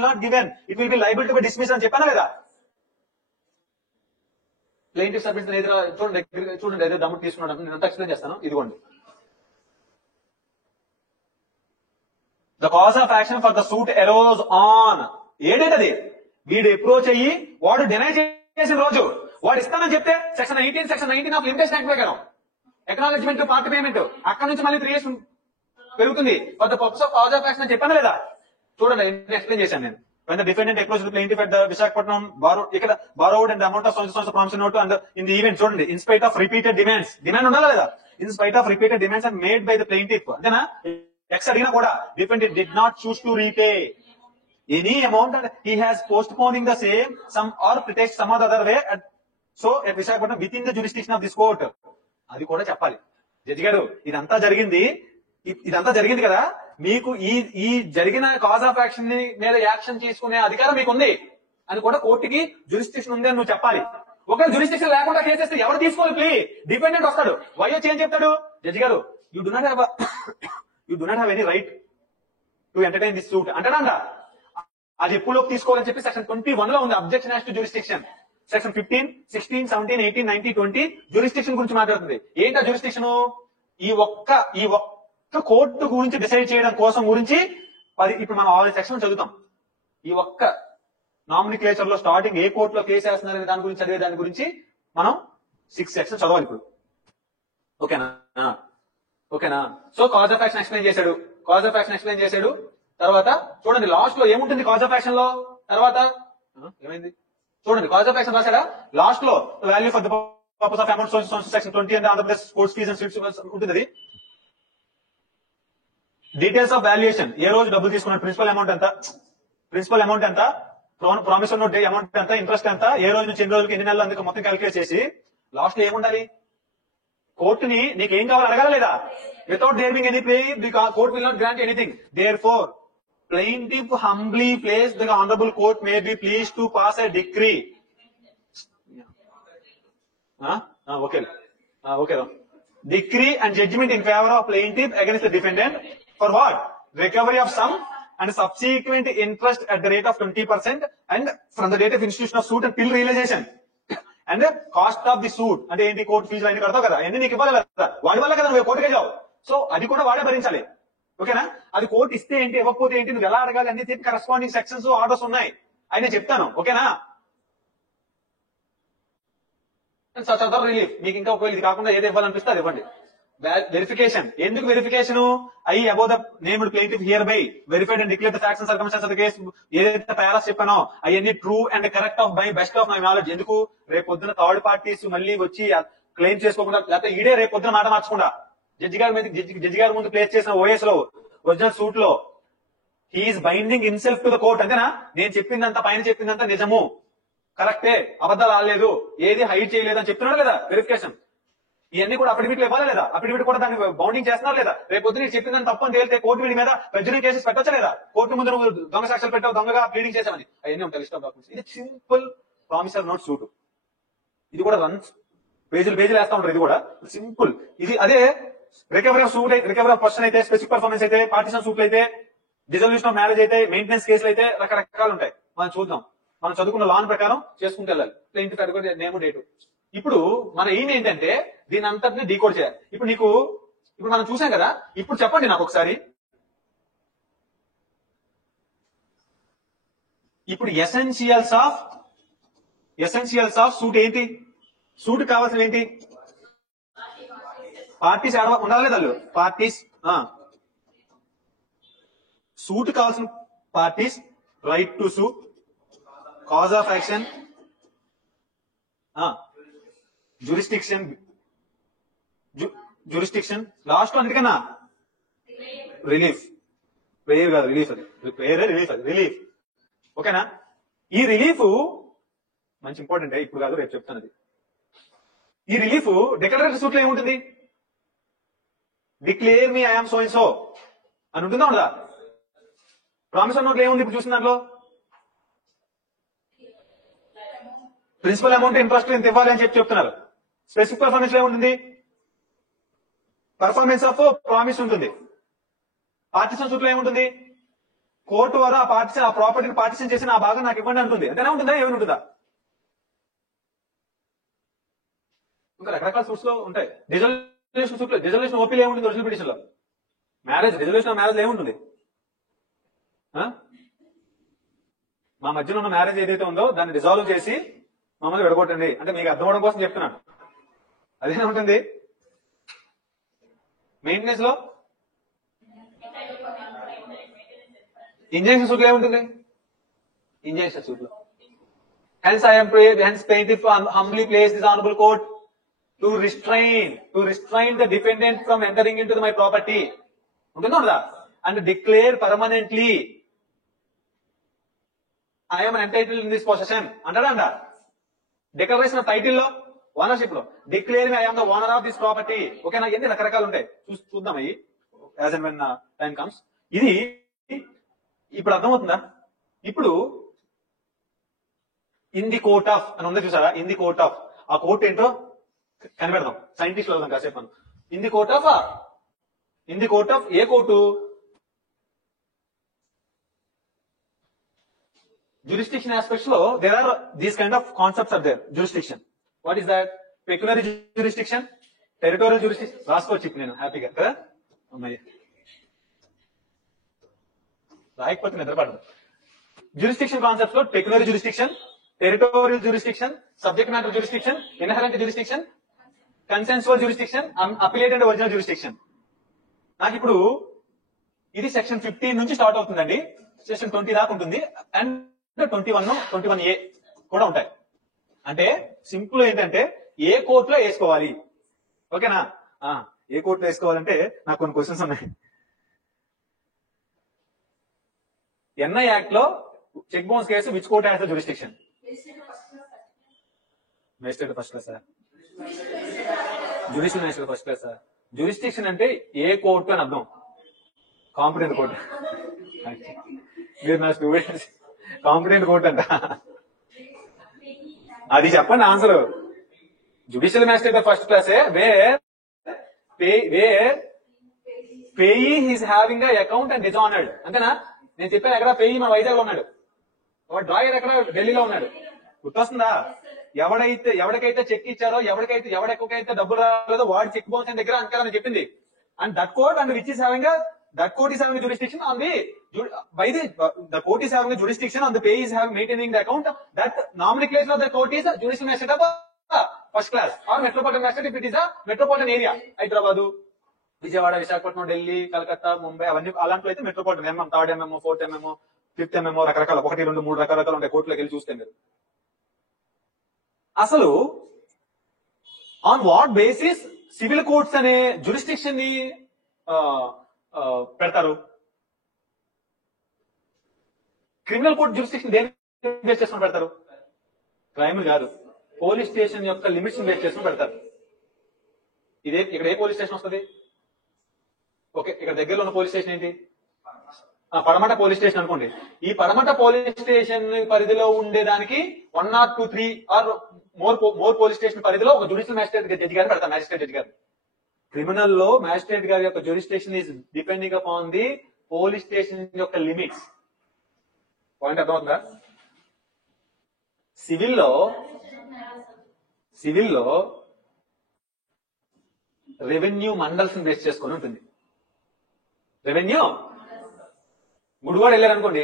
not given, it will be liable to be dismissed అని చెప్పానా లేదా? ప్లెయింటిఫ్ సబ్మిట్ చూడండి ఏదో డౌట్ తీసుకున్నాడు, నేను అంతా ఎక్స్ప్లెయిన్ చేస్తాను. ఇదిగోండి, the cause of action for the suit arose on ఏడేటది? వీడు అప్రోచ్ అయ్యి వాడు డినై చేసిన రోజు. వాడు ఇస్తానని చెప్తే సెక్షన్ 19 ఆఫ్ లిమిటేషన్ యాక్ట్ ప్రకారం ఎకనాలజ్మెంట్, పార్ట్ పేమెంట్, అక్కడ నుంచి మళ్ళీ 3 years పెరుగుతుంది for the purpose of cause of action అని చెప్పాను లేదా? చూడండి, ఎక్స్ప్లెయిన్ చేశాను నేను. When the defendant approached the plaintiff at the Visakhapatnam borrowed and the amount of so promissory note and in the event చూడండి, in spite of repeated demands, demand ఉండాలా లేదా? In spite of repeated demands and made by the plaintiff, అంతేనా? X అడిగినా కూడా defendant did not choose to repay any amount and he has postponing the same some or pretext some other way so at Visakhapatnam within the jurisdiction of this court. అది కూడా చెప్పాలి. Judge గారు ఇదంతా జరిగింది కదా, మీకు ఈ జరిగిన కాజ్ ఆఫ్ యాక్షన్ మీద యాక్షన్ తీసుకునే అధికారం మీకు ఉంది అని కూడా కోర్టుకి జ్యూరిస్డిక్షన్ ఉంది అని నువ్వు చెప్పాలి. ఒకవేళ జ్యూరిస్డిక్షన్ లేకుండా కేసేస్తే ఎవరు తీసుకోవాలి? ప్లీ డిపెండెంట్ వస్తాడు. వై వచ్చి ఏం చెప్తాడు? జడ్జి గారు you do not have any right to entertain this suit అంటాడా? అది ఎప్పుడులోకి తీసుకోవాలని చెప్పి సెక్షన్ 21 లో ఉంది. Objection as to jurisdiction. Section 15, 16, 17, 18, 19, 20 jurisdiction గురించి మాట్లాడుతుంది. ఏంటి ఆ జ్యూరిస్డిక్షన్? ఈ ఒక్క కోర్టు గురించి డిసైడ్ చేయడం కోసం గురించి ఇప్పుడు మనం 6 సెక్షన్లు చదువుతాం. ఈ ఒక్క నామినిక్లేచర్ లో స్టార్టింగ్ ఏ కోర్టులో కేసు వేస్తున్నారనే దాని గురించి చదివే దాని గురించి మనం 6 సెక్షన్స్ చదవాలి ఇప్పుడు. ఓకేనా? So cause of action explain చేశాడు. తర్వాత చూడండి లాస్ట్ లో ఏముంటుంది కాజ్ ఆఫ్ యాక్షన్ లో? తర్వాత ఏమైంది చూడండి, కాజ్ ఆఫ్ యాక్షన్ రాశాడా? లాస్ట్ లో value for the purpose of amount section 20 and Andhra Pradesh courts fees and suits ఉంటుంది. డీటెయిల్స్ ఆఫ్ వాల్యుయేషన్, ఏ రోజు డబ్బులు తీసుకున్నాడు, ప్రిన్సిపల్ అమౌంట్ ఎంత, ప్రామిసర్ నోట్ అమౌంట్ ఎంత, ఇంట్రెస్ట్ ఎంత, ఏ రోజు నుంచి ఎన్ని రోజులకి ఎన్ని నెలలు, అందుకు మొత్తం క్యాలిక్యులేట్ చేసి లాస్ట్ లో ఏముండాలి? కోర్టుని నీకేం కావాలి అడగాల లేదా? Without there being any pray the court will not grant anything. Therefore plaintiff humbly plays the honorable court may be pleased to pass a decree. Okay. Okay. Decree and judgment in favor of plaintiff against the defendant for what? Recovery of sum and subsequent interest at the rate of 20% and from the date of institution of suit and till realization. And cost of the suit అంటే ఏంటి, court ఫీజులు అన్ని కడతావు కదా, అన్ని నీకు ఇవ్వాలి కదా, వాడి వల్ల కదా నువ్వు కోర్టుకే జావు. సో అది కూడా వాడే భరించాలి. ఓకేనా? అది కోర్టు ఇస్తే ఏంటి, ఇవ్వకపోతే ఏంటి, నువ్వు ఎలా అడగాలి అన్ని చెప్పి కరెస్పాండింగ్ సెక్షన్స్ ఆర్డర్స్ ఉన్నాయి, అవి నేను చెప్తాను. ఓకేనా? రిలీఫ్ మీకు ఇంకా ఒకవేళ ఇది కాకుండా ఏది ఇవ్వాలనిపిస్తే అది ఇవ్వండి. వెరిఫికేషన్. ఎందుకు verification? I above the named plaintiff here by verified and declare the facts and circumstances of the case. ఏదైతే పారాస్ చెప్పానో అవన్నీ true and correct of by best of my knowledge. ఎందుకు? రేపు పొద్దున థర్డ్ పార్టీస్ మళ్ళీ వచ్చి claim చేసుకోకుండా, లేకపోతే ఈడే రేపు పొద్దున మాట మార్చకుండా జడ్జి గారి ముందు ప్లేస్ చేసిన ఓఎస్ లో ఒరిజినల్ సూట్ లో he is binding himself to the court. అంతేనా? నేను చెప్పిందంతా, పైన చెప్పిందంతా నిజము, కరెక్టే, అబద్ధాలు ఆడలేదు, ఏది హైడ్ చేయలేదు అని చెప్తున్నాడు లేదా? వెరిఫికేషన్. ఇవన్నీ కూడా అఫిడవిట్లు ఇవ్వాలి లేదా? అఫిడవిట్ కూడా దాన్ని బౌండింగ్ చేస్తున్నారు లేదా? రేపు పొద్దున నీకు చెప్పిందని తప్పని తేలితే కోర్టు వీడి మీద ప్రెజరింగ్ కేసెస్ పెట్టొచ్చా లేదా? కోర్టు ముందు నువ్వు దొంగ సాక్ష్యాలు పెట్టావు, దొంగగా ప్లీడింగ్ చేసావని, అవన్నీ ఉంటాయి లిస్ట్ ఆఫ్ డాక్యుమెంట్స్. ఇది సింపుల్ ప్రామిసర్ నోట్ సూట్. ఇది కూడా రన్స్ పేజీలు వేస్తా ఉంటారు. ఇది కూడా సింపుల్. ఇది అదే recovery of suit, recovery of person అయితే, స్పెసిఫిక్ పర్ఫార్మెన్స్ అయితే, పార్టిషన్ సూట్లు అయితే, డిజల్యూషన్ ఆఫ్ మ్యారేజ్ అయితే, మెయింటెనెన్స్ కేసులు అయితే రకరకాలు ఉంటాయి. మనం చూద్దాం. మనం చదువుకున్న లాన్ ప్రకారం చేసుకుంటూ వెళ్ళాలి. Plaintiff advocate name date. ఇప్పుడు మన ఎయిమ్ ఏంటంటే దీని అంతటిని డీకోడ్ చేయాలి. ఇప్పుడు మనం చూసాం కదా. ఇప్పుడు చెప్పండి నాకు ఒకసారి, ఇప్పుడు ఎసెన్షియల్స్ ఆఫ్ సూట్ ఏంటి? సూట్ కావాల్సిన ఏంటి? పార్టీస్ ఉండాలి లేదా? పార్టీస్. సూట్ కావాల్సిన parties, right to sue, cause of action, jurisdiction, last అన్నిటికన్నా రిలీఫ్. ప్రేయర్ కాదు, రిలీఫ్. అది ప్రేయర్, రిలీఫ్, అది రిలీఫ్. ఓకేనా? ఈ రిలీఫ్ మంచి ఇంపార్టెంట్. ఇప్పుడు కాదు, రేపు చెప్తాను. అది ఈ రిలీఫ్ డిక్లరేటరీ సూట్ లో ఏముంటుంది? Declare me I'm so and so అని ఉంటుందా ఉండదా? ప్రామిసర్ నోట్లో ఏముంది? ఇప్పుడు చూసిన దాంట్లో ప్రిన్సిపల్ అమౌంట్, ఇంట్రెస్ట్ ఇంత ఇవ్వాలి అని చెప్తున్నారు. స్పెసిఫిక్ పర్ఫార్మెన్స్ లో ఏముంటుంది? పర్ఫార్మెన్స్ ఆఫ్ ప్రామిస్ ఉంటుంది. పార్టిషన్ సూట్ లో ఏముంటుంది? కోర్టు వారు ఆ ప్రాపర్టీని పార్టిషన్ చేసి ఆ భాగం నాకు ఇవ్వండి అంటుంది. అంతేనా? ఉంటుందా? ఏమైనా ఉంటుందా? ఇంకా రకరకాల సూట్స్ లో ఉంటాయి. డిజల్యూషన్ సూట్ లో, డిజల్యూషన్ ఓపీలో ఏముంటుంది? ఒరిజినల్ పిటిషన్ లో మ్యారేజ్, డిజల్యూషన్ ఆఫ్ మ్యారేజ్ ఏముంటుంది? మా మధ్యలో ఉన్న మ్యారేజ్ ఏదైతే ఉందో దాన్ని డిజాల్వ్ చేసి మమ్మల్ని విడగొట్టండి అంటే మీకు అర్థం అవడం కోసం చెప్తున్నాను. అదేనా ఉంటుంది? మెయింటెనెన్స్ లో ఇంజెక్షన్ సూట్ లో ఏముంటుంది? ఇంజెక్షన్ సూట్ లో hence plaintiff humbly plays this honorable court to restrain the defendant from entering into my property. ఉంటుందా ఉండదా? And declare permanently I am entitled in this possession అంటాడా అంట? డిక్లరేషన్ ఆఫ్ టైటిల్ లో, ownership లో declare I am the owner of this property. ఓకేనా? ఎన్ని రకరకాలు ఉంటాయి, చూద్దాం అవి as and when time comes. ఇది ఇప్పుడు అర్థమవుతుందా? ఇప్పుడు ఇన్ ది కోర్ట్ ఆఫ్ అని ఉంది చూసారా? ఇన్ ది కోర్ట్ ఆఫ్, ఆ కోర్ట్ ఏంటో కనిపెడదాం. సైంటిస్ట్ వెళ్దాం కాసేపు. In the court of A court? Jurisdiction aspects లో there are these kind of concepts are there. Jurisdiction, what is that? Peculiar jurisdiction, territorial jurisdiction. రాసుకోవచ్చు ఇప్పుడు నేను హ్యాపీగా కదా. అమ్మాయి రాయకపోతే నిద్రపడదు. Jurisdiction concepts లో peculiar jurisdiction, territorial jurisdiction, subject matter jurisdiction, inherent jurisdiction, consensual jurisdiction, appellate and original jurisdiction. నాకు ఇప్పుడు ఇది సెక్షన్ 15 నుంచి స్టార్ట్ అవుతుందండి. సెక్షన్ 20 దాకా ఉంటుంది. అండ్ 21A కూడా ఉంటాయి. అంటే సింపుల్ ఏంటంటే ఏ కోర్టులో వేసుకోవాలి. ఓకేనా? ఏ కోర్టులో వేసుకోవాలంటే నాకు కొన్ని క్వశ్చన్స్ ఉన్నాయి. ఎన్ఐ యాక్ట్ లో cheque bounce case which court has the jurisdiction? Magistrate first class sir. Judicial magistrate first class sir. Jurisdiction అంటే ఏ కోర్టు అని అర్థం. కాంపిటెంట్ కోర్టు మీరు నా స్టూడెంట్స్, కాంపిటెంట్ కోర్ట్ అంట. అది చెప్పండి answer. Judicial magistrate first class where payee is having account and dishonoured. అంతేనా? నేను చెప్పాను ఎక్కడ పేయీ మన వైజాగ్ లో ఉన్నాడు, డ్రాయర్ ఎక్కడ ఢిల్లీలో ఉన్నాడు. గుర్తొస్తుందా? ఎవరికైతే చెక్ ఇచ్చారో, ఎవరికైతే డబ్బులు రాలేదో వాడి చెక్ బౌన్స్ దగ్గర అంటారని చెప్పింది. And that court and which is having that court is having a jurisdiction on the court is having a jurisdiction on the pay is having maintaining the account. That nomenclature of the court is judicial magistrate of first class or metropolitan magistrate if it is a metropolitan area. Hyderabad, Vijayawada, Visakhapatnam, Delhi, Calcutta, Mumbai అవన్నీ అలాంటిలో అయితే metropolitan MM, 3rd MM, 4th MM, 5th MM రకరకాల 1, 2, 3 రకరకాలు ఉంటాయి. కోర్టులోకి వెళ్ళి చూస్తే మీరు అసలు on what basis civil courts అనే జ్యూరిస్డిక్షన్ ని పెడతారు? క్రిమినల్ కోర్ట్ జ్యూరిస్డిక్షన్ దేని బేస్ చేసుకుని పెడతారు? క్రైమ్ కాదు, పోలీస్ స్టేషన్ యొక్క లిమిట్స్ బేస్ చేసుకుని పెడతారు. ఇక్కడ ఏ పోలీస్ స్టేషన్ వస్తుంది? ఓకే, ఇక్కడ దగ్గరలో ఉన్న పోలీస్ స్టేషన్ ఏంటి? పడమట పోలీస్ స్టేషన్ అనుకోండి. ఈ పడమట పోలీస్ స్టేషన్ పరిధిలో ఉండేదానికి 1 or 2, 3 or more police station పరిధిలో ఒక జ్యుడిషియల్ మ్యాజిస్ట్రేట్ జడ్జి గారిని పెడతారు, మ్యాజిస్ట్రేట్ జడ్జి గారు. క్రిమినల్ లో మ్యాజిస్ట్రేట్ గారి యొక్క jurisdiction is depending upon the police station యొక్క లిమిట్స్. పాయింట్ అర్థమవుతుందా? సివిల్లో రెవెన్యూ మండల్స్ బేస్ చేసుకొని ఉంటుంది. రెవెన్యూ గుడివాడ వెళ్ళారనుకోండి,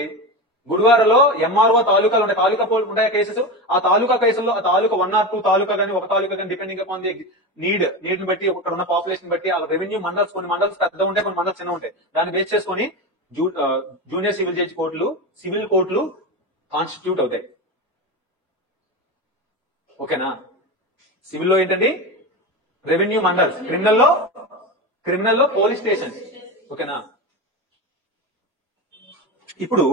గుడివాడలో ఎంఆర్ఓ తాలూకాలు ఉంటాయి, తాలూకా ఉంటాయి కేసెస్. ఆ తాలూకా కేసుల్లో ఆ తాలూకా 1 or 2 తాలూకా కానీ ఒక తాలూకా కానీ డిపెండింగ్ అపాన్ ది నీడ్ బట్టి, అక్కడ ఉన్న పాపులేషన్ బట్టి ఆ రెవెన్యూ మండల్స్, కొన్ని మండల్స్ పెద్ద ఉంటాయి, కొన్ని మండల్స్ చిన్న ఉంటాయి. దాన్ని బేస్ చేసుకొని జూనియర్ సివిల్ జడ్జి కోర్టులు, సివిల్ కోర్టులు కాన్స్టిట్యూట్ అవుతాయి. ఓకేనా? సివిల్లో ఏంటండి? రెవెన్యూ మండల్స్. క్రిమినల్లో పోలీస్ స్టేషన్స్. ఓకేనా? ఇప్పుడు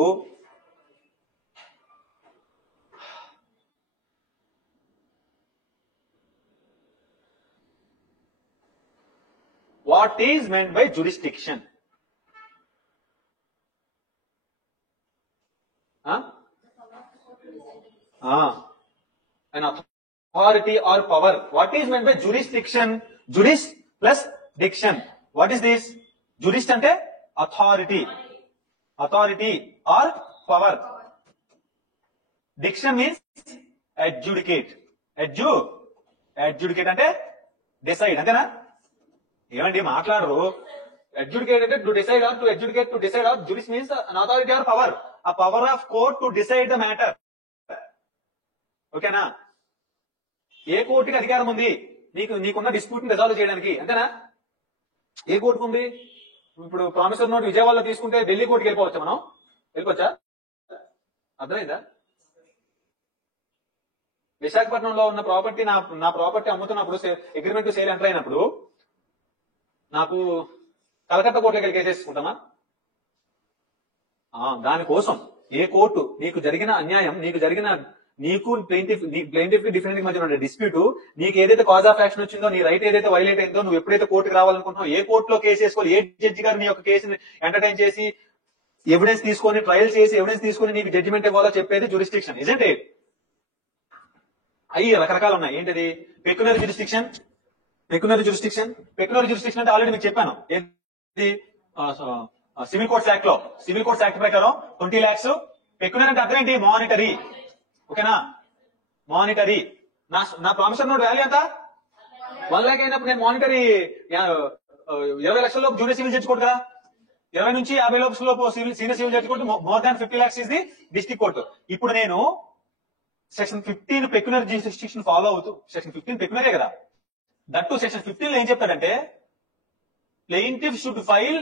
what is meant by jurisdiction? An authority or power. What is meant by jurisdiction? Juris plus diction. What is this? Jurist ante authority or power. Diction means adjudicate. Adjudicate ante decide. అంతేనా? ఏమండి మాట్లాడరు? Adjudicate అంటే to decide or to adjudicate to decide or. Juris means an authority or power, ఆ power of court to decide the matter. ఓకేనా? ఏ కోర్టుకి అధికారం ఉంది నీకున్న డిస్ప్యూట్ ని రిజాల్వ్ చేయడానికి? అంతేనా? ఏ కోర్టుకు ఉంది? ఇప్పుడు ప్రామిసర్ నోట్ విజయవాడలో తీసుకుంటే ఢిల్లీ కోర్టుకి వెళ్ళిపోవచ్చా? మనం వెళ్ళిపోవచ్చా? అర్థమైందా? విశాఖపట్నంలో ఉన్న ప్రాపర్టీ నా ప్రాపర్టీ అమ్ముతున్నప్పుడు, అగ్రిమెంట్ టు సేల్ ఎంటర్ అయినప్పుడు నాకు కలకత్తా కోర్టులోకి వెళ్ళి కేసేసుకుంటామా? దానికోసం ఏ కోర్టు నీకు జరిగిన అన్యాయం, నీకు ప్లెయింటిఫ్ కి డిఫెండెంట్ మధ్య ఉన్న డిస్ప్యూట్, నీకు ఏదైతే కాజ్ ఆఫ్ యాక్షన్ వచ్చిందో, నీ రైట్ ఏదైతే వైలేట్ అయిందో, నువ్వు ఎప్పుడైతే కోర్టుకు రావాలనుకుంటున్నావు, ఏ కోర్టులో కేసు వేసుకోవాలి, ఏ జడ్జి గారు నీ యొక్క కేసుని ఎంటర్టైన్ చేసి ఎవిడెన్స్ తీసుకొని, ట్రయల్ చేసి ఎవిడెన్స్ తీసుకొని నీకు జడ్జిమెంట్ ఇవ్వాలో చెప్పేది జ్యూరిస్డిక్షన్. Isn't it? అయ్యి రకరకాలు ఉన్నాయి. ఏంటిది? పెక్యునరీ జ్యూరిస్డిక్షన్ అంటే ఆల్రెడీ మీకు చెప్పాను. ఏంటి? సివిల్ కోర్ట్స్ యాక్ట్ ప్రకారం 20 lakhs. పెక్యునరీ అంటే అర్థం ఏంటి? మానిటరీ. ఓకేనా? మానిటరీ. నా ప్రామిసర్ నోట్ వాల్యూ ఎంత? 1 lakh అయినప్పుడు నేను మానిటరీ 20 లక్షల లోపు జూనియర్ సివిల్ జడ్జి కోర్టు కదా, 20 నుంచి 50 లోపు senior civil judge court, more than 50 lakhs is the district court. ఇప్పుడు నేను సెక్షన్ 15 పెక్యునరీ జ్యూరిస్డిక్షన్ ఫాలో అవుతూ, సెక్షన్ 15 పెక్యునరీ కదా, దట్టు సెక్షన్ 15 లో ఏం చెప్తాడంటే plaintiff should file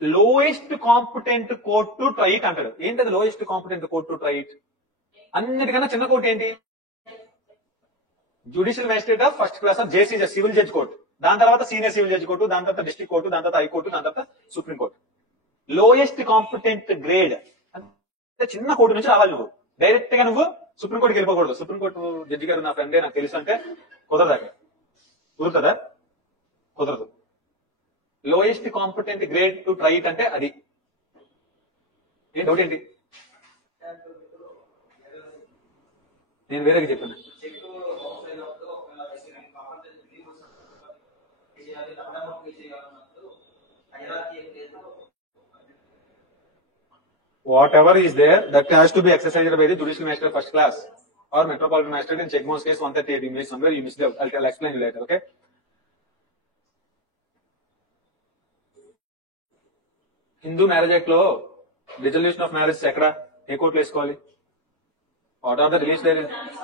lowest competent court to try it అంటాడు. ఏంటది lowest competent court to try it? అన్నిటికన్నా చిన్న కోర్టు ఏంటి? Judicial magistrate of first class of JC, civil judge court. దాని తర్వాత సీనియర్ సివిల్ జడ్జ్ కోర్టు, దాని తర్వాత డిస్ట్రిక్ట్ కోర్టు, దాని తర్వాత హైకోర్టు, దాని తర్వాత supreme court. Lowest competent grade అంటే చిన్న కోర్టు నుంచి రావాలి. నువ్వు డైరెక్ట్ గా నువ్వు సుప్రీం కోర్టుకి వెళ్ళిపోకూడదు. సుప్రీం కోర్టు జడ్జి గారు నా ఫ్రెండే, నాకు తెలుసు అంటే కుదరదు. కుదురుతుందా? కుదరదు. Lowest competent grade to try it అంటే అది. ఏం డౌట్ ఏంటి? నేను వేరేగా చెప్పాను. Whatever is there, that has to be exercised by the judicial magistrate first class or metropolitan magistrate in Chegmo's case 138. You missed somewhere, you missed out. I'll explain you later, okay? Hindu marriage act లో resolution of marriage ఎక్కడ ఏ కోర్టులో వేసుకోవాలి? What are the release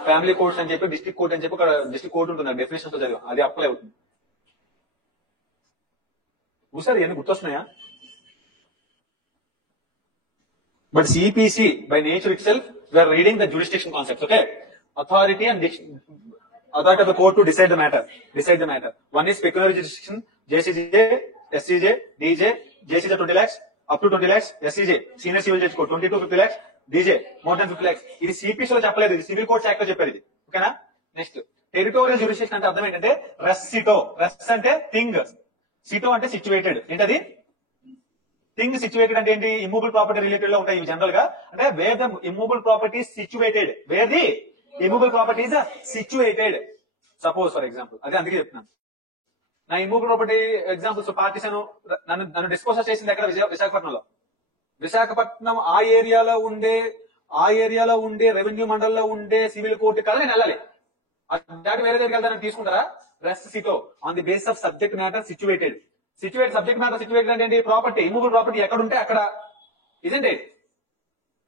family courts అని చెప్పి district court అని చెప్పి district court ఉంటుంది, డెఫినేషన్ తో చదివాం, అది అప్లై అవుతుంది. సార్ ఇవన్నీ గుర్తొస్తున్నాయా? But CPC, by nature itself, we are reading the jurisdiction concepts, okay? Authority and authority of the court to decide the matter. One is pecuniary jurisdiction, JCJ, SCJ, DJ, JCJ 20 lakhs, up to 20 lakhs, SCJ, senior civil judge court 20 to 50 lakhs, DJ, more than 50 lakhs. ఇది CPC లో చెప్పలేదు, ఇది civil courts act లో చెప్పారు ఇది, ఓకేనా? Next territorial jurisdiction అంటే అర్థం ఏంటంటే రెస్ సిటో, రెస్ అంటే థింగ్, సిటో అంటే సిచ్యువేటెడ్. ఏంటది? థింగ్ సిచ్యువేటెడ్ అంటే ఏంటి? ఇమ్మూబుల్ ప్రాపర్టీ రిలేటెడ్ లో ఉంటాయి ఇవి జనరల్ గా. అంటే wear the ఇమ్మూబుల్ property situated, wear the ఇమ్మూబుల్ property is situated. Suppose for example, అదే అందుకే చెప్తున్నాను. నా ఇమ్మూబుల్ ప్రాపర్టీ ఎగ్జాంపుల్స్ పార్టీషన్ నన్ను డిస్పోజ్ చేసింది ఎక్కడ? విశాఖపట్నంలో. విశాఖపట్నం ఆ ఏరియాలో ఉండే రెవెన్యూ మండలంలో ఉండే సివిల్ కోర్టు కదా నేను వెళ్ళాలి. దాటి వేరే దగ్గరికి వెళ్తానని తీసుకుంటారా? Res situ on the base of subject matter situated. Subject matter situated అంటే ఏంటి? ప్రాపర్టీ, ఇమ్మూబుల్ ప్రాపర్టీ ఎక్కడ ఉంటే అక్కడ. ఇదండి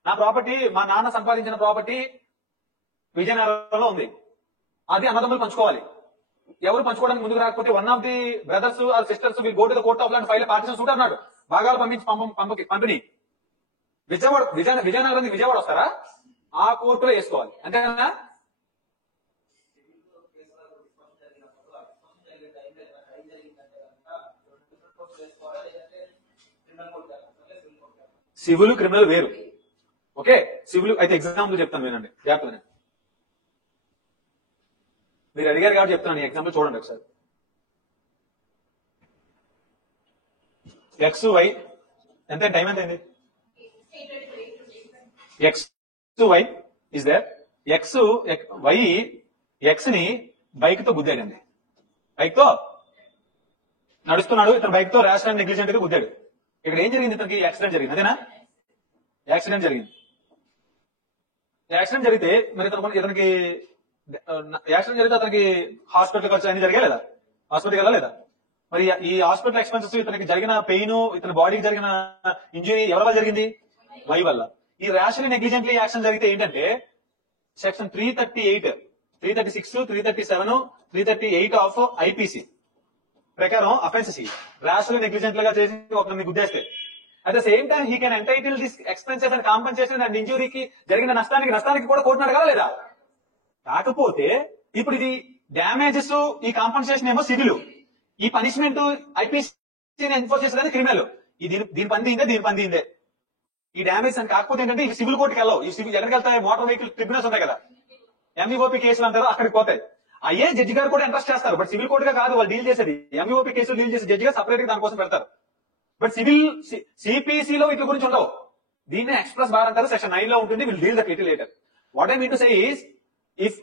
నా ప్రాపర్టీ, మా నాన్న సంపాదించిన ప్రాపర్టీ విజయనగరంలో ఉంది, అది అన్నదమ్ములు పంచుకోవాలి. ఎవరు పంచుకోవడానికి ముందుకు రాకపోతే one of the brothers or sisters will go to the court of law and file partition suit అన్నాడు. భాగాలు పంపించి పంపిణీ విజయనగరం విజయవాడ వస్తారా? ఆ కోర్టులో వేసుకోవాలి, అంతేనా? సివిల్ క్రిమినల్ వేరు, ఓకే? సివిల్ అయితే ఎగ్జాంపుల్ చెప్తాను వినండి జాగ్రత్తగా. మీరు అడిగారు కాబట్టి చెప్తాను, ఎగ్జాంపుల్ చూడండి ఒకసారి. ఎక్స్ వై ఎంత టైం ఎంత అయింది? X Y is there. Y X ని బైక్ తో గుద్దాడండి. బైక్ తో నడుస్తున్నాడు, ఇతను బైక్ తో ర్యాష్ అండ్ నెగ్లిజెంట్ గా గుద్దాడు. ఇక్కడ ఏం జరిగింది? ఇతనికి యాక్సిడెంట్ జరిగింది, అదేనా? యాక్సిడెంట్ జరిగితే మరి ఇతనికి యాక్సిడెంట్ జరిగితే అతనికి హాస్పిటల్ ఖర్చు అన్ని జరిగా లేదా? హాస్పిటల్కి వెళ్ళలేదా? మరి ఈ హాస్పిటల్ ఎక్స్పెన్సెస్, ఇతనికి జరిగిన పెయిన్, ఇతని బాడీకి జరిగిన ఇంజురీ ఎవరి వల్ల జరిగింది? వై వల్ల. ఈ ర్యాష్ నెగ్లిజెంట్లీ యాక్షన్ జరిగితే ఏంటంటే సెక్షన్ 338, 336, 337, 338 ఆఫ్ ఐపీసీ ప్రకారం అఫెన్సెస్ ర్యాష్ నెగ్లిజెంట్ గా చేసి ఒకరిని గుద్దేస్తే at the same time he can entitle this expenses and compensation and ఇంజురీకి జరిగిన నష్టానికి కూడా కోర్టును అడగాల లేదా? కాకపోతే ఇప్పుడు ఇది డ్యామేజెస్, ఈ కాంపెన్సేషన్ ఏమో సివిల్, ఈ పనిష్మెంట్ ఐపీసీ ఎన్ఫోర్స్ చేసేది క్రిమినల్. దీని పని దీందే ఈ డ్యామేజ్ అని. కాకపోతే ఏంటంటే ఈ సివిల్ కోర్టుకి వెళ్ళవు. ఈ సివిల్ ఎక్కడికి వెళ్తాయి? మోటార్ వెహికల్ ట్రిబ్యునల్స్ ఉంటాయి కదా, ఎంఈఓపీ కేసులు అంటారు, అక్కడికి పోతాయి. అయ్యే జడ్జి గారు కూడా ఇంట్రెస్ట్ చేస్తారు, బట్ సివిల్ కోర్టుగా కాదు వాళ్ళు డీల్ చేసేది. ఎంఈఓపీ కేసులు డీల్ చేసే జడ్జి గారు సపరేట్ గా దానికోసం పెడతారు. బట్ సివిల్ సిపిసిలో వీటి గురించి ఉండవు. దీన్ని ఎక్స్ప్రెస్ బార్ అంటారు, సెక్షన్ 9 లో ఉంటుంది. Will deal that little later. What I mean to say is, if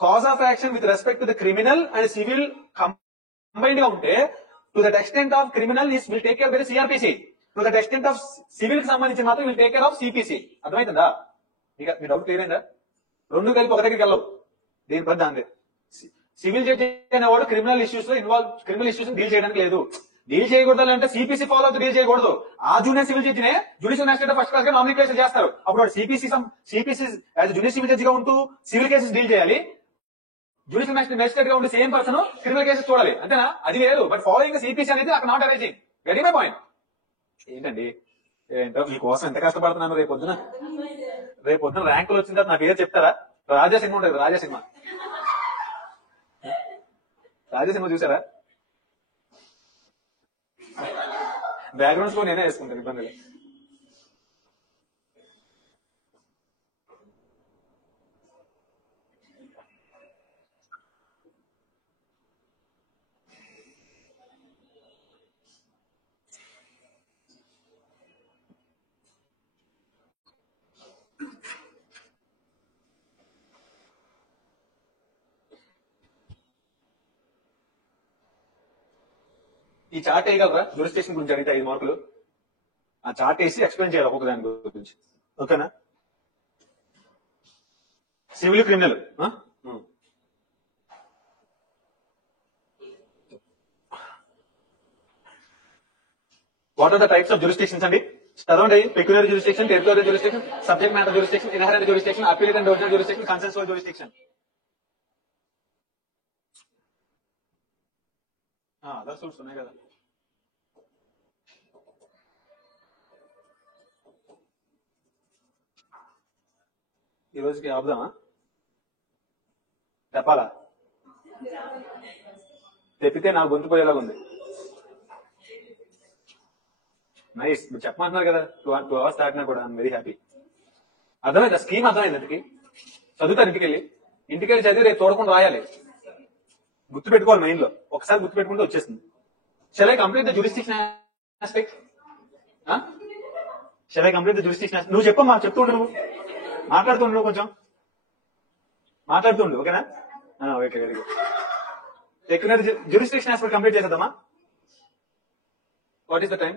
cause of action with respect to the criminal and civil combined గా ఉంటే, to that extent of criminal will take care bye the CrPC, to that extent of civil కి సంబంధించి మాత్రం will take care of CPC. అర్థమవుతుందా? ఇక మీ doubt clear అయిందా? రెండు కలిపి ఒక దగ్గరికి వెళ్ళవు, దీని పని దాందే. సివిల్ జడ్జి అనేవాడు క్రిమినల్ ఇష్యూస్ డీల్ చేయడానికి లేదు. డీల్ చేయకూడదు అంటే సిపిసి ఫాలో అవుతూ డీల్ చేయకూడదు. ఆ జూనియర్ సివిల్ జడ్జినే జ్యుడిషియల్ మ్యాజిస్ట్రేట్ ఫస్ట్ క్లాస్ గా నామినేట్ చేస్తారు. అప్పుడు సిపిసి జూనియర్ సివిల్ జడ్జి గా ఉంటూ సివిల్ కేసెస్ డీల్ చేయాలి. జ్యుడిషియల్ మ్యాజిస్ట్రేట్ గా ఉండి సేమ్ పర్సన్ క్రిమినల్ కేసెస్ చూడాలి, అంతేనా? అది వేరు. బట్ ఫాలోయింగ్ సిపిసి అనేది అక్కడ not arranging. Very my point. ఏంటండి ఏంటో మీకోసం ఎంత కష్టపడుతున్నాను. రేపొద్దున ర్యాంకులు వచ్చిన తర్వాత నా పేరు చెప్తారా? రాజా సినిమా ఉంటుంది, రాజా సినిమా చూసారా? బ్యాక్గ్రౌండ్స్ లో నేనే వేసుకుంటాను, ఇబ్బంది లేదు. ఈ చార్ట్ వేయగలరా? జ్యూరిస్డిక్షన్ గురించి అడిగితే 5 మార్కులు. ఆ చార్ట్ వేసి ఎక్స్ప్లెయిన్ చేయాలి ఒక్కొక్క దాని గురించి. ఓకేనా? Civil criminal. What are the types of jurisdictions అండి? చదవండి. Peculiar jurisdiction, territorial jurisdiction, subject matter jurisdiction, inherent jurisdiction, appellate and original jurisdiction, consensual jurisdiction. Other suits ఉన్నాయి కదా. ఈ రోజుకి ఆపుదామా? చెప్పాలా? తెప్పితే నాకు గొంతు పోయేలాగా ఉంది. నైస్. మీరు చెప్పమంటున్నారు కదా, 2 hours దాటినా కూడా ఐఎమ్ వెరీ హ్యాపీ. అర్థమైందా? స్కీమ్ అర్థమైంది. ఇంటికి చదువుతారు, ఇంటికెళ్ళి చదివి రేపు చూడకుండా రాయాలి. గుర్తు పెట్టుకోవాలి మైండ్ లో. ఒకసారి గుర్తు పెట్టుకుంటే వచ్చేస్తుంది. Shall I complete the jurisdiction aspect? Shall I complete the jurisdiction aspect? నువ్వు చెప్పమ్మా, చెప్తుండు, నువ్వు మాట్లాడుతుండు, నువ్వు కొంచెం మాట్లాడుతుండు. ఓకేనా? Okay, very good. Peculiar jurisdiction aspect complete చేసేద్దామా? What is the time?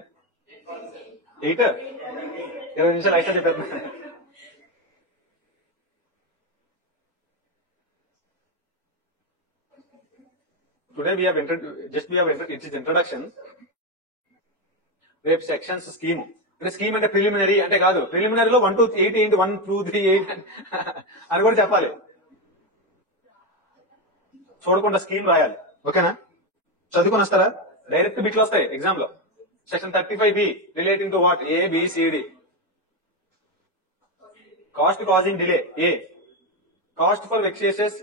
8. 20 నిమిషాలు అయితే చెప్పారు. Today we have entered, it is introduction. రేపు సెక్షన్స్ స్కీమ్. అంటే స్కీమ్ అంటే ప్రిలిమినరీ అంటే కాదు. ప్రిలిమినరీలో 1 to 8 ఏంటి, 1 2 3 8 అని కూడా చెప్పాలి. చూడకుండా స్కీమ్ రాయాలి. ఓకేనా? చదువుకొని వస్తారా? డైరెక్ట్ బిట్లు వస్తాయి ఎగ్జామ్ లో. Section 35B relating to what? ABCD. Cost causing delay. A cost for vexatious.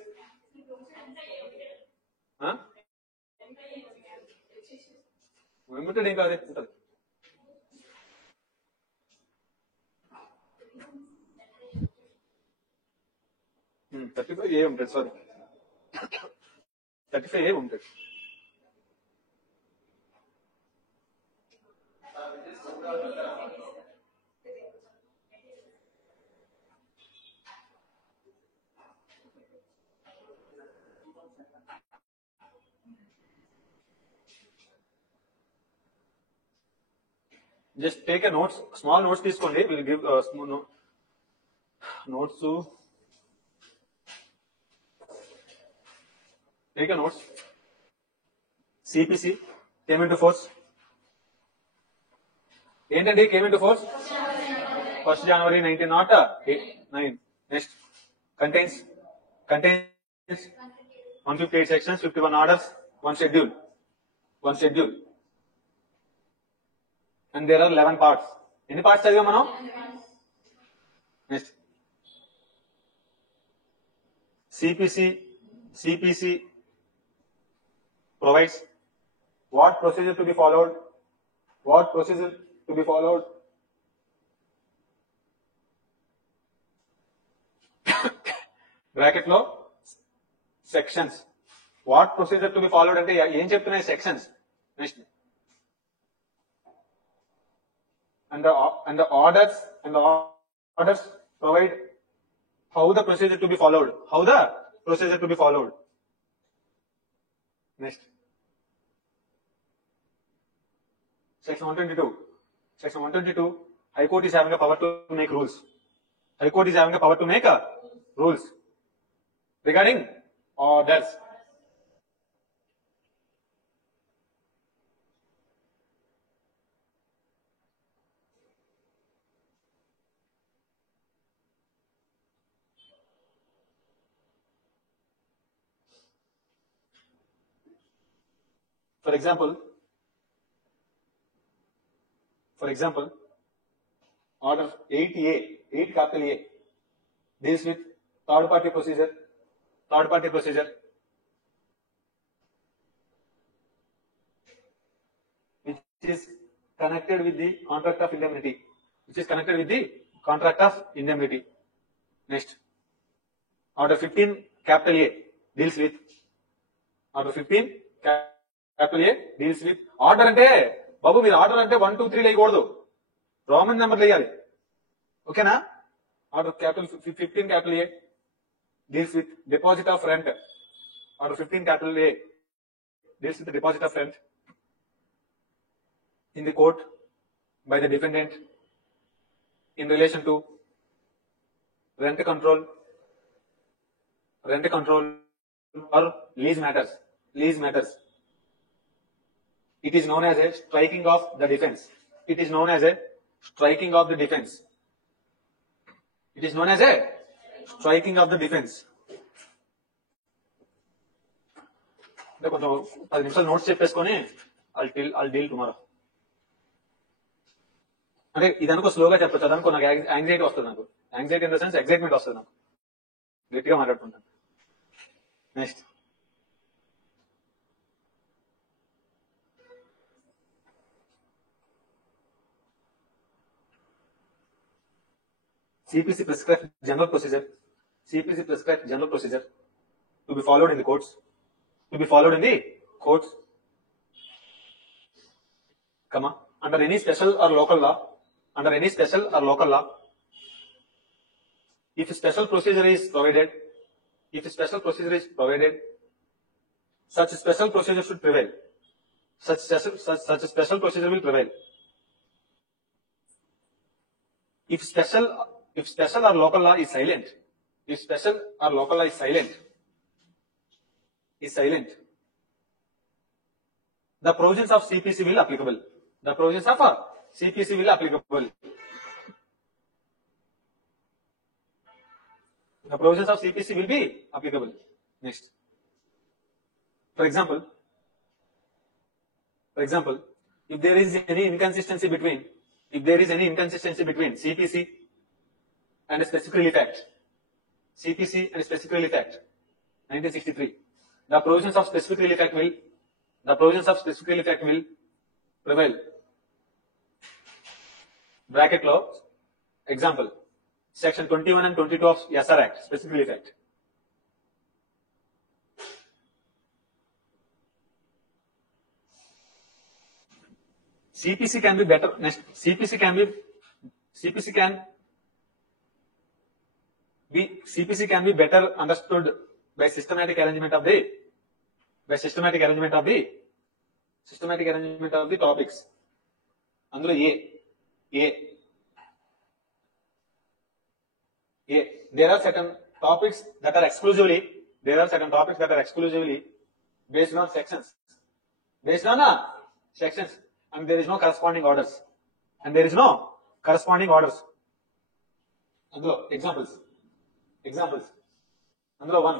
Limited ఏం కాదు, ఉంటుంది. ఏ ఉంటుంది, సారీ 35A ఉంటుంది. Just take a notes, small notes తీసుకోండి. Will give notes. Take a notes. CPC came into force. ఏంటండి came into force? 1st January 1909. Next contains 158 sections, 51 orders, one schedule. And there are 11 parts. ఎన్ని parts చదివాం మనం? Next CPC provides what procedure to be followed. Bracket లో sections. What procedure to be followed అంటే ఏం చెప్తున్నాయి? Sections. Next and the orders provide how the procedure to be followed. Next, section 122. High Court is having a power to make rules. Regarding orders. For example, order 8A, 8 capital A, deals with third party procedure, which is connected with the contract of indemnity. Next, order 15 capital A deals with order అంటే బాబు మీరు order అంటే 1 2 3 లేయకూడదు, Roman number లేయాలి. ఓకేనా? Order 15 capital A deals with deposit of rent. Order 15 capital A deals with the deposit of rent. in the court by the defendant in relation to rent control or lease matters. It is known as a striking of the defense. It is known as a striking of the defense. It is known as a striking of the defense. కొంచెం 10 నిమిషాలు notes చెప్పేసుకొని I'll deal tomorrow. అంటే ఇదనుకో స్లోగా చెప్పచ్చు, అదనుకో నాకు anxiety వస్తుంది, నాకు anxiety in the sense excitement వస్తుంది, నాకు గట్టిగా మాట్లాడుకుంటాను. Next CPC prescribed general procedure. CPC prescribed general procedure to be followed in the courts. Under any special or local law. If a special procedure is provided, such a special procedure should prevail. Such a special procedure will prevail. If special or local law is silent, the provisions of CPC will applicable. The provisions of CPC will applicable. The provisions of CPC will be applicable. Next. For example, if there is any inconsistency between CPC and a specific relief act, 1963, the provisions of specific relief act will prevail. Bracket law. Example, section 21 and 22 of SR Act, specific relief act. CPC can be better. Next, CPC can be better understood by systematic arrangement of the topics. అందులో there are certain topics that are exclusively based on sections, and there is no corresponding orders. అందులో examples. అందులో 1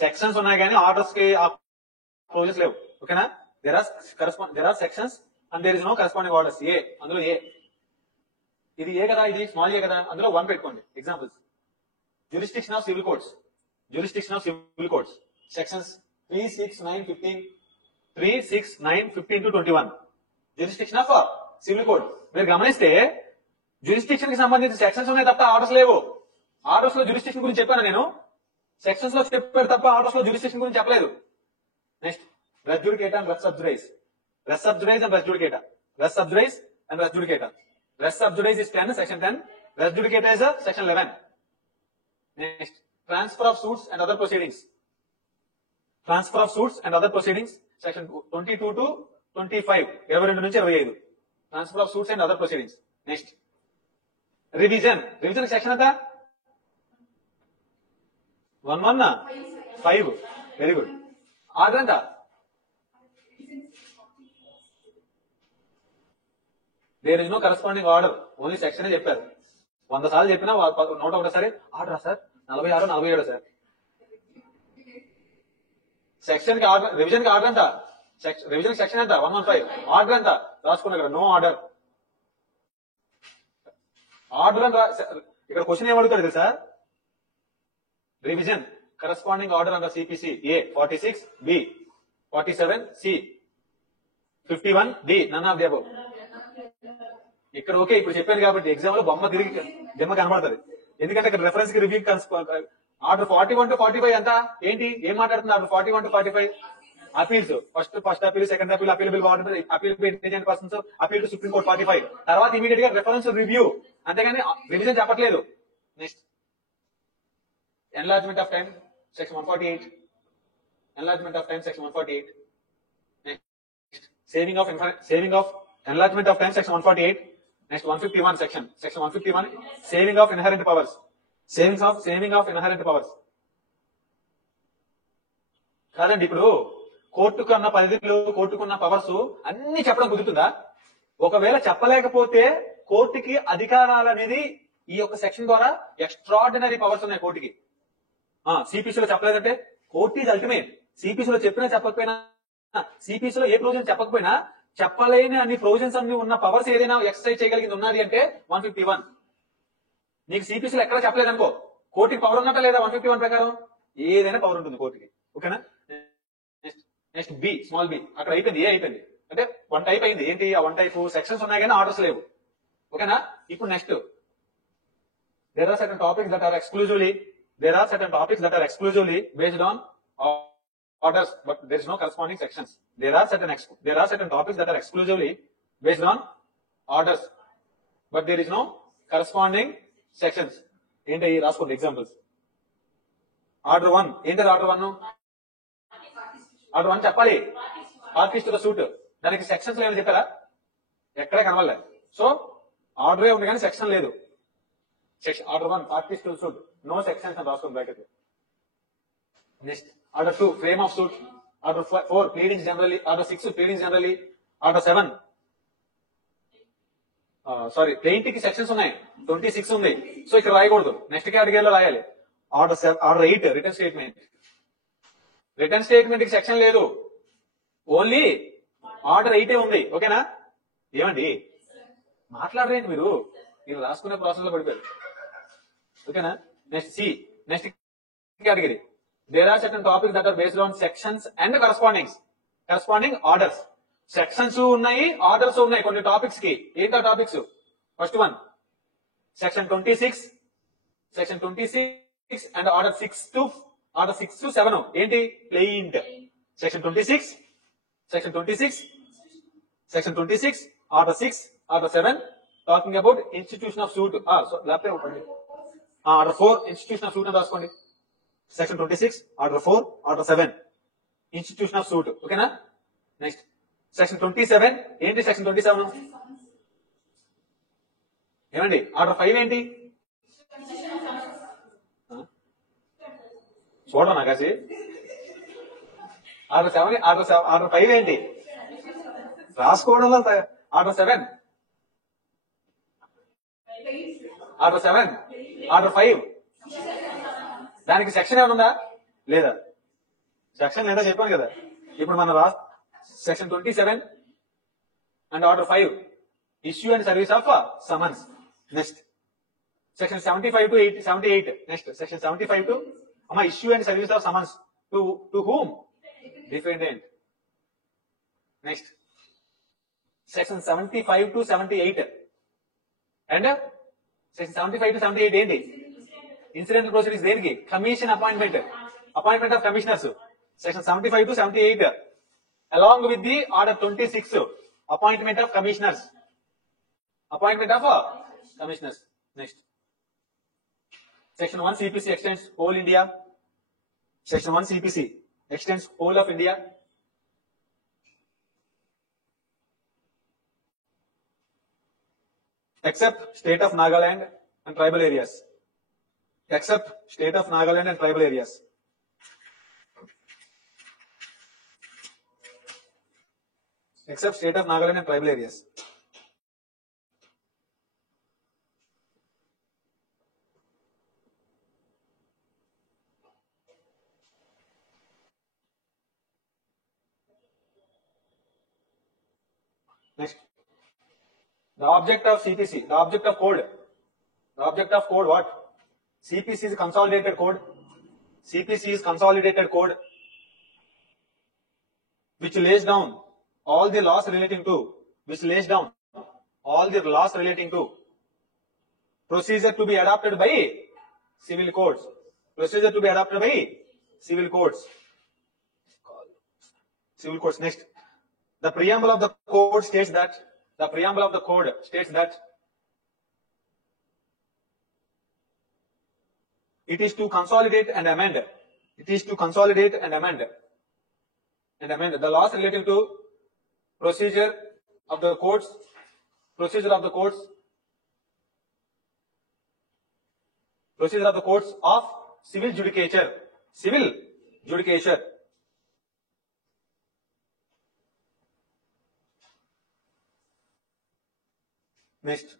sections ఉన్నాయి కానీ orders కి closes లేవు. ఓకేనా? there are sections and there is no corresponding orders. అందులో ఇది కదా, ఇది స్మాల్ కదా, అందులో 1 పెట్టుకోండి. Examples: jurisdiction of civil courts, sections 3, 6, 9, 15 to 21. jurisdiction of civil court. మీరు గమనిస్తే జ్యూరిస్డిక్షన్ కి సంబంధించిన సెక్షన్స్ ఉన్నాయి తప్ప ఆర్డర్స్ లేవు. ఆర్డర్స్ లో జ్యూరిస్డిక్షన్ గురించి చెప్పాను నేను, సెక్షన్స్ లో చెప్పారు తప్ప ఆర్డర్స్ లో జ్యూరిస్డిక్షన్ గురించి చెప్పలేదు. Next, res judicata and res subjudice. Res subjudice and res judicata. Res subjudice is 10, section 10. Res judicata is section 11. Next, transfer of suits and other proceedings. Section 22 to 25. 22 నుంచి 25. Transfer of suits and other proceedings. Next, revision section ఎంత? 5. Very good. Order ఎంత? There is no corresponding order. Only section చెప్పారు. 100 సార్లు చెప్పినా 101 సరే order sir 46, 47 sir. Section కి order, revision కి order ఎంత? రివిజన్ సెక్షన్ ఎంత? 115. ఆర్డర్ ఎంత? రాసుకున్నా ఇక్కడ, నో ఆర్డర్. ఇక్కడ క్వశ్చన్ ఏమడుగుతాడు తెలుసా? Revision corresponding order under CPC A 46, B 47, C 51, D none of the above. ఇక్కడ ఓకే, ఇప్పుడు చెప్పాను కాబట్టి ఎగ్జామ్ లో బొమ్మ కనబడుతుంది. ఎందుకంటే ఇక్కడ రెఫరెన్స్ కి రివ్యూ ఆర్డర్ 41 to 45 ఎంత? ఏంటి ఏం మాట్లాడుతుంది? Order 41 to 45 appeals. First appeal, second appeal, appealable order, appeal by intelligent persons, appeal to supreme court 45. తర్వాత ఇమీడియట్ గా రెఫరెన్స్ రివ్యూ, అంతేగాని రివిజన్ చెప్పట్లేదు. Next, enlargement of time, section 148. Next, saving of enlargement of time, section 148. Next 151 section 151, saving of inherent powers. Saving of inherent powers. కాదండి, ఇప్పుడు కోర్టుకున్న పరిధిలో కోర్టుకున్న powers అన్ని చెప్పడం కుదురుతుందా? ఒకవేళ చెప్పలేకపోతే కోర్టుకి అధికారాలు అనేది ఈ యొక్క సెక్షన్ ద్వారా ఎక్స్ట్రాడినరీ పవర్స్ ఉన్నాయి కోర్టుకి. సిపిసిలో చెప్పలేదంటే కోర్టు ఈజ్ అల్టిమేట్. సిపిసిలో చెప్పినా చెప్పకపోయినా, సిపిసిలో ఏ ప్రొవిజన్ చెప్పకపోయినా చెప్పలేని అన్ని ప్రొవిజన్స్ అన్ని ఉన్న పవర్స్ ఏదైనా ఎక్సర్సైజ్ చేయగలిగింది ఉన్నది అంటే 151. నీకు సిపిసిలో ఎక్కడ చెప్పలేదనుకో, కోర్టుకి పవర్ ఉన్నట్ట లేదా? 151 ప్రకారం ఏదైనా పవర్ ఉంటుంది కోర్టుకి. ఓకేనా? Next B, small B. అక్కడ అయిపోయింది, ఏ అయిపోయింది అంటే 1 టైప్ అయింది. ఏంటి ఆ 1 టైప్? సెక్షన్స్ ఉన్నాయి కానీ ఆర్డర్స్ లేవు. ఓకేనా? ఇప్పుడు next, there are certain topics that are exclusively based on orders, but there is no corresponding sections. There are certain topics that are exclusively based on orders, but there is no corresponding sections. ఏంటి రాసుకోండి examples. Order 1 ఏంటి? Order 1 చెప్పాలి. Artist the suit. దానికి sections లేవని చెప్పారా? ఎక్కడే కనవలేదు. So ఆర్డరే ఉంది కానీ సెక్షన్ లేదు. Order 1 artist suit, no sections అని రాసుకోండి bracket. Next order 2 frame of suit. Order 4 pleadings generally. Order 6 pleadings generally. Order 7 plaint కి సెక్షన్స్ ఉన్నాయి, 26 ఉంది. సో ఇక్కడ రాయకూడదు, నెక్స్ట్ కేటగిరీలో రాయాలి. Order 8 return statement. Return statement కి సెక్షన్ లేదు, ఓన్లీ ఆర్డర్ 8 ఉంది. ఓకేనా? ఏమండి మాట్లాడరేంటి మీరు? మీరు రాసుకునే ప్రాసెస్ లో పడిపోయారు. ఓకేనా? Next C, next category. There are certain topics that are based on sections and corresponding orders. Sections ఉన్నాయి, ఆర్డర్స్ ఉన్నాయి కొన్ని టాపిక్స్ కి. ఏంటో topics? First one section 26 and order 6 to 7. ఏంటి? Plaint. Section 26 order 6 order 7 talking about institution of suit. Order 4 institution of suit అని రాసుకోండి. Section 26 order 4 order 7 institution of suit. ఓకేనా? Next section 27 ఏంటి? సెక్షన్ 27 ఏమండి? ఆర్డర్ 5 ఏంటి? చూడరా నాకాసి. ఆర్డర్ 7 ఆర్డర్ 5 ఏంటి? రాసుకోవడంలో order 7 order 5 దానికి సెక్షన్ ఏమైనా ఉందా? లేదా? సెక్షన్ లేదా చెప్పాను కదా. ఇప్పుడు మన section 27 and order 5 issue and service of summons. Next section 75 to 78. Next section 75 to issue and service of summons to whom? Defendant. Next section 75 to 78 and section 75 to 78 ఏంటి? Incident proceedings. దేనికి? Commission appointment of commissioners. Section 75 to 78 along with the order 26 appointment of commissioners. Next section 1 CPC extends whole India. Section 1 CPC extends whole of India. Except state of Nagaland and tribal areas. Except state of Nagaland and tribal areas. Except state of Nagaland and tribal areas. Next, the object of CPC, the object of code what? CPC is consolidated code. CPC is consolidated code which lays down all the laws relating to procedure to be adopted by civil codes. Next, the preamble of the code states that it is to consolidate and amend the laws relating to procedure of the courts of civil judicature. Next,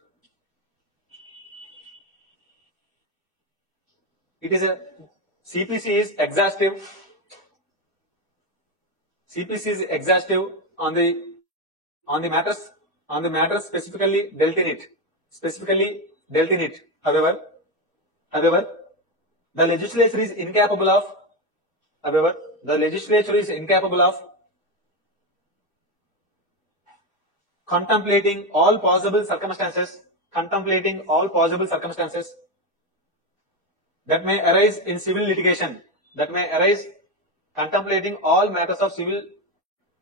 it is a CPC is exhaustive. CPC is exhaustive on the matters specifically dealt in it. However, the legislature is incapable of contemplating all possible circumstances that may arise in civil litigation, contemplating all matters of civil,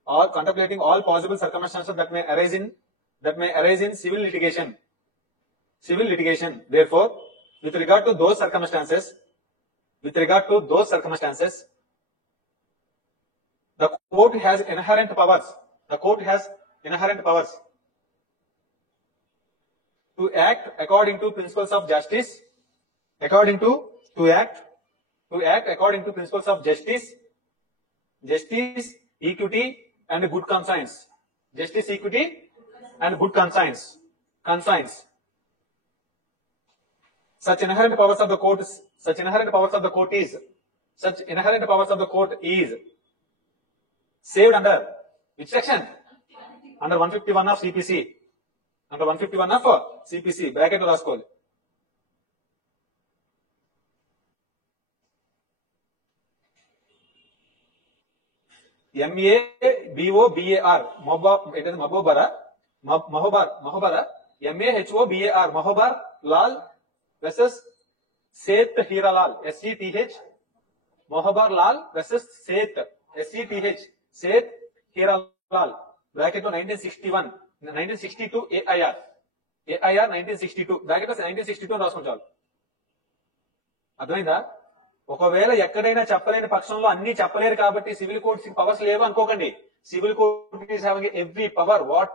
or contemplating all possible circumstances that may arise in civil litigation. Therefore, with regard to those circumstances, the court has inherent powers to act according to principles of justice, equity, and good conscience. Such inherent powers of the court is saved under which section? Under 151 of CPC. Bracket lo raskoli. MABOBAR, Mahobar, MAHOBAR, Mahobar Lal versus Seth Hiralal, SETH, Mahobar Lal versus Seth, SETH, Seth Hiralal, bracket 1962 AIR 1962, bracket 1962 రాసుకుంటారు. అర్థమైందా? ఒకవేళ ఎక్కడైనా చెప్పలేని పక్షంలో అన్ని చెప్పలేరు కాబట్టి civil courts powers లేవు అనుకోకండి. Civil court is having every power, what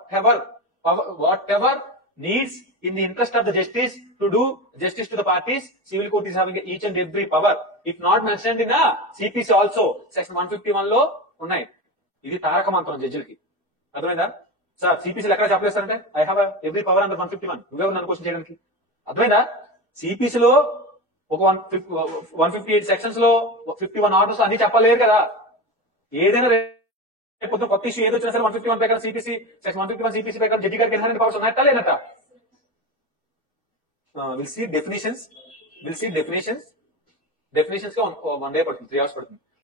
ever needs in the interest of the justice to do justice to the parties. Civil court is having each and every power, if not mentioned in a CPC also. Section 151 లో ఉన్నాయి. ఇది తారక మంత్రం జడ్జిలకి. అర్థమైందా? Sir సిపిసిలో ఎక్కడ చెప్పలేస్తారంటే I have every power under 151. నువ్వెవరు నన్ను క్వశ్చన్ చేయడానికి? అర్థమైందా? సిపిసిలో ఒక 158 సెక్షన్స్ లో 51 ఆర్డర్స్ అన్ని చెప్పలేరు కదా. ఏదైనా కొత్త ఇష్యూ ఏది వచ్చినా సరే 151 ప్రకారం సిపిసి, సెక్షన్ 151 సిపిసి ప్రకారం జడ్జి గారికి ఇన్హరెంట్ పవర్స్ ఉన్నట్టా లేనట్టా? విల్ సీ డెఫినేషన్స్ గా 1 డే పడుతుంది, 3 hours పడుతుంది.